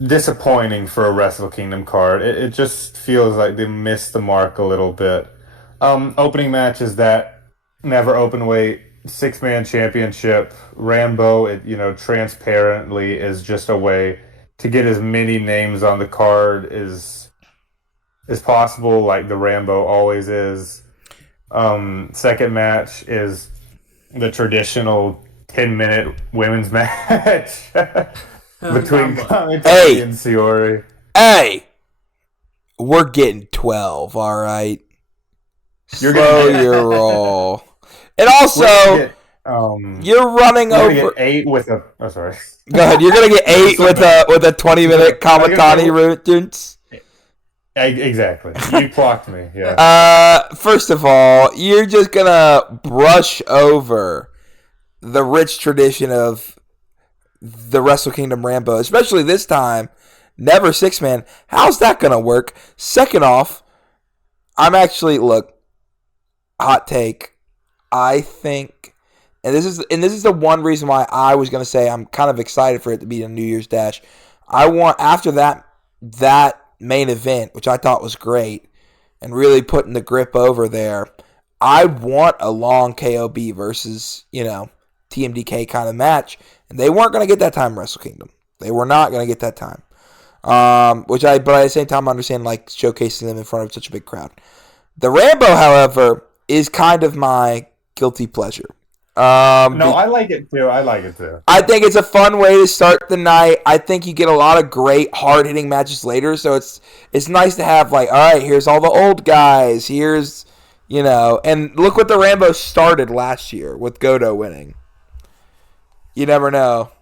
disappointing for a Wrestle Kingdom card. It just feels like they missed the mark a little bit. Opening match is that never open weight 6-man championship. Rambo, transparently is just a way to get as many names on the card as possible, like the Rambo always is. Second match is the traditional 10-minute women's match between Kamitani and Shiori. Hey, we're getting 12, all right? Slow your roll. And also, you're running over. Get 8 with a. Oh, sorry. Go ahead. You're gonna get 8 with a 20-minute Kamitani routine. Exactly. You clocked me. Yeah. First of all, you're just gonna brush over the rich tradition of the Wrestle Kingdom Rambo, especially this time. Never 6-man. How's that gonna work? Second off, I'm actually hot take. I think, and this is the one reason why I was gonna say I'm kind of excited for it to be a New Year's Dash. I want after that main event, which I thought was great, and really putting the grip over there. I want a long KOB versus TMDK kind of match, and they weren't gonna get that time. Wrestle Kingdom, they were not gonna get that time. But at the same time, I understand showcasing them in front of such a big crowd. The Rambo, however, is kind of my guilty pleasure. I like it too. I think it's a fun way to start the night. I think you get a lot of great hard-hitting matches later, so it's nice to have all right, here's all the old guys. Here's, and look what the Rambo started last year with Goto winning. You never know.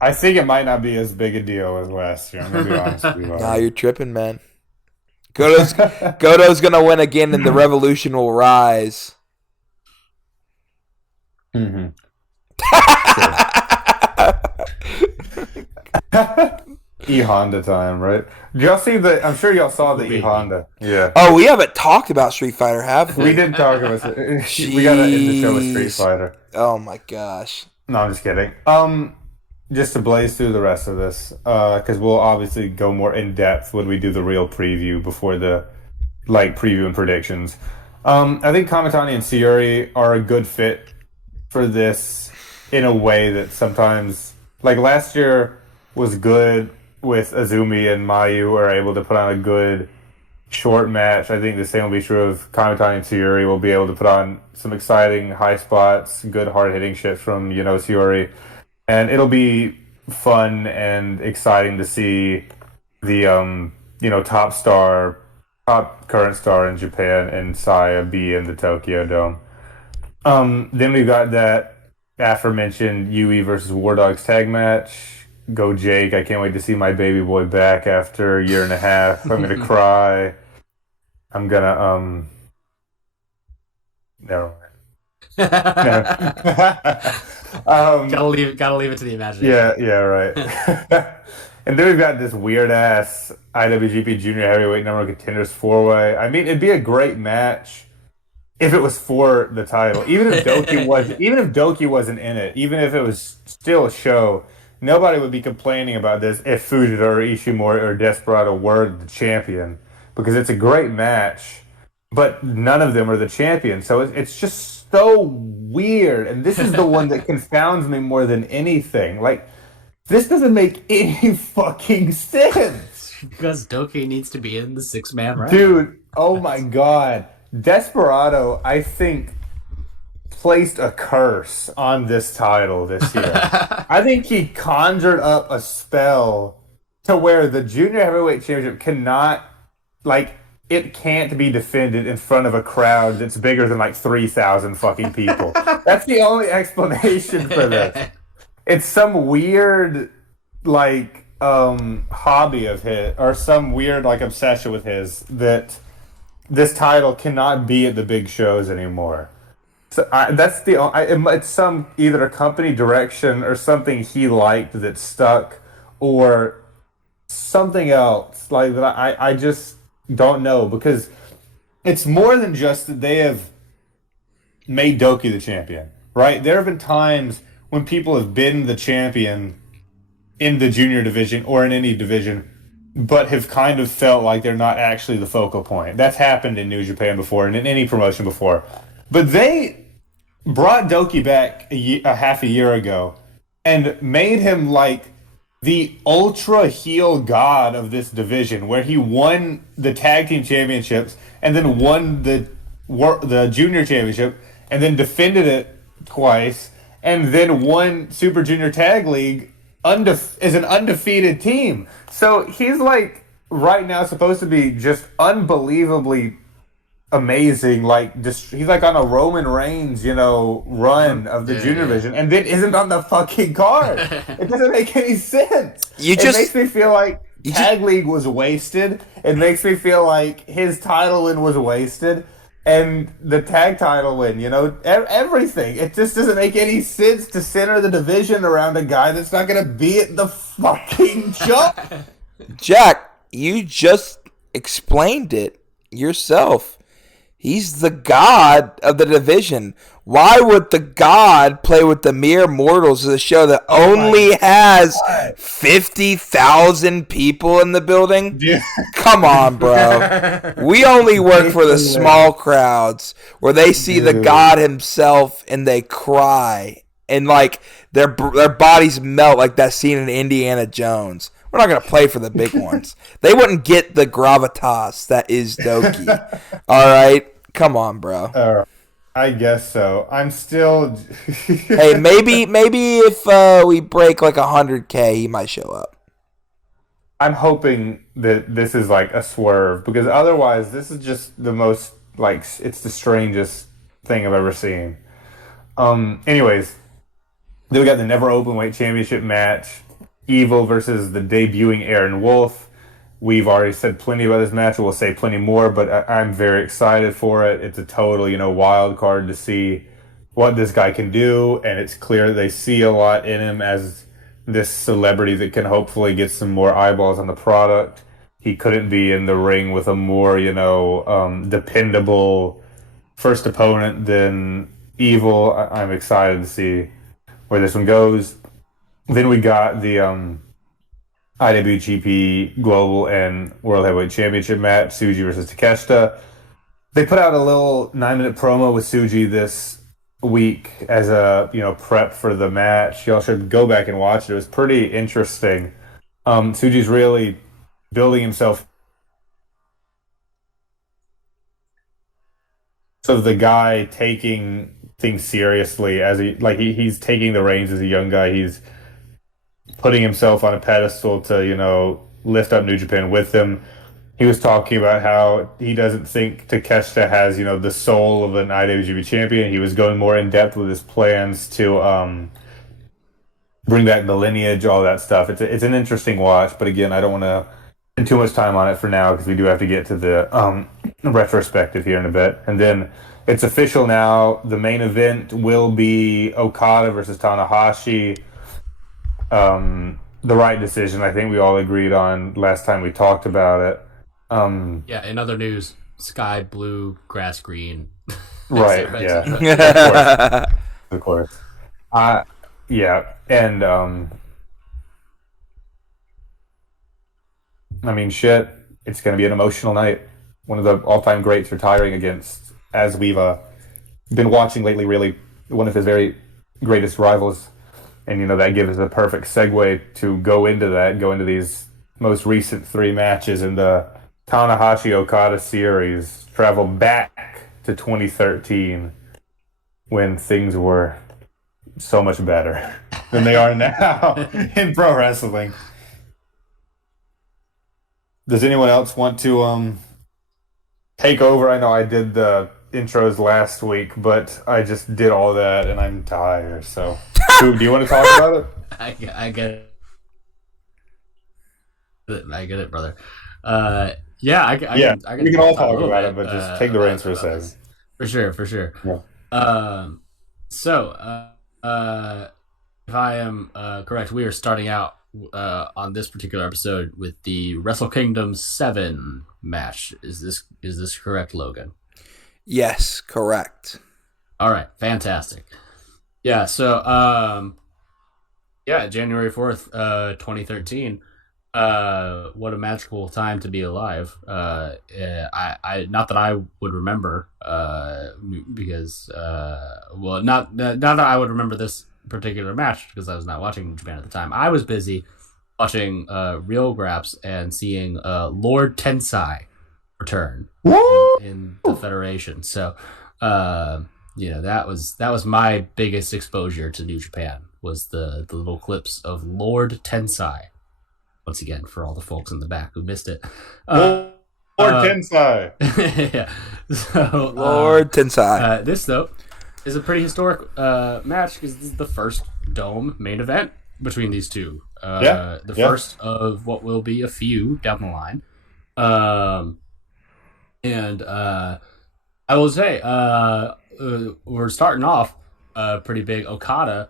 I think it might not be as big a deal as last year. I'm gonna be honest with you. Nah, you're tripping, man. Goto's gonna win again, and the Revolution will rise. Mm-hmm. E-Honda time, right? Did y'all see I'm sure y'all saw the E-Honda. Yeah. Oh, we haven't talked about Street Fighter, have we? We didn't talk about it. We got to end the show with Street Fighter. Oh my gosh. No, I'm just kidding. Just to blaze through the rest of this, because we'll obviously go more in depth when we do the real preview before the preview and predictions. I think Kamitani and Shiori are a good fit for this in a way that sometimes, last year was good with Azumi and Mayu are able to put on a good short match. I think the same will be true of Kamitani and Shiori. Will be able to put on some exciting high spots, good hard hitting shit from Shiori. And it'll be fun and exciting to see the top current star in Japan and Saya be in the Tokyo Dome. Then we've got that aforementioned Yui versus War Dogs tag match. Go Jake! I can't wait to see my baby boy back after a year and a half. I'm gonna cry. I'm gonna never mind. Gotta leave it to the imagination. Yeah, right. And then we've got this weird ass IWGP Junior Heavyweight Number One Contenders 4-way. I mean, it'd be a great match if it was for the title. Even if Doki wasn't in it, even if it was still a show, nobody would be complaining about this if Fujita or Ishimori or Desperado were the champion, because it's a great match, but none of them are the champion. So it's just so weird, and this is the one that confounds me more than anything. This doesn't make any fucking sense. Because Doki needs to be in the 6-man round. Dude, oh my god. Desperado, I think, placed a curse on this title this year. I think he conjured up a spell to where the Junior Heavyweight Championship cannot, it can't be defended in front of a crowd that's bigger than 3,000 fucking people. That's the only explanation for this. It's some weird, hobby of his, or some weird, obsession with his, that this title cannot be at the big shows anymore. So that's it's some either a company direction or something he liked that stuck, or something else like that. I just don't know because it's more than just that they have made Doki the champion, right? There have been times when people have been the champion in the junior division or in any division, but have kind of felt like they're not actually the focal point. That's happened in New Japan before and in any promotion before. But they brought Doki back a half a year ago and made him like the ultra heel god of this division, where he won the tag team championships and then won the junior championship and then defended it twice and then won Super Junior Tag League as an undefeated team. So he's like right now supposed to be just unbelievably amazing. Like he's like on a Roman Reigns, run of the junior division, and then isn't on the fucking card. It doesn't make any sense. It makes me feel like Tag League was wasted. It makes me feel like his title win was wasted. And the tag title win, everything. It just doesn't make any sense to center the division around a guy that's not going to be at the fucking jump. Jack, you just explained it yourself. He's the god of the division. Why would the god play with the mere mortals of a show that only has 50,000 people in the building? Yeah. Come on, bro. We only work for the small crowds where they see the god himself and they cry. And, like, their bodies melt like that scene in Indiana Jones. We're not going to play for the big ones. They wouldn't get the gravitas that is Doki. All right? Come on, bro. I guess so. I'm still... Hey, maybe if we break like 100K, he might show up. I'm hoping that this is like a swerve, because otherwise this is just the most, like, it's the strangest thing I've ever seen. Anyways, then we got the Never Openweight Championship match. Evil versus the debuting Aaron Wolf. We've already said plenty about this match. We'll say plenty more, but I'm very excited for it. It's a total, wild card to see what this guy can do, and it's clear they see a lot in him as this celebrity that can hopefully get some more eyeballs on the product. He couldn't be in the ring with a more, dependable first opponent than Evil. I'm excited to see where this one goes. Then we got the IWGP Global and World Heavyweight Championship match, Tsuji versus Takeshita. They put out a little 9-minute promo with Tsuji this week as a prep for the match. Y'all should go back and watch it. It was pretty interesting. Tsuji's really building himself. So the guy taking things seriously as he's taking the reins as a young guy. He's putting himself on a pedestal to, lift up New Japan with him. He was talking about how he doesn't think Takeshita has, the soul of an IWGP champion. He was going more in depth with his plans to bring back the lineage, all that stuff. It's an interesting watch, but again, I don't want to spend too much time on it for now because we do have to get to the retrospective here in a bit. And then it's official now. The main event will be Okada versus Tanahashi. The right decision, I think we all agreed on last time we talked about it. Yeah, in other news, sky blue, grass green. Right, yeah. Of course. Yeah, and shit, it's going to be an emotional night. One of the all-time greats retiring against, as we've been watching lately, really one of his very greatest rivals. And, that gives us a perfect segue to go into these most recent 3 matches in the Tanahashi-Okada series. Travel back to 2013 when things were so much better than they are now in pro wrestling. Does anyone else want to take over? I know I did the intros last week, but I just did all that and I'm tired, so... Do you want to talk about it? I get it. I get it, brother. Yeah, we can all talk about it, but just take the reins for a second. For sure. Yeah. So, if I am correct, we are starting out on this particular episode with the Wrestle Kingdom 7 match. Is this correct, Logan? Yes, correct. All right, fantastic. Yeah, so January 4th, 2013. What a magical time to be alive. I not that I would remember, because not that I would remember this particular match because I was not watching Japan at the time. I was busy watching Real Graps and seeing Lord Tensai return in the Federation. So that was my biggest exposure to New Japan, was the little clips of Lord Tensai. Once again, for all the folks in the back who missed it. Lord Tensai. Yeah. So, Lord Tensai. This, though, is a pretty historic match because this is the first Dome main event between these two. First of what will be a few down the line. I will say, we're starting off pretty big. Okada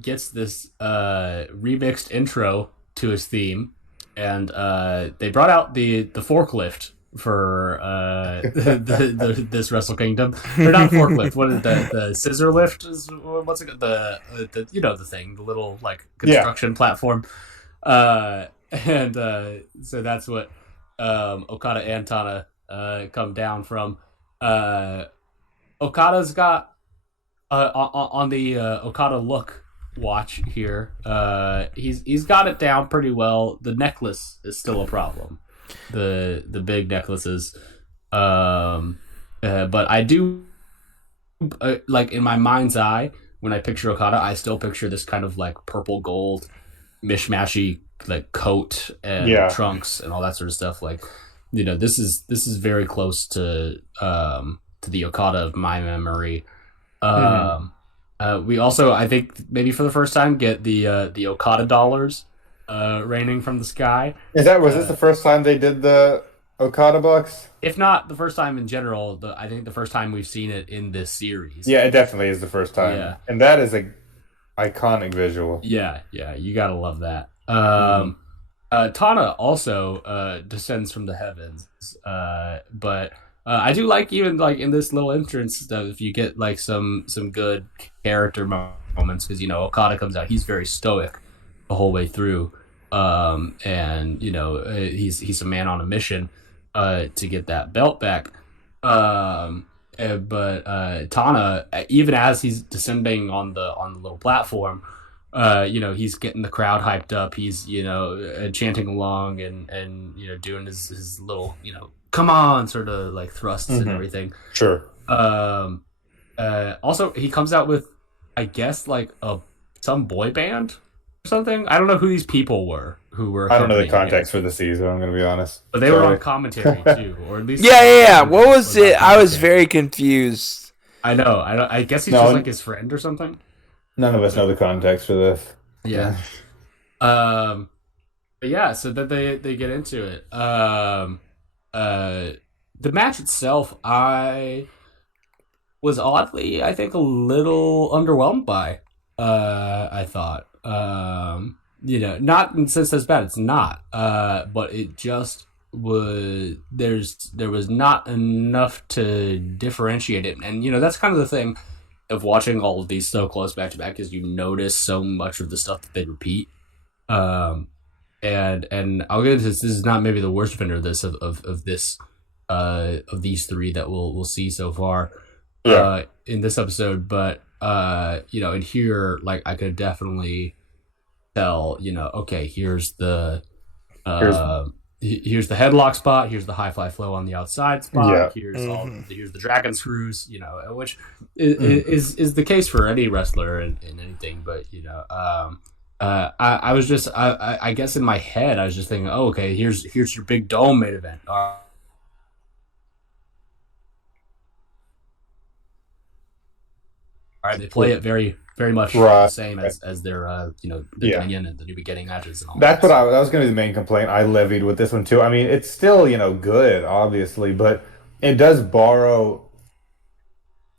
gets this remixed intro to his theme, and they brought out the forklift for this Wrestle Kingdom. Or not forklift. What is the scissor lift? What's it? The the thing, the little like construction platform. So that's what Okada and Tana come down from. Okada's got on the Okada look watch here. He's got it down pretty well. The necklace is still a problem. The big necklaces. But I do like in my mind's eye when I picture Okada, I still picture this kind of like purple gold mishmashy like coat and trunks and all that sort of stuff. Like, this is very close to the Okada of my memory. We also, I think, maybe for the first time, get the Okada dollars raining from the sky. Was this the first time they did the Okada bucks? If not the first time in general, I think the first time we've seen it in this series. Yeah, it definitely is the first time. Yeah. And that is a iconic visual. Yeah, you gotta love that. Tana also descends from the heavens, but I do like even like in this little entrance that if you get like some good character moments, because Okada comes out, he's very stoic the whole way through, and he's a man on a mission to get that belt back. But Tana, even as he's descending on the little platform, he's getting the crowd hyped up. He's chanting along and doing his little come on sort of like thrusts and everything. Sure. Also, he comes out with, I guess, like some boy band or something. I don't know who these people were who were. I don't know the context for the season. I'm going to be honest. But they were on commentary too, or at least. Yeah. What was it? I was very confused. I know. I guess he's just like his friend or something. None of us know the context for this. Yeah. But yeah, so that they get into it. The match itself, I was oddly, I think, a little underwhelmed by. I thought, not in the sense that's bad. It's not. But it just was. There was not enough to differentiate it, and that's kind of the thing of watching all of these so close back to back, is you notice so much of the stuff that they repeat. And I'll get into this. This is not maybe the worst offender of this of these three that we'll see so far in this episode, but in here, like, I could definitely tell, okay, here's the headlock spot, here's the high fly flow on the outside spot, here's here's the dragon screws, which is the case for any wrestler in anything, but I was just I guess in my head I was just thinking, oh, okay, here's your big dome main event. All right, they play it very, very much the same as their the Dominion and the New Beginning matches and all. That's what that was going to be the main complaint I levied with this one too. I mean, it's still good, obviously, but it does borrow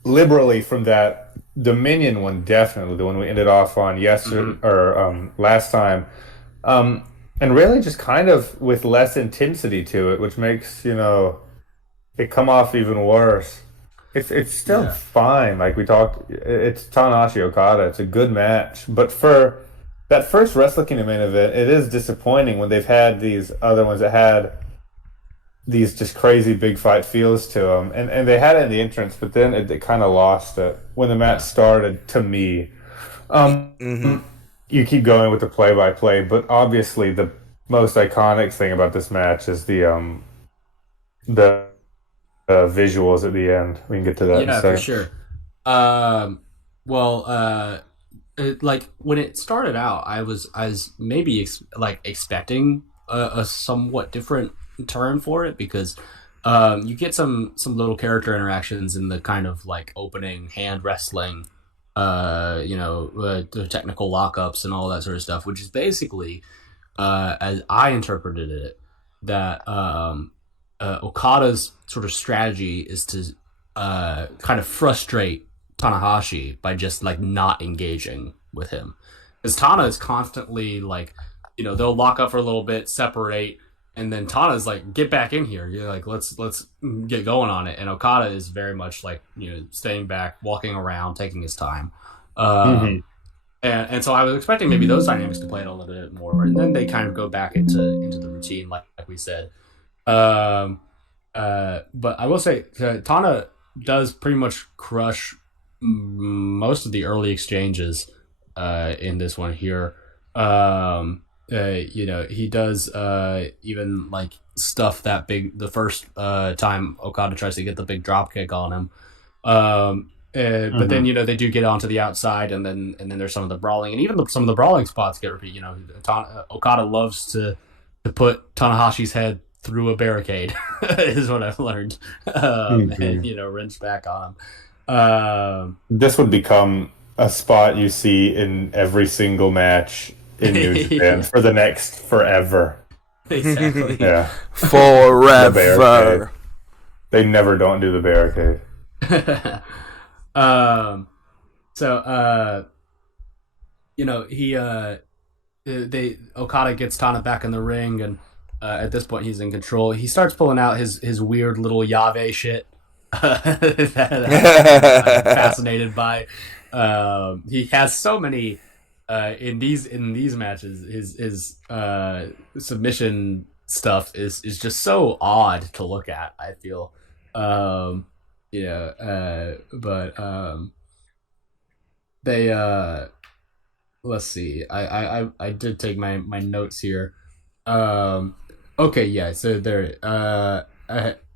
liberally from that Dominion one definitely, the one we ended off on yesterday or last time, um, and really just kind of with less intensity to it, which makes it come off even worse. It's still Yeah. fine. Like we talked, it's Tanahashi Okada. It's a good match, but for that first Wrestle Kingdom main event, it is disappointing when they've had these other ones that had these just crazy big fight feels to them, and they had it in the entrance, but then it kind of lost it when the match Yeah. started. To me, um, Mm-hmm. you keep going with the play by play, but obviously the most iconic thing about this match is the visuals at the end. We can get to that in a Yeah, for second. sure. Um, well, like when it started out, I was maybe like expecting a somewhat different turn for it because you get some little character interactions in the kind of like opening hand wrestling, the technical lockups and all that sort of stuff, which is basically as I interpreted it, that Okada's sort of strategy is to kind of frustrate Tanahashi by just like not engaging with him. Because Tana is constantly like, they'll lock up for a little bit, separate, and then Tana's like, get back in here. You're like, let's get going on it. And Okada is very much like, staying back, walking around, taking his time. Hmm. And so I was expecting maybe those dynamics to play it a little bit more, and then they kind of go back into the routine, like we said. Um, but I will say Tana does pretty much crush most of the early exchanges in this one here. He does even like stuff that big the first time Okada tries to get the big drop kick on him. But then they do get onto the outside, and then there's some of the brawling, and even some of the brawling spots get repeated. Okada loves to put Tanahashi's head through a barricade, is what I've learned, and Hmm. wrench back on him. This would become a spot you see in every single match in New Japan for the next forever. Exactly. Yeah, the barricade. Forever. They never don't do the barricade. um, so he they Okada gets Tana back in the ring, and at this point he's in control. He starts pulling out his weird little Yave shit that I'm fascinated by. He has so many in these matches. His submission stuff is just so odd to look at. I feel, but they let's see. I did take my notes here. Um, okay, yeah. So there.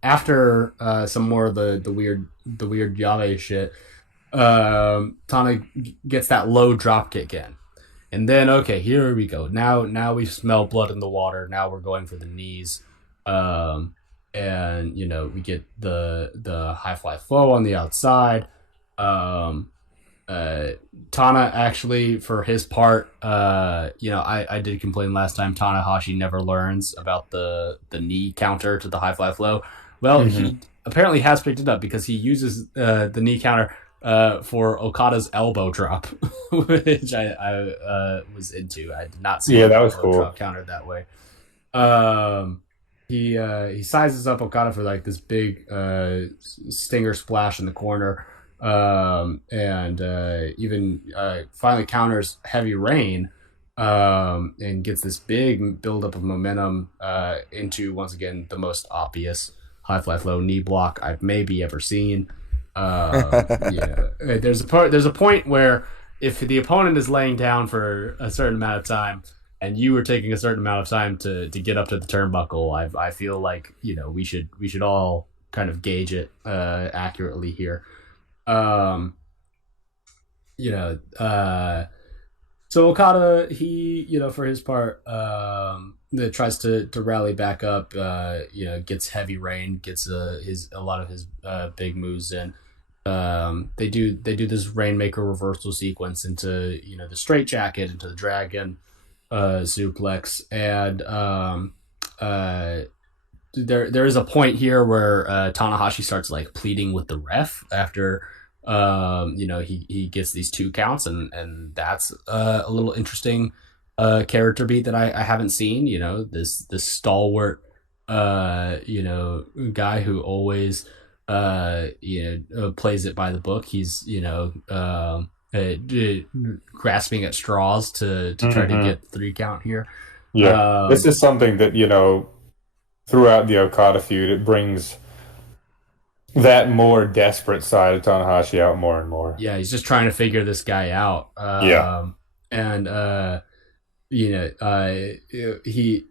After some more of the weird Yave shit, Tana gets that low drop kick in, and then okay, here we go. Now we smell blood in the water. Now we're going for the knees, and we get the high fly flow on the outside. Um, Tana actually, for his part, I did complain last time. Tanahashi never learns about the knee counter to the high fly flow. Well, he apparently has picked it up because he uses the knee counter for Okada's elbow drop, which I was into. I did not see Yeah, an that was elbow cool. drop countered that way. He sizes up Okada for like this big stinger splash in the corner, and even finally counters Heavy Rain, and gets this big buildup of momentum into once again the most obvious high fly flow knee block I've maybe ever seen. There's a point where if the opponent is laying down for a certain amount of time and you are taking a certain amount of time to get up to the turnbuckle, I feel like we should all kind of gauge it accurately here. Um, so Okada, he for his part, that tries to rally back up. Gets Heavy Rain, gets a lot of his big moves in. They do this Rainmaker reversal sequence into the straight jacket, into the dragon suplex, and there is a point here where Tanahashi starts like pleading with the ref after He gets these 2 counts, and that's a little interesting character beat that I haven't seen. This stalwart guy who always plays it by the book. He's grasping at straws to try to get 3 count here. Yeah, this is something that throughout the Okada feud, it brings that more desperate side of Tanahashi out more and more. Yeah, he's just trying to figure this guy out. And he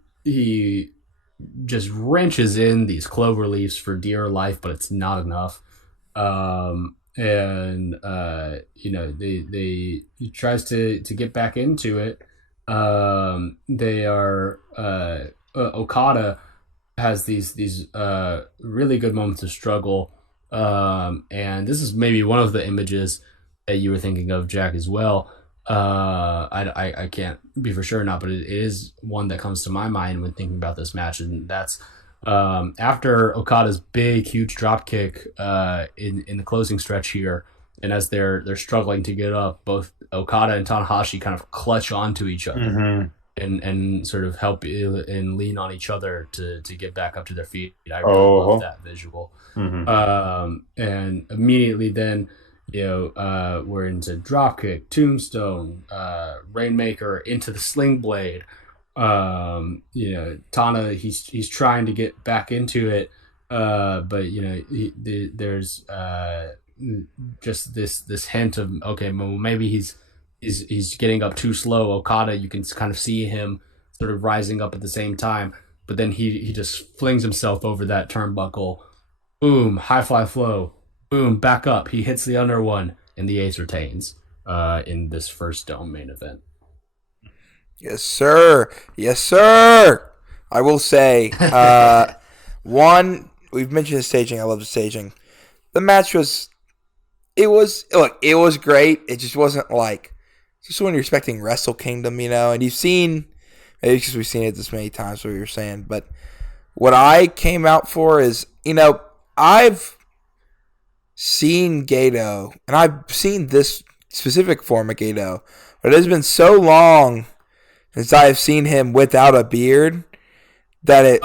just wrenches in these clover leaves for dear life, but it's not enough. He tries to get back into it. Okada has these really good moments of struggle, and this is maybe one of the images that you were thinking of, Jack, as well. I can't be for sure or not, but it is one that comes to my mind when thinking about this match, and that's after Okada's big, huge drop kick in the closing stretch here, and as they're struggling to get up, both Okada and Tanahashi kind of clutch onto each other and sort of help and lean on each other to get back up to their feet. I really love that visual. And immediately then, we're into dropkick, tombstone, Rainmaker into the sling blade. Tana, he's trying to get back into it, but there's just this hint of, okay, well, maybe he's getting up too slow. Okada, you can kind of see him sort of rising up at the same time, but then he just flings himself over that turnbuckle. Boom, high fly flow. Boom, back up. He hits the under one, and the ace retains in this first Dome main event. Yes, sir. Yes, sir. I will say, one, we've mentioned the staging. I love the staging. The match was great. It just wasn't like, just when you're expecting Wrestle Kingdom, and you've seen, maybe because we've seen it this many times, what you were saying, but what I came out for is, I've seen Gato, and I've seen this specific form of Gato, but it has been so long since I have seen him without a beard that it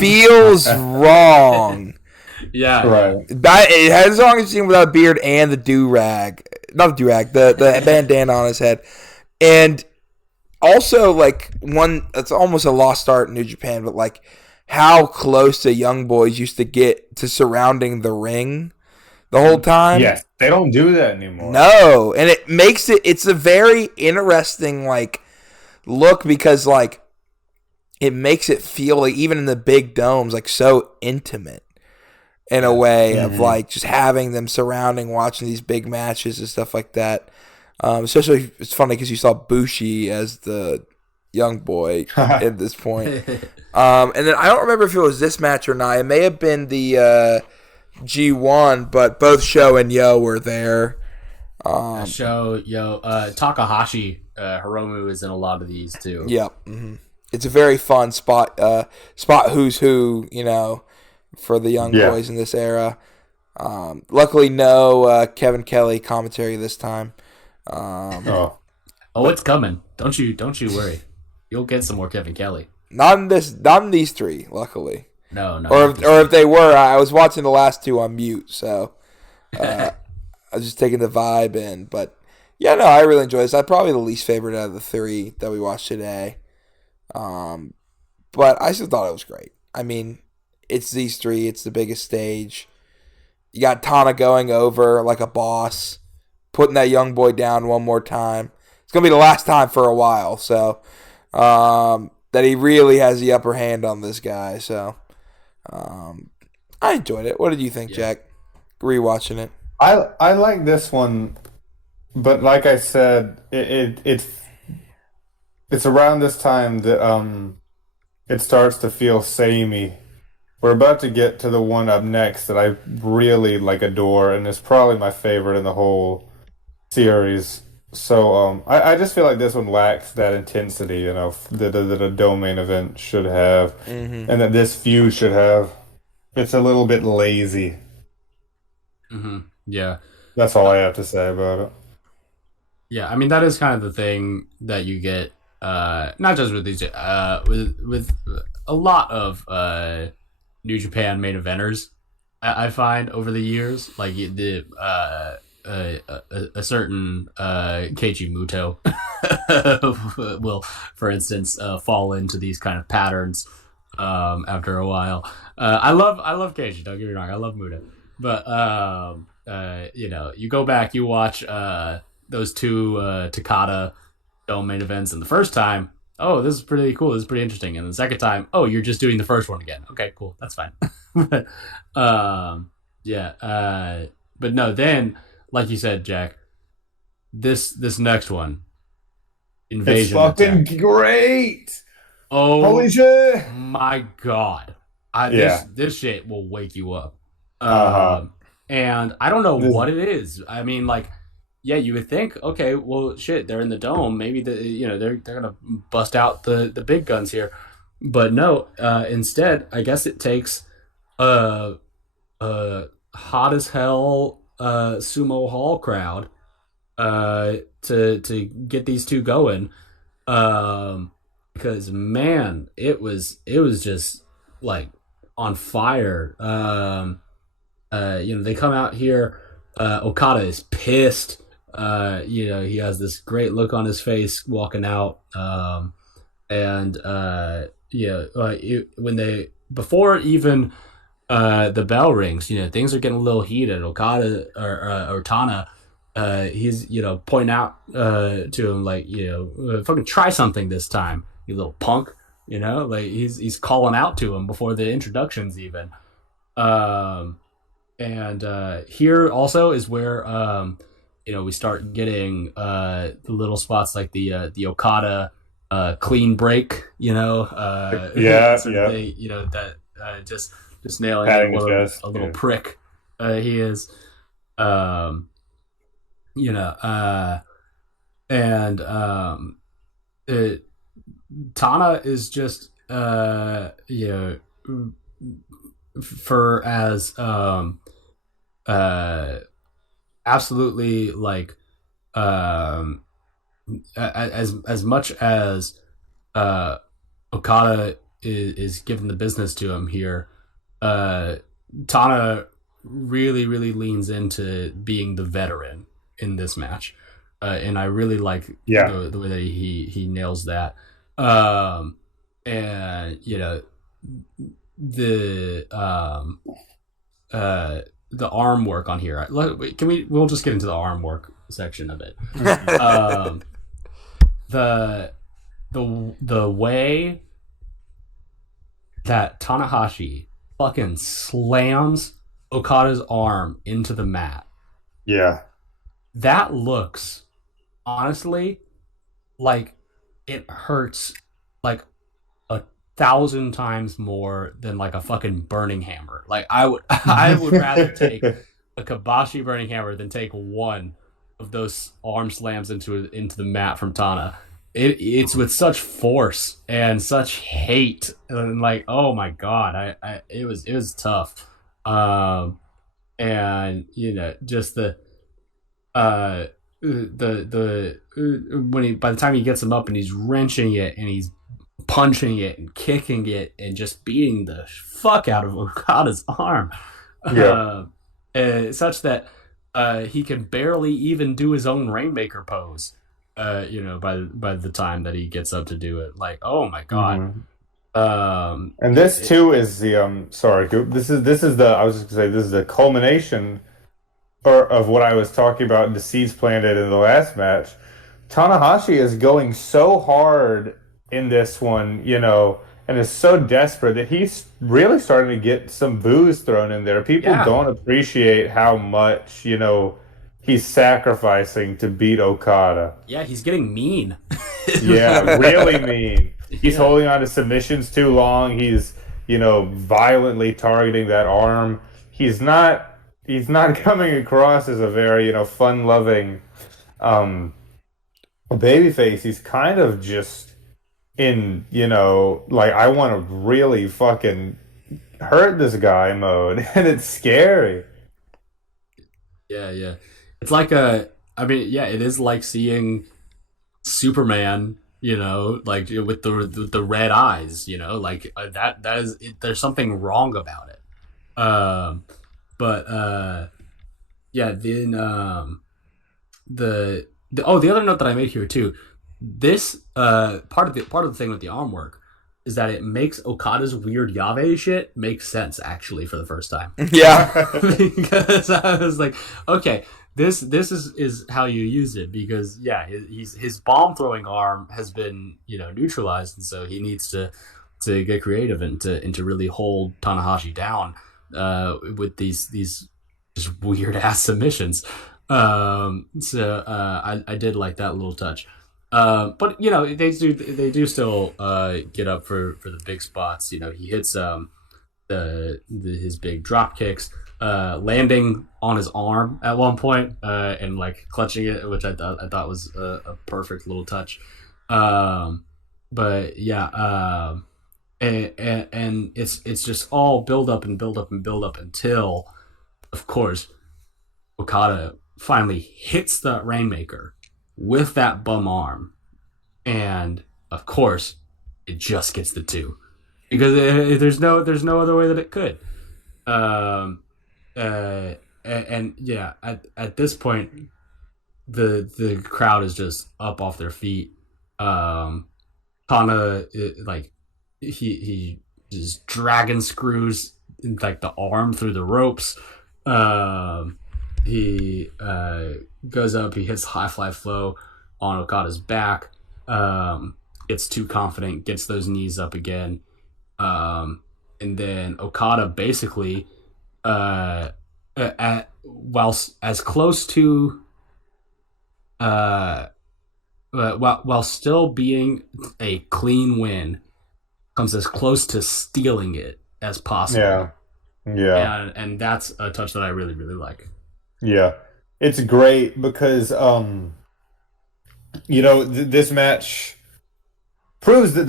feels wrong. Yeah, right. It has as long as I've seen him without a beard and the do-rag, not the do-rag, the bandana on his head, and also it's almost a lost art in New Japan, but how close the young boys used to get to surrounding the ring the whole time. Yes, they don't do that anymore. No, and it makes it's a very interesting look because it makes it feel even in the big domes so intimate in a way of just having them surrounding, watching these big matches and stuff like that. Especially it's funny because you saw Bushi as the young boy at this point. And then I don't remember if it was this match or not. It may have been the G1, but both Sho and Yo were there. Takahashi, Hiromu is in a lot of these too. Yep. Mm-hmm. It's a very fun spot who's who, for the young boys in this era. Luckily, no Kevin Kelly commentary this time. It's coming. Don't you worry. You'll get some more Kevin Kelly. Not in these 3, luckily. No. Or if they were, I was watching the last 2 on mute, so I was just taking the vibe in. But yeah, no, I really enjoyed this. I'm probably the least favorite out of the 3 that we watched today. But I still thought it was great. I mean, it's these 3. It's the biggest stage. You got Tana going over like a boss, putting that young boy down one more time. It's gonna be the last time for a while. So that he really has the upper hand on this guy. So I enjoyed it. What did you think, Jack? Rewatching it. I like this one, but like I said, it's around this time that it starts to feel samey. We're about to get to the one up next that I really adore, and is probably my favorite in the whole series. So I just feel like this one lacks that intensity, that a domain event should have, and that this feud should have. It's a little bit lazy. Yeah. That's all I have to say about it. Yeah, I mean that is kind of the thing that you get, not just with these, with a lot of New Japan main eventers. I find over the years, like the a certain Keiji Muto will, for instance, fall into these kind of patterns after a while. I love Keiji. Don't get me wrong, I love Muto, but you go back, you watch those two Takada Dome main events, and the first time, oh, this is pretty cool, this is pretty interesting, and the second time, oh, you're just doing the first one again. Okay, cool, that's fine. but yeah, but no, then like you said, Jack, this next one, It's Invasion fucking Attack. great. Oh Holy shit. my god, Yeah. this shit will wake you up. Uh-huh. And I don't know This, what it is. I mean, like, yeah, you would think, okay, well, shit, they're in the dome. Maybe they're gonna bust out the big guns here, but no. Instead, I guess it takes a hot as hell sumo hall crowd to get these two going. Because man, it was just like on fire. They come out here. Okada is pissed. He has this great look on his face walking out. And when they before even the bell rings, things are getting a little heated. Okada or Tana, he's pointing out to him like fucking try something this time, you little punk. Like he's calling out to him before the introductions even. Um, and here also is where we start getting the little spots like the Okada clean break, yeah, sort of yeah. thing, that just nailing it. Patting his What chest. a little Yeah. prick he is. Um, you know, and it, Tana is just for as uh absolutely like um as much as uh Okada is giving the business to him here, uh Tana really leans into being the veteran in this match, and I really like Yeah. the way that he nails that. Um, and the the arm work on here. We'll just get into the arm work section of it. Um, the the way that Tanahashi fucking slams Okada's arm into the mat, Yeah. that looks honestly like it hurts like 1,000 times more than like a fucking burning hammer. Like I would rather take a Kabashi burning hammer than take one of those arm slams into the mat from Tana. It's with such force and such hate, and like, oh my god, it was tough. And just the when he by the time he gets him up and he's wrenching it and he's punching it and kicking it and just beating the fuck out of Okada's arm, Yeah. such that he can barely even do his own Rainmaker pose. By the time that he gets up to do it, like, oh my god. Mhm. And this too is the sorry, this is the I was just gonna say this is the culmination of what I was talking about in the seeds planted in the last match. Tanahashi is going so hard in this one, and is so desperate that he's really starting to get some booze thrown in there. People Yeah, don't appreciate how much, he's sacrificing to beat Okada. yeah, he's getting mean. Yeah, really mean. He's Yeah, holding on to submissions too long. He's, violently targeting that arm. He's not coming across as a very, fun-loving um babyface. He's kind of just in, like I want to really fucking hurt this guy mode, and it's scary. yeah, yeah. It's like it is like seeing Superman, like with the red eyes, like that is there's something wrong about it. But yeah, then the other note that I made here too, this part of the thing with the arm work is that it makes Okada's weird Yave shit make sense actually for the first time. Yeah. Because I was like, okay, this is how you use it, because yeah, his bomb throwing arm has been neutralized, and so he needs to get creative and to really hold Tanahashi down with these just weird ass submissions. I did like that little touch. But they do still get up for the big spots. He hits his big drop kicks, landing on his arm at one point, and like clutching it, which I thought was a perfect little touch. But yeah, and it's just all build up and build up and build up until, of course, Okada finally hits the Rainmaker with that bum arm, and of course it just gets the 2, because there's no other way that it could. And yeah, at this point the crowd is just up off their feet. Kana, like he just dragon screws like the arm through the ropes. He goes up, he hits high fly flow on Okada's back, gets too confident, gets those knees up again, and then Okada basically, whilst as close to, while still being a clean win, comes as close to stealing it as possible. Yeah. And that's a touch that I really, really like. Yeah, it's great because, this match proves that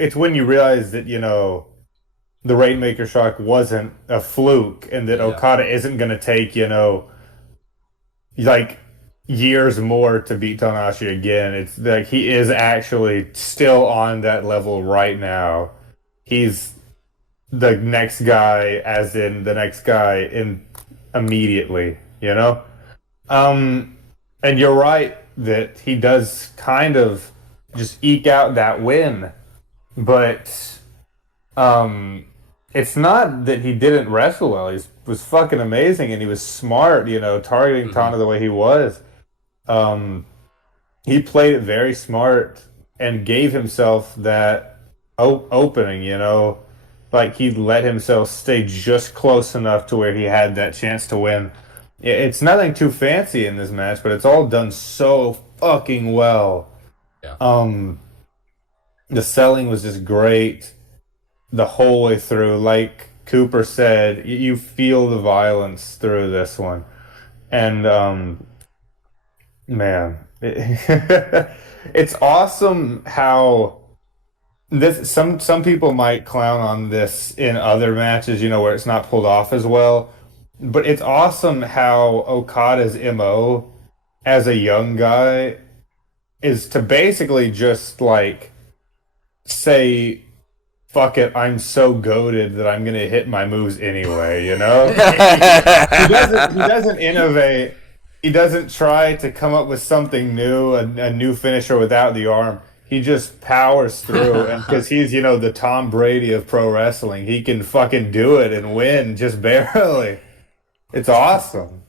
it's when you realize that, the Rainmaker shock wasn't a fluke, and that Okada isn't going to take, like years more to beat Tanahashi again. It's like he is actually still on that level right now. He's the next guy, as in the next guy in immediately, and you're right that he does kind of just eke out that win, but it's not that he didn't wrestle well. He was fucking amazing, and he was smart, targeting Tana the way he was. He played it very smart and gave himself that opening, like he let himself stay just close enough to where he had that chance to win. It's nothing too fancy in this match, but it's all done so fucking well. Yeah. The selling was just great the whole way through. Like Cooper said, you feel the violence through this one. And man, it's awesome how this some people might clown on this in other matches, where it's not pulled off as well. But it's awesome how Okada's MO as a young guy is to basically just like say, fuck it, I'm so goated that I'm gonna hit my moves anyway, He doesn't innovate. He doesn't try to come up with something new, a new finisher without the arm. He just powers through, and because he's, the Tom Brady of pro wrestling, he can fucking do it and win just barely. It's awesome.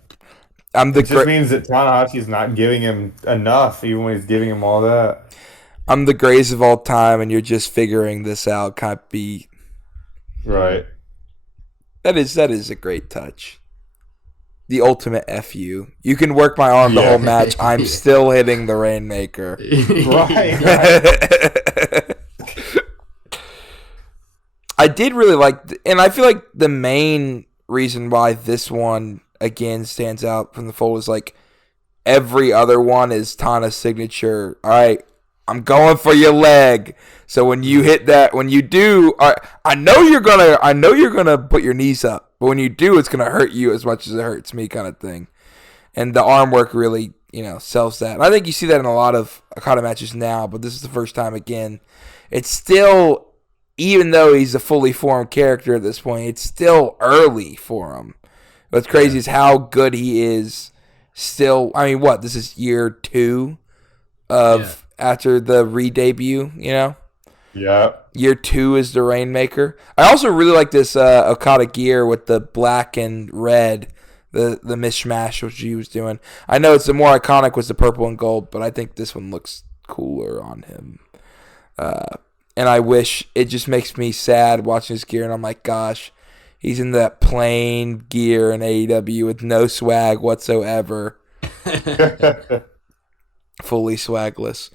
It just means that Tanahashi's not giving him enough, even when he's giving him all that. I'm the greatest of all time, and you're just figuring this out. Can't be right. That is a great touch. The ultimate FU. You can work my arm the whole match. I'm still hitting the Rainmaker. Right. I did really like, and I feel like the main reason why this one again stands out from the fold is like every other one is Tana's signature. All right, I'm going for your leg. So when you hit that, when you do, I know you're gonna put your knees up, but when you do, it's gonna hurt you as much as it hurts me, kind of thing. And the arm work really, sells that. And I think you see that in a lot of Okada matches now, but this is the first time again. It's still, even though he's a fully formed character at this point, it's still early for him. What's crazy is how good he is still. I mean, this is year 2 of after the re-debut, Yeah. Year 2 is the Rainmaker. I also really like this Okada gear with the black and red, the mishmash which he was doing. I know it's the more iconic was the purple and gold, but I think this one looks cooler on him. And I wish, it just makes me sad watching this gear, and I'm like, gosh, he's in that plain gear in AEW with no swag whatsoever. Fully swagless.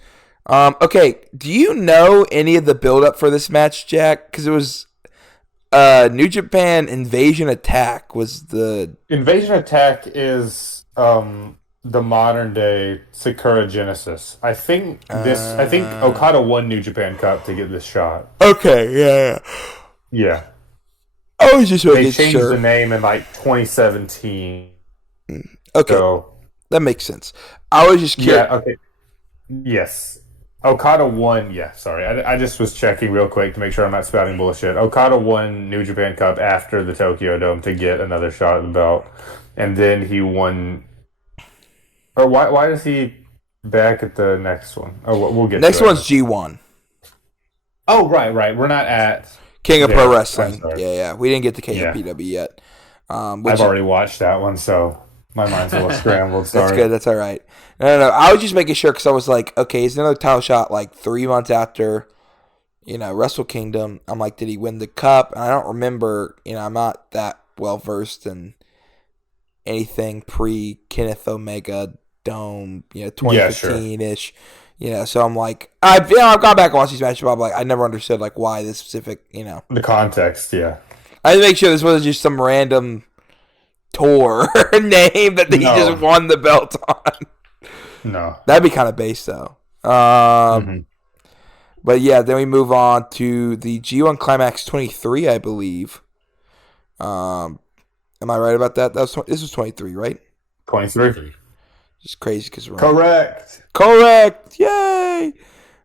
Okay, do you know any of the build-up for this match, Jack? Because it was New Japan Invasion Attack was the... Invasion Attack is the modern-day Sakura Genesis. I think Okada won New Japan Cup to get this shot. Okay, yeah. Yeah. I was just making They changed sure. the name in 2017. Okay, So, that makes sense. I was just curious. yeah, okay. Yes. Okada won, sorry. I just was checking real quick to make sure I'm not spouting bullshit. Okada won New Japan Cup after the Tokyo Dome to get another shot at the belt. And then he won... Or why is he back at the next one? Oh, we'll get Next to it. one's G1. Oh, right. We're not at... King of there. Pro Wrestling. I'm sorry. Yeah. We didn't get to KOPW yet. I've already watched that one, so my mind's a little scrambled. Sorry. That's good. That's all right. No. I was just making sure because I was like, okay, it's another title shot 3 months after, Wrestle Kingdom. I'm like, did he win the cup? And I don't remember. I'm not that well versed in anything pre Kenneth Omega Dome, 2015-ish. So I'm like, I've gone back and watched these matches, but I'm like, I never understood why this specific, The context, yeah. I had to make sure this wasn't just some random tour name that he just won the belt on. No. That'd be kind of base, though. But yeah, then we move on to the G1 Climax 23, I believe. Am I right about that? This was 23, right? 23. It's crazy because we're Correct. Yay!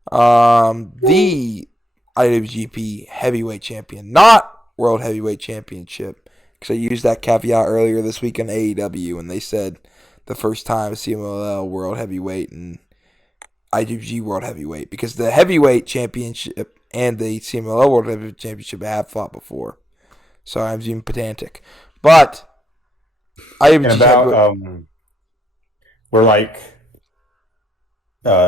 The IWGP Heavyweight Champion, not World Heavyweight Championship, because I used that caveat earlier this week in AEW, and they said the first time CMLL World Heavyweight and IWG World Heavyweight, because the Heavyweight Championship and the CMLL World Heavyweight Championship have fought before. So I'm being pedantic, but IWG we're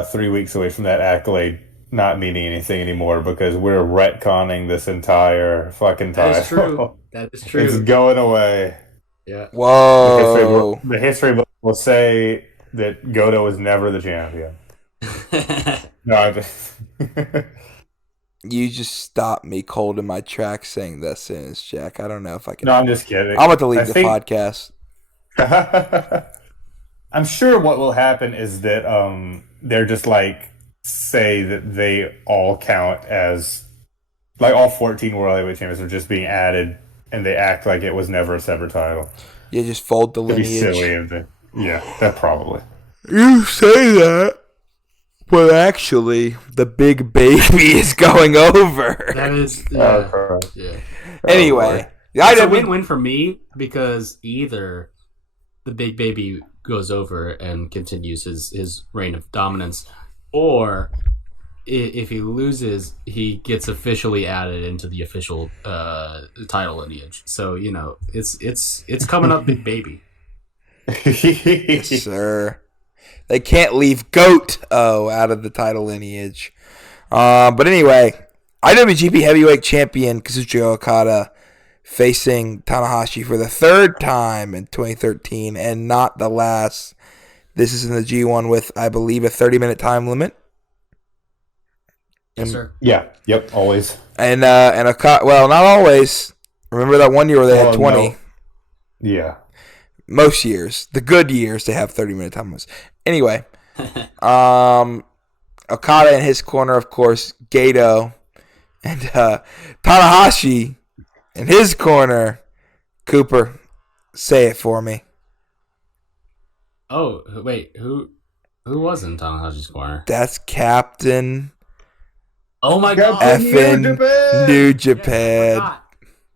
3 weeks away from that accolade not meaning anything anymore because we're retconning this entire fucking title. That is true. That is true. It's going away. Yeah. Whoa. The history book will say that Goto was never the champion. No, You just stopped me cold in my tracks saying that sentence, Jack. I don't know if I can. No, I'm just kidding. I'm about to leave the podcast. I'm sure what will happen is that they're just say that they all count as all 14 World Heavyweight Champions are just being added, and they act like it was never a separate title. You just fold the It'd lineage. be silly. Yeah, that probably. You say that, but actually, the big baby is going over. That is. Yeah. Anyway, It's a win-win for me because either the big baby goes over and continues his reign of dominance, or if he loses, he gets officially added into the official title lineage. So it's coming up, big baby. Yes, sir. They can't leave Goat out of the title lineage. But anyway, IWGP Heavyweight Champion Kazuchika Okada facing Tanahashi for the third time in 2013 and not the last. This is in the G1 with, I believe, a 30-minute time limit. Yes, sir. Yeah. Yep. Always. And Okada, well, not always. Remember that one year where they had 20? No. Yeah. Most years, the good years, they have 30-minute time limits. Anyway, Okada in his corner, of course, Gato, and Tanahashi in his corner. Cooper, say it for me. Oh, wait, who was in Tanahashi's corner? That's Captain Oh my Captain god! New effing Japan! New Yes, I Japan. forgot.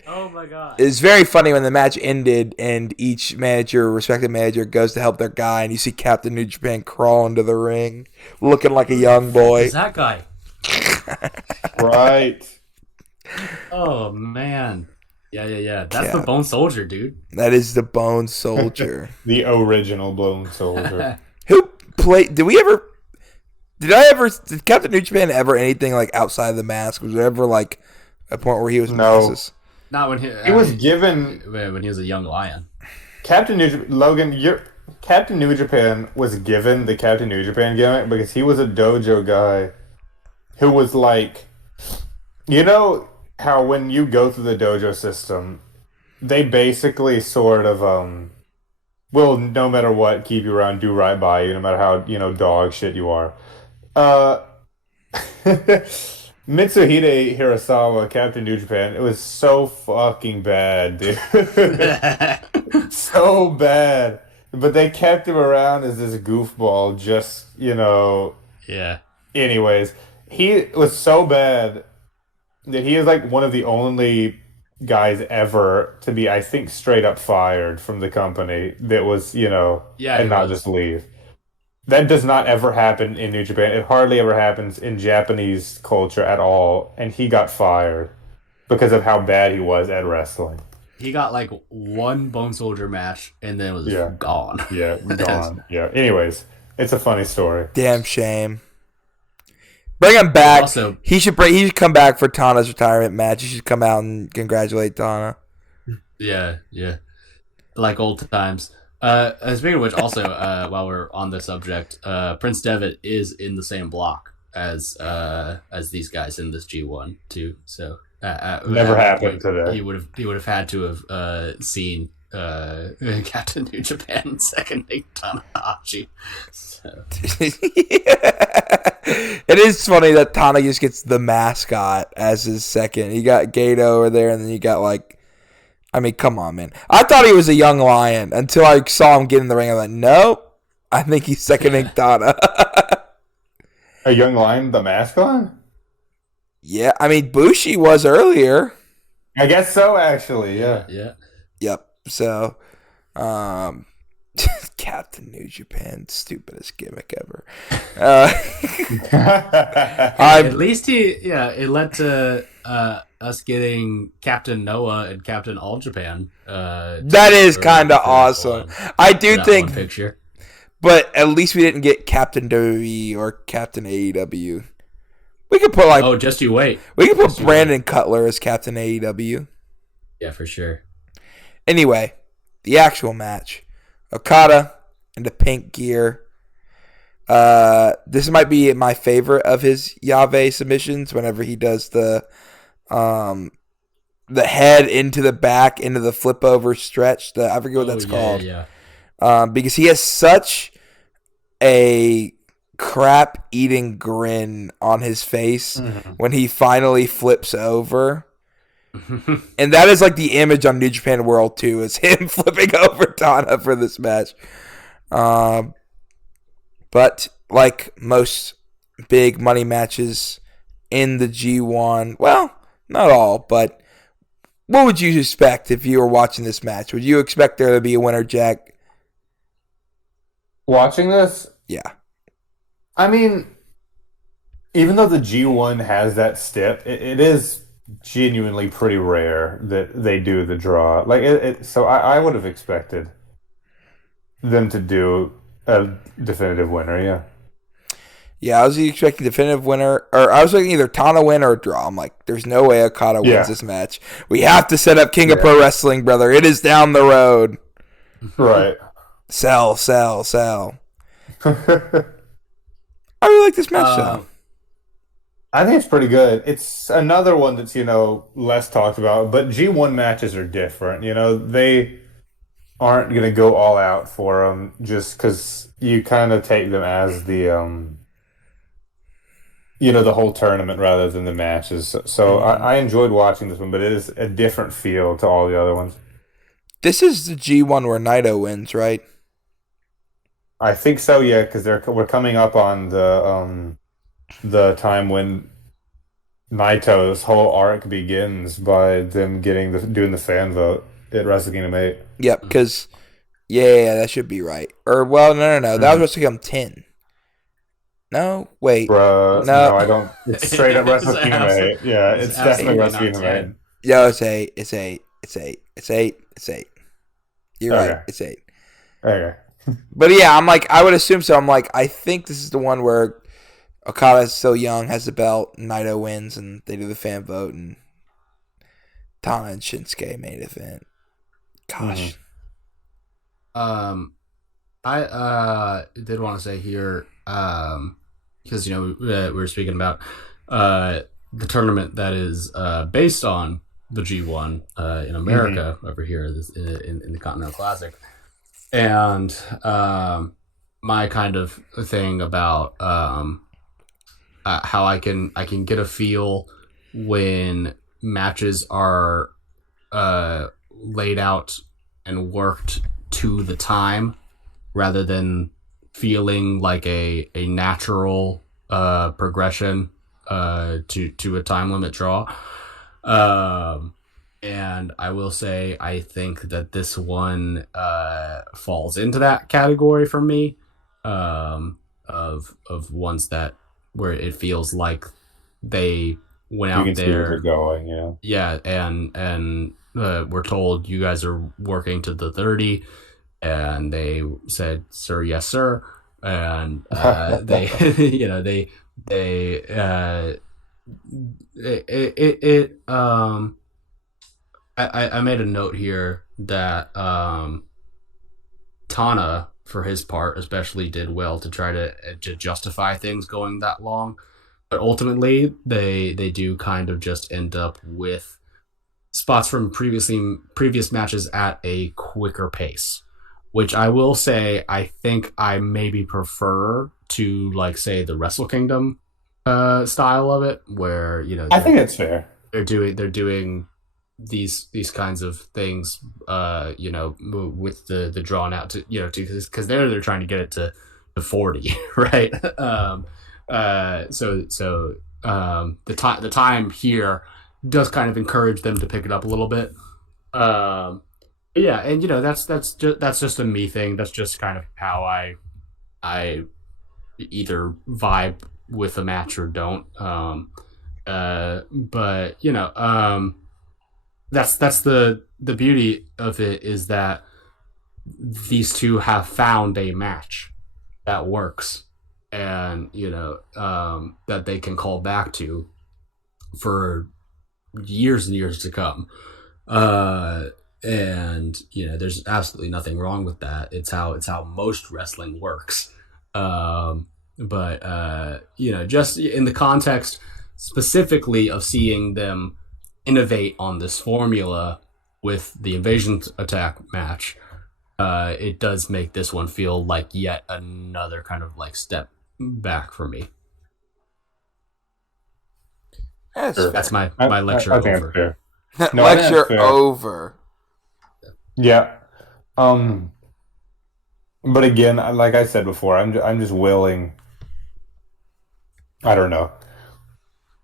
Oh my god! It's very funny when the match ended and each respective manager, goes to help their guy, and you see Captain New Japan crawl into the ring, looking like a young boy. Who's that guy? Right. Oh man. Yeah. That's the Bone Soldier, dude. That is the Bone Soldier. The original Bone Soldier. Who played? Did Captain New Japan ever anything like outside of the mask? Was there ever like a point where he was No. maskless? Not when He was given when he was a young lion. Captain New Japan was given the Captain New Japan gimmick because he was a dojo guy who was like, you know how when you go through the dojo system, they basically sort of will no matter what keep you around, do right by you, no matter how dog shit you are. Mitsuhide Hirasawa, Captain New Japan, it was so fucking bad, dude. So bad. But they kept him around as this goofball, just, Yeah. Anyways, he was so bad that he is like one of the only guys ever to be, I think, straight up fired from the company that was, and not just leave. That does not ever happen in New Japan. It hardly ever happens in Japanese culture at all. And he got fired because of how bad he was at wrestling. He got like one Bone Soldier match and then was gone. Yeah, gone. Yeah. Anyways, it's a funny story. Damn shame. Bring him back. Also, he should come back for Tana's retirement match. He should come out and congratulate Tana. Yeah. Like old times. Speaking of which, also, while we're on the subject, Prince Devitt is in the same block as these guys in this G1 too. So never happened today. He would have had to have seen Captain New Japan seconding Tanahashi. So. It is funny that Tana just gets the mascot as his second. You got Gato over there, and then you got like. I mean, come on, man. I thought he was a young lion until I saw him get in the ring. I'm like, nope. I think he's seconding Tana. A young lion, the mascot? Yeah, I mean, Bushi was earlier. I guess so, actually, yeah. Yep. So, Captain New Japan, stupidest gimmick ever. At least it led to us getting Captain Noah and Captain All Japan. That is kind of awesome. I do think, picture. But at least we didn't get Captain WWE or Captain AEW. We could put just you wait. We could put Brandon Cutler as Captain AEW. Yeah, for sure. Anyway, the actual match. Okada in the pink gear. This might be my favorite of his Yave submissions whenever he does the head into the back, into the flip over stretch. I forget what that's called. Yeah. Because he has such a crap eating grin on his face when he finally flips over. And that is like the image on New Japan World 2 is him flipping over Tana for this match. But like most big money matches in the G1, well, not all, but what would you expect if you were watching this match? Would you expect there to be a winner, Jack? Watching this? Yeah. I mean, even though the G1 has that stip, it is genuinely pretty rare that they do the draw. So I would have expected them to do a definitive winner, yeah. Yeah, I was expecting definitive winner, or I was expecting either Tana win or a draw. I'm like, there's no way Okada wins this match. We have to set up King of Pro Wrestling, brother. It is down the road. Right. Sell. I really like this match, though. I think it's pretty good. It's another one that's, less talked about, but G1 matches are different. They aren't going to go all out for them just because you kind of take them as the, the whole tournament rather than the matches. So I enjoyed watching this one, but it is a different feel to all the other ones. This is the G1 where Naito wins, right? I think so, yeah, because we're coming up on the time when Naito's whole arc begins by them doing the fan vote at Wrestle Kingdom 8. Yep, because yeah, that should be right. Or well, no, that was Wrestle Kingdom 10. No, wait, Bruh, no. no, I don't. It's straight up Wrestle It's Kingdom 8. Yeah, it's definitely absolutely Wrestle not Kingdom 10. 8. Yeah, it's 8. It's 8. It's 8. It's 8. It's 8. You're right. Okay. It's 8. Okay. But yeah, I'm like, I would assume so. I'm like, I think this is the one where Okada is still young, has the belt, Naito wins, and they do the fan vote, and Tana and Shinsuke main event. Gosh. I did want to say here, because we were speaking about the tournament that is based on the G1 in America over here in the Continental Classic, and my kind of thing about how I can get a feel when matches are laid out and worked to the time rather than feeling like a natural progression to a time limit draw. And I will say I think that this one falls into that category for me, of ones that where it feels like they went out there going, and we're told you guys are working to the 30, and they said, sir, yes sir, and they I made a note here that Tana, for his part, especially did well to try to justify things going that long, but ultimately they do kind of just end up with spots from previous matches at a quicker pace, which I will say I think I maybe prefer to, like, say, the Wrestle Kingdom style of it, where I think it's fair. They're doing these kinds of things, with the drawn out to because they're trying to get it to 40, right? The time here does kind of encourage them to pick it up a little bit. Yeah, and that's just a me thing. That's just kind of how I either vibe with a match or don't. But that's the beauty of it, is that these two have found a match that works, and that they can call back to for years and years to come. And there's absolutely nothing wrong with that. It's how most wrestling works. But just in the context specifically of seeing them innovate on this formula with the invasion attack match, it does make this one feel like yet another kind of like step back for me. That's my lecture I think over. it's fair. No, lecture over. Yeah. But again, like I said before, I'm just willing. I don't know.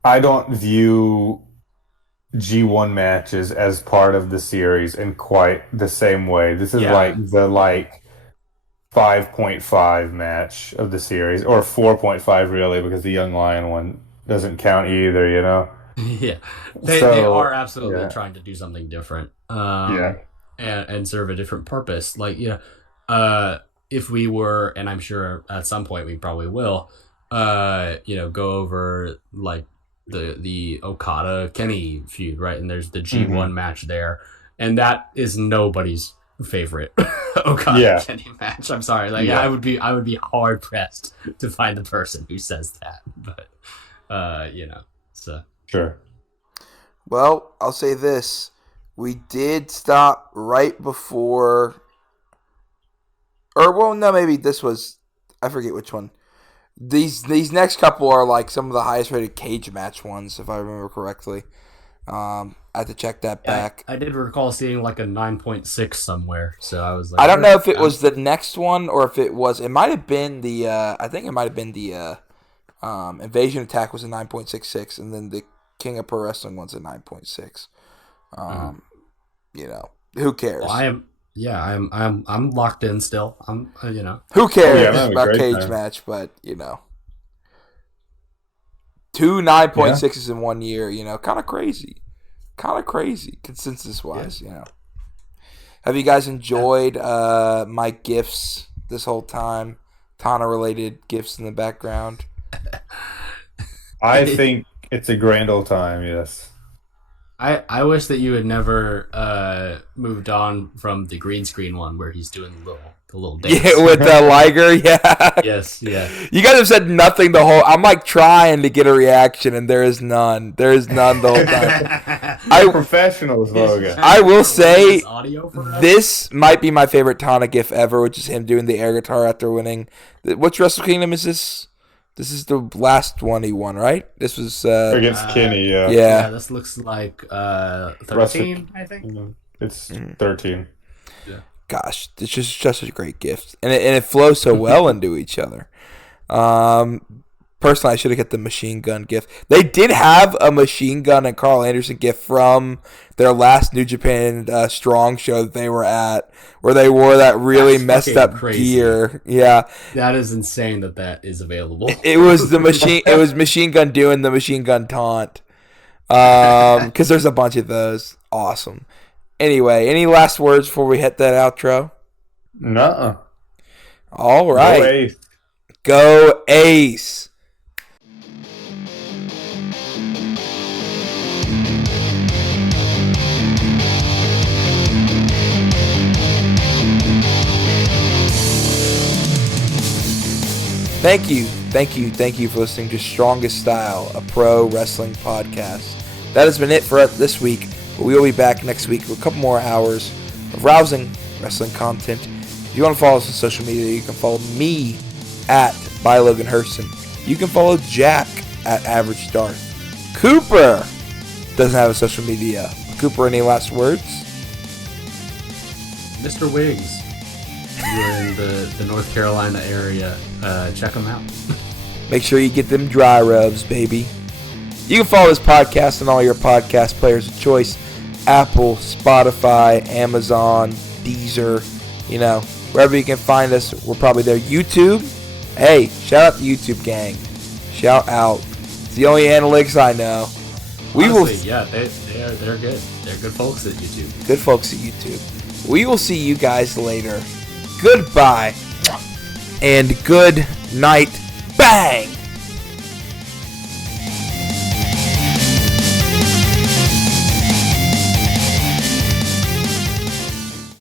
I don't view G1 matches as part of the series in quite the same way. This is like the 5.5 match of the series, or 4.5 really, because the Young Lion one doesn't count either, Yeah, they are absolutely trying to do something different. And serve a different purpose. Like, if we were, and I'm sure at some point we probably will, go over like the Okada Kenny feud, right? And there's the G1 match there, and that is nobody's favorite Okada Kenny match. I'm sorry, I would be hard pressed to find the person who says that, but so sure. Well, I'll say this. We did stop right before, maybe this was, I forget which one. These next couple are like some of the highest rated cage match ones, if I remember correctly. I had to check that back. I did recall seeing like a 9.6 somewhere, so I was like, I don't know if it was the next one or if it was. It might have been the. I think it might have been the Invasion Attack was a 9.66, and then the King of Pro Wrestling one's a 9.6. You know, who cares? Well, I'm locked in still. Who cares I'm about having a great cage time. match? But two 9.6s in 1 year. Kind of crazy. Consensus wise. Have you guys enjoyed my gifts this whole time? Tana related gifts in the background. I think it's a grand old time. Yes. I wish that you had never moved on from the green screen one where he's doing the little dance. Yeah, with Liger. Yeah. Yes. Yeah. You guys have said nothing the whole. I'm like trying to get a reaction, and there is none. There is none the whole time. We're professionals, Logan. I will say audio for us. this might be my favorite Tana gif ever, which is him doing the air guitar after winning. Which Wrestle Kingdom is this? This is the last one he won, right? This was Against Kenny, yeah. Yeah. This looks like 13, I think. It's 13. Gosh, it's just a great gift, and it flows so well into each other. Personally, I should have got the machine gun gift. They did have a machine gun and Carl Anderson gift from their last New Japan Strong show that they were at, where they wore that really messed up gear. Yeah, that is insane that is available. It was the machine. It was Machine Gun doing the machine gun taunt. Because there's a bunch of those. Awesome. Anyway, any last words before we hit that outro? Nuh-uh. All right. Go Ace. Go Ace. Thank you for listening to Strongest Style, a pro wrestling podcast. That has been it for us this week, but we will be back next week with a couple more hours of rousing wrestling content. If you want to follow us on social media, you can follow me at @ByLoganHurston. You can follow Jack at Average Darth. Cooper doesn't have a social media. Cooper, any last words? Mr. Wiggs, you're in the North Carolina area. Check them out. Make sure you get them dry rubs, baby. You can follow this podcast on all your podcast players of choice. Apple, Spotify, Amazon, Deezer, wherever you can find us, we're probably there. YouTube, hey, shout out the YouTube gang. Shout out. It's the only analytics I know. Yeah, they're good. They're good folks at YouTube. Good folks at YouTube. We will see you guys later. Goodbye. And good night. Bang!